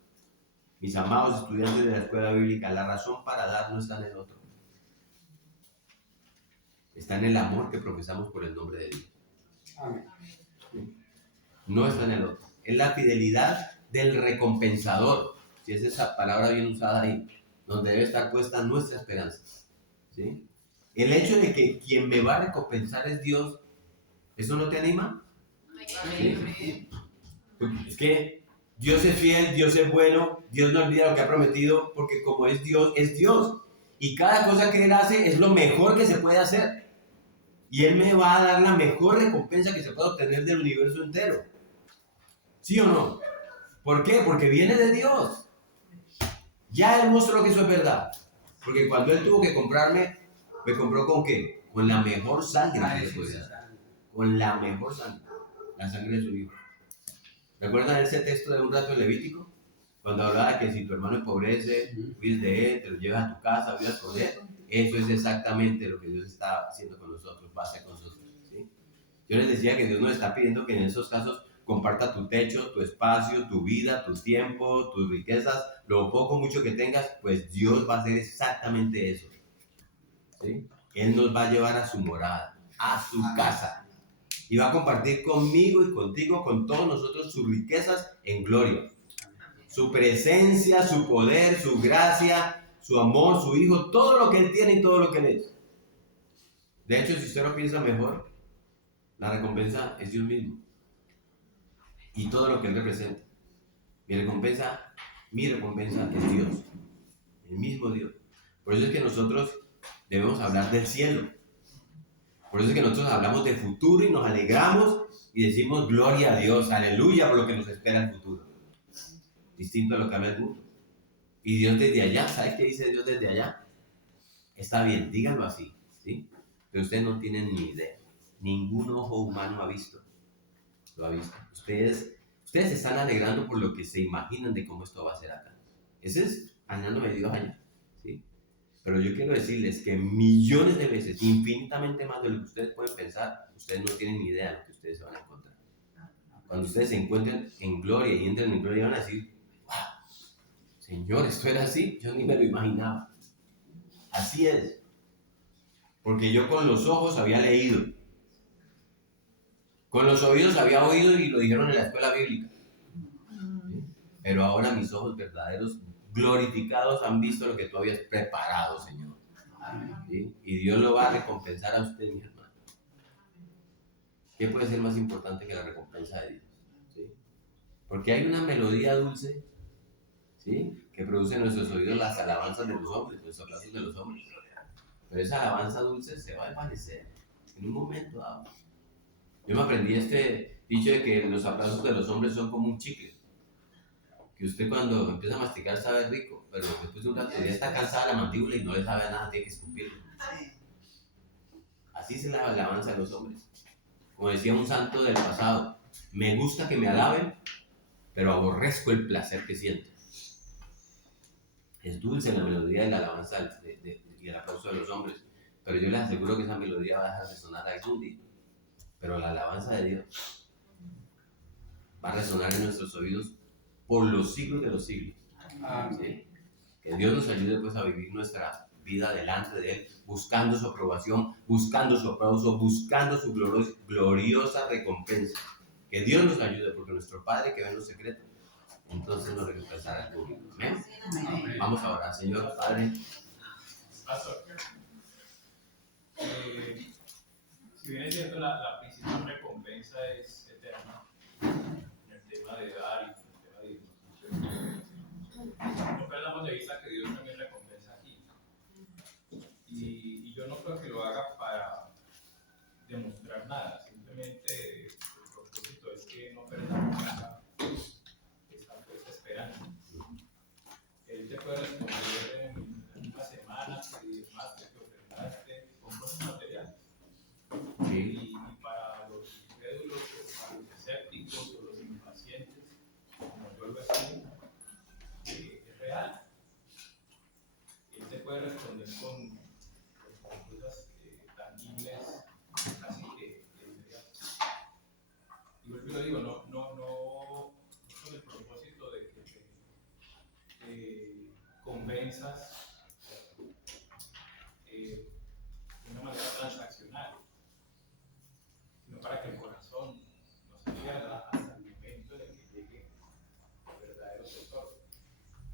mis amados estudiantes de la escuela bíblica, la razón para dar no está en el otro. Está en el amor que profesamos por el nombre de Dios. Amén. ¿Sí? No está en el otro. Es la fidelidad del recompensador, si es esa palabra bien usada ahí, donde debe estar puesta nuestra esperanza. ¿Sí? El hecho de que quien me va a recompensar es Dios, ¿eso no te anima? ¿Sí? Es que Dios es fiel, Dios es bueno, Dios no olvida lo que ha prometido, porque como es Dios, y cada cosa que Él hace es lo mejor que se puede hacer, y Él me va a dar la mejor recompensa que se puede obtener del universo entero. ¿Sí o no? ¿Por qué? Porque viene de Dios. Ya Él mostró que eso es verdad. Porque cuando Él tuvo que comprarme, ¿me compró con qué? Con la mejor sangre que se podía dar. Con la mejor sangre. La sangre de su Hijo. ¿Recuerdan ese texto de un rato en Levítico? Cuando hablaba de que si tu hermano empobrece, cuides de él, te lo llevas a tu casa, vivas con él. Eso es exactamente lo que Dios está haciendo con nosotros, va a hacer con nosotros. ¿Sí? Yo les decía que Dios nos está pidiendo que en esos casos comparta tu techo, tu espacio, tu vida, tu tiempo, tus riquezas, lo poco, mucho que tengas, pues Dios va a hacer exactamente eso. ¿Sí? Él nos va a llevar a su morada, a su casa. Y va a compartir conmigo y contigo, con todos nosotros, sus riquezas en gloria. Su presencia, su poder, su gracia, su amor, su Hijo, todo lo que Él tiene y todo lo que Él es. De hecho, si usted lo piensa mejor, la recompensa es Dios mismo. Y todo lo que Él representa. Mi recompensa es Dios. El mismo Dios. Por eso es que nosotros debemos hablar del cielo. Por eso es que nosotros hablamos de futuro y nos alegramos y decimos gloria a Dios, aleluya por lo que nos espera el futuro. Distinto a lo que habla el mundo. Y Dios desde allá, ¿sabes qué dice Dios desde allá? Está bien, díganlo así, ¿sí? Pero ustedes no tienen ni idea. Ningún ojo humano ha visto. Lo ha visto. Ustedes se están alegrando por lo que se imaginan de cómo esto va a ser acá. Ese es añándome Dios allá, ¿sí? Pero yo quiero decirles que millones de veces, infinitamente más de lo que ustedes pueden pensar, ustedes no tienen ni idea de lo que ustedes se van a encontrar. Cuando ustedes se encuentren en gloria y entren en gloria, van a decir, wow, Señor, esto era así, yo ni me lo imaginaba. Así es. Porque yo con los ojos había leído, con los oídos había oído y lo dijeron en la escuela bíblica. Pero ahora mis ojos verdaderos, glorificados, han visto lo que tú habías preparado, Señor. ¿Sí? Y Dios lo va a recompensar a usted, mi hermano. ¿Qué puede ser más importante que la recompensa de Dios? ¿Sí? Porque hay una melodía dulce, ¿sí?, que produce en nuestros oídos las alabanzas de los hombres, los aplausos de los hombres. Pero esa alabanza dulce se va a desvanecer en un momento dado. Yo me aprendí este dicho de que los aplausos de los hombres son como un chicle. Que usted cuando empieza a masticar sabe rico, pero después de un rato ya está cansada la mandíbula y no le sabe a nada, tiene que escupirlo. Así es la alabanza de los hombres. Como decía un santo del pasado, me gusta que me alaben, pero aborrezco el placer que siento. Es dulce la melodía de la alabanza y el aplauso de los hombres, pero yo les aseguro que esa melodía va a dejar de sonar algún día. Pero la alabanza de Dios va a resonar en nuestros oídos por los siglos de los siglos. ¿Sí? Que Dios nos ayude pues a vivir nuestra vida delante de Él, buscando su aprobación, buscando su aplauso, buscando su gloriosa recompensa. Que Dios nos ayude, porque nuestro Padre que ve en los secretos, entonces nos recompensará el público. ¿Amén? Amén. Vamos a orar. Señor Padre. Pastor, si bien es cierto, la principal recompensa es eterna, en el tema de dar y en el tema de no perdamos de vista que Dios también recompensa aquí. Y yo no creo que lo haga para demostrar nada, simplemente el propósito es que no perdamos esa esperanza. Él te puede responder en una semana si más te ofrendaste con cosas materiales. Y para los incrédulos, o para los escépticos, o los impacientes, como yo lo asumo, es real. Él te puede responder con cosas tangibles, casi que inmediatas. Y vuelvo y lo digo, no con el propósito de que te convenzas de una manera transaccional, sino para que el corazón no se pierda hasta el momento en que llegue el verdadero tesoro.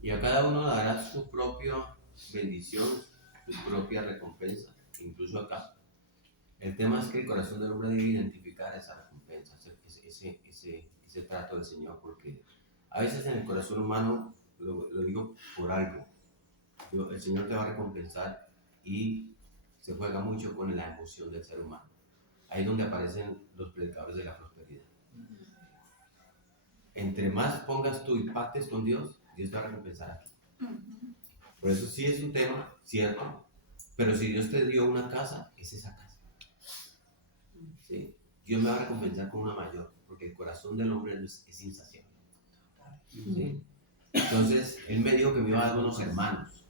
Y a cada uno dará su propia bendición, su propia recompensa, incluso acá. El tema es que el corazón del hombre debe identificar esa recompensa, ese trato del Señor, porque a veces en el corazón humano, lo digo por algo, el Señor te va a recompensar y se juega mucho con la emoción del ser humano. Ahí es donde aparecen los predicadores de la prosperidad. Entre más pongas tú y pactes con Dios, Dios te va a recompensar aquí. Por eso sí es un tema cierto, pero si Dios te dio una casa, es esa casa. ¿Sí? Dios me va a recompensar con una mayor, porque el corazón del hombre es insaciable. ¿Sí? Entonces, Él me dijo que me iba a dar unos hermanos.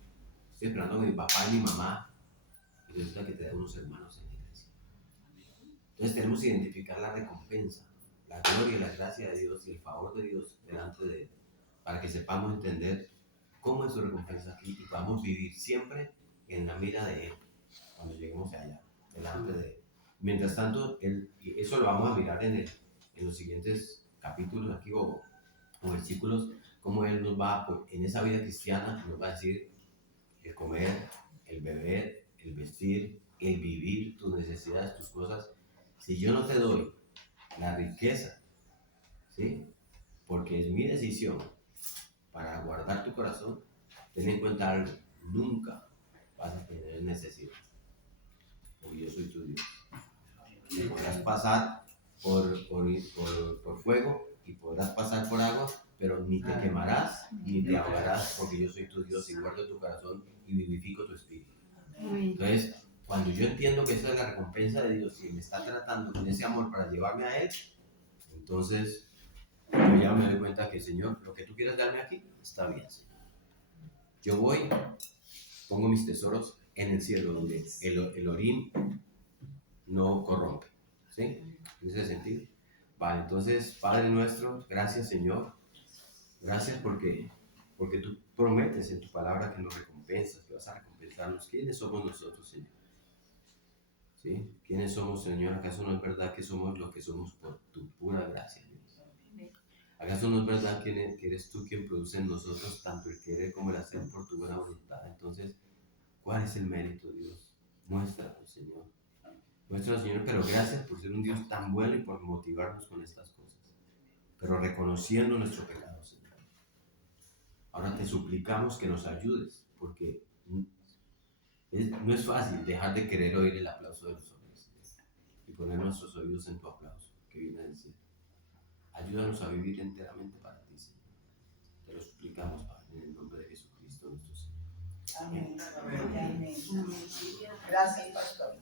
Estoy esperando que mi papá y mi mamá, y resulta que te da unos hermanos en la iglesia. Entonces tenemos que identificar la recompensa, la gloria y la gracia de Dios y el favor de Dios delante de Él, para que sepamos entender cómo es su recompensa aquí y podamos vivir siempre en la mira de Él, cuando lleguemos allá, delante de Él. Mientras tanto, y eso lo vamos a mirar en los siguientes capítulos aquí o versículos, cómo Él nos va, en esa vida cristiana, nos va a decir el comer, el beber, el vestir, el vivir, tus necesidades, tus cosas. Si yo no te doy la riqueza, ¿sí?, porque es mi decisión para guardar tu corazón, ten en cuenta algo, nunca vas a tener necesidad, porque yo soy tu Dios. Te podrás pasar por fuego y podrás pasar por agua, pero ni te quemarás ni te ahogarás, porque yo soy tu Dios y guardo tu corazón y vivifico tu espíritu. Entonces, cuando yo entiendo que esa es la recompensa de Dios y me está tratando con ese amor para llevarme a Él, entonces yo ya me doy cuenta que, Señor, lo que tú quieras darme aquí, está bien, Señor. Yo voy, pongo mis tesoros en el cielo, donde el orín no corrompe. ¿Sí? ¿En ese sentido? Vale, entonces, Padre nuestro, gracias Señor. Gracias porque tú prometes en tu palabra que nos recompensas, que vas a recompensarnos. ¿Quiénes somos nosotros, Señor? ¿Sí? ¿Quiénes somos, Señor? ¿Acaso no es verdad que somos lo que somos por tu pura gracia, Dios? ¿Acaso no es verdad que eres tú quien produce en nosotros tanto el querer como el hacer por tu buena voluntad? Entonces, ¿cuál es el mérito, Dios? Muéstranos, Señor. Muéstranos, Señor, pero gracias por ser un Dios tan bueno y por motivarnos con estas cosas. Pero reconociendo nuestro pecado, Señor. Ahora te suplicamos que nos ayudes, porque no es fácil dejar de querer oír el aplauso de los hombres y poner nuestros oídos en tu aplauso, que viene del cielo. Ayúdanos a vivir enteramente para ti, Señor. Te lo suplicamos, Padre, en el nombre de Jesucristo nuestro Señor. Amén. Amén. Gracias, pastor.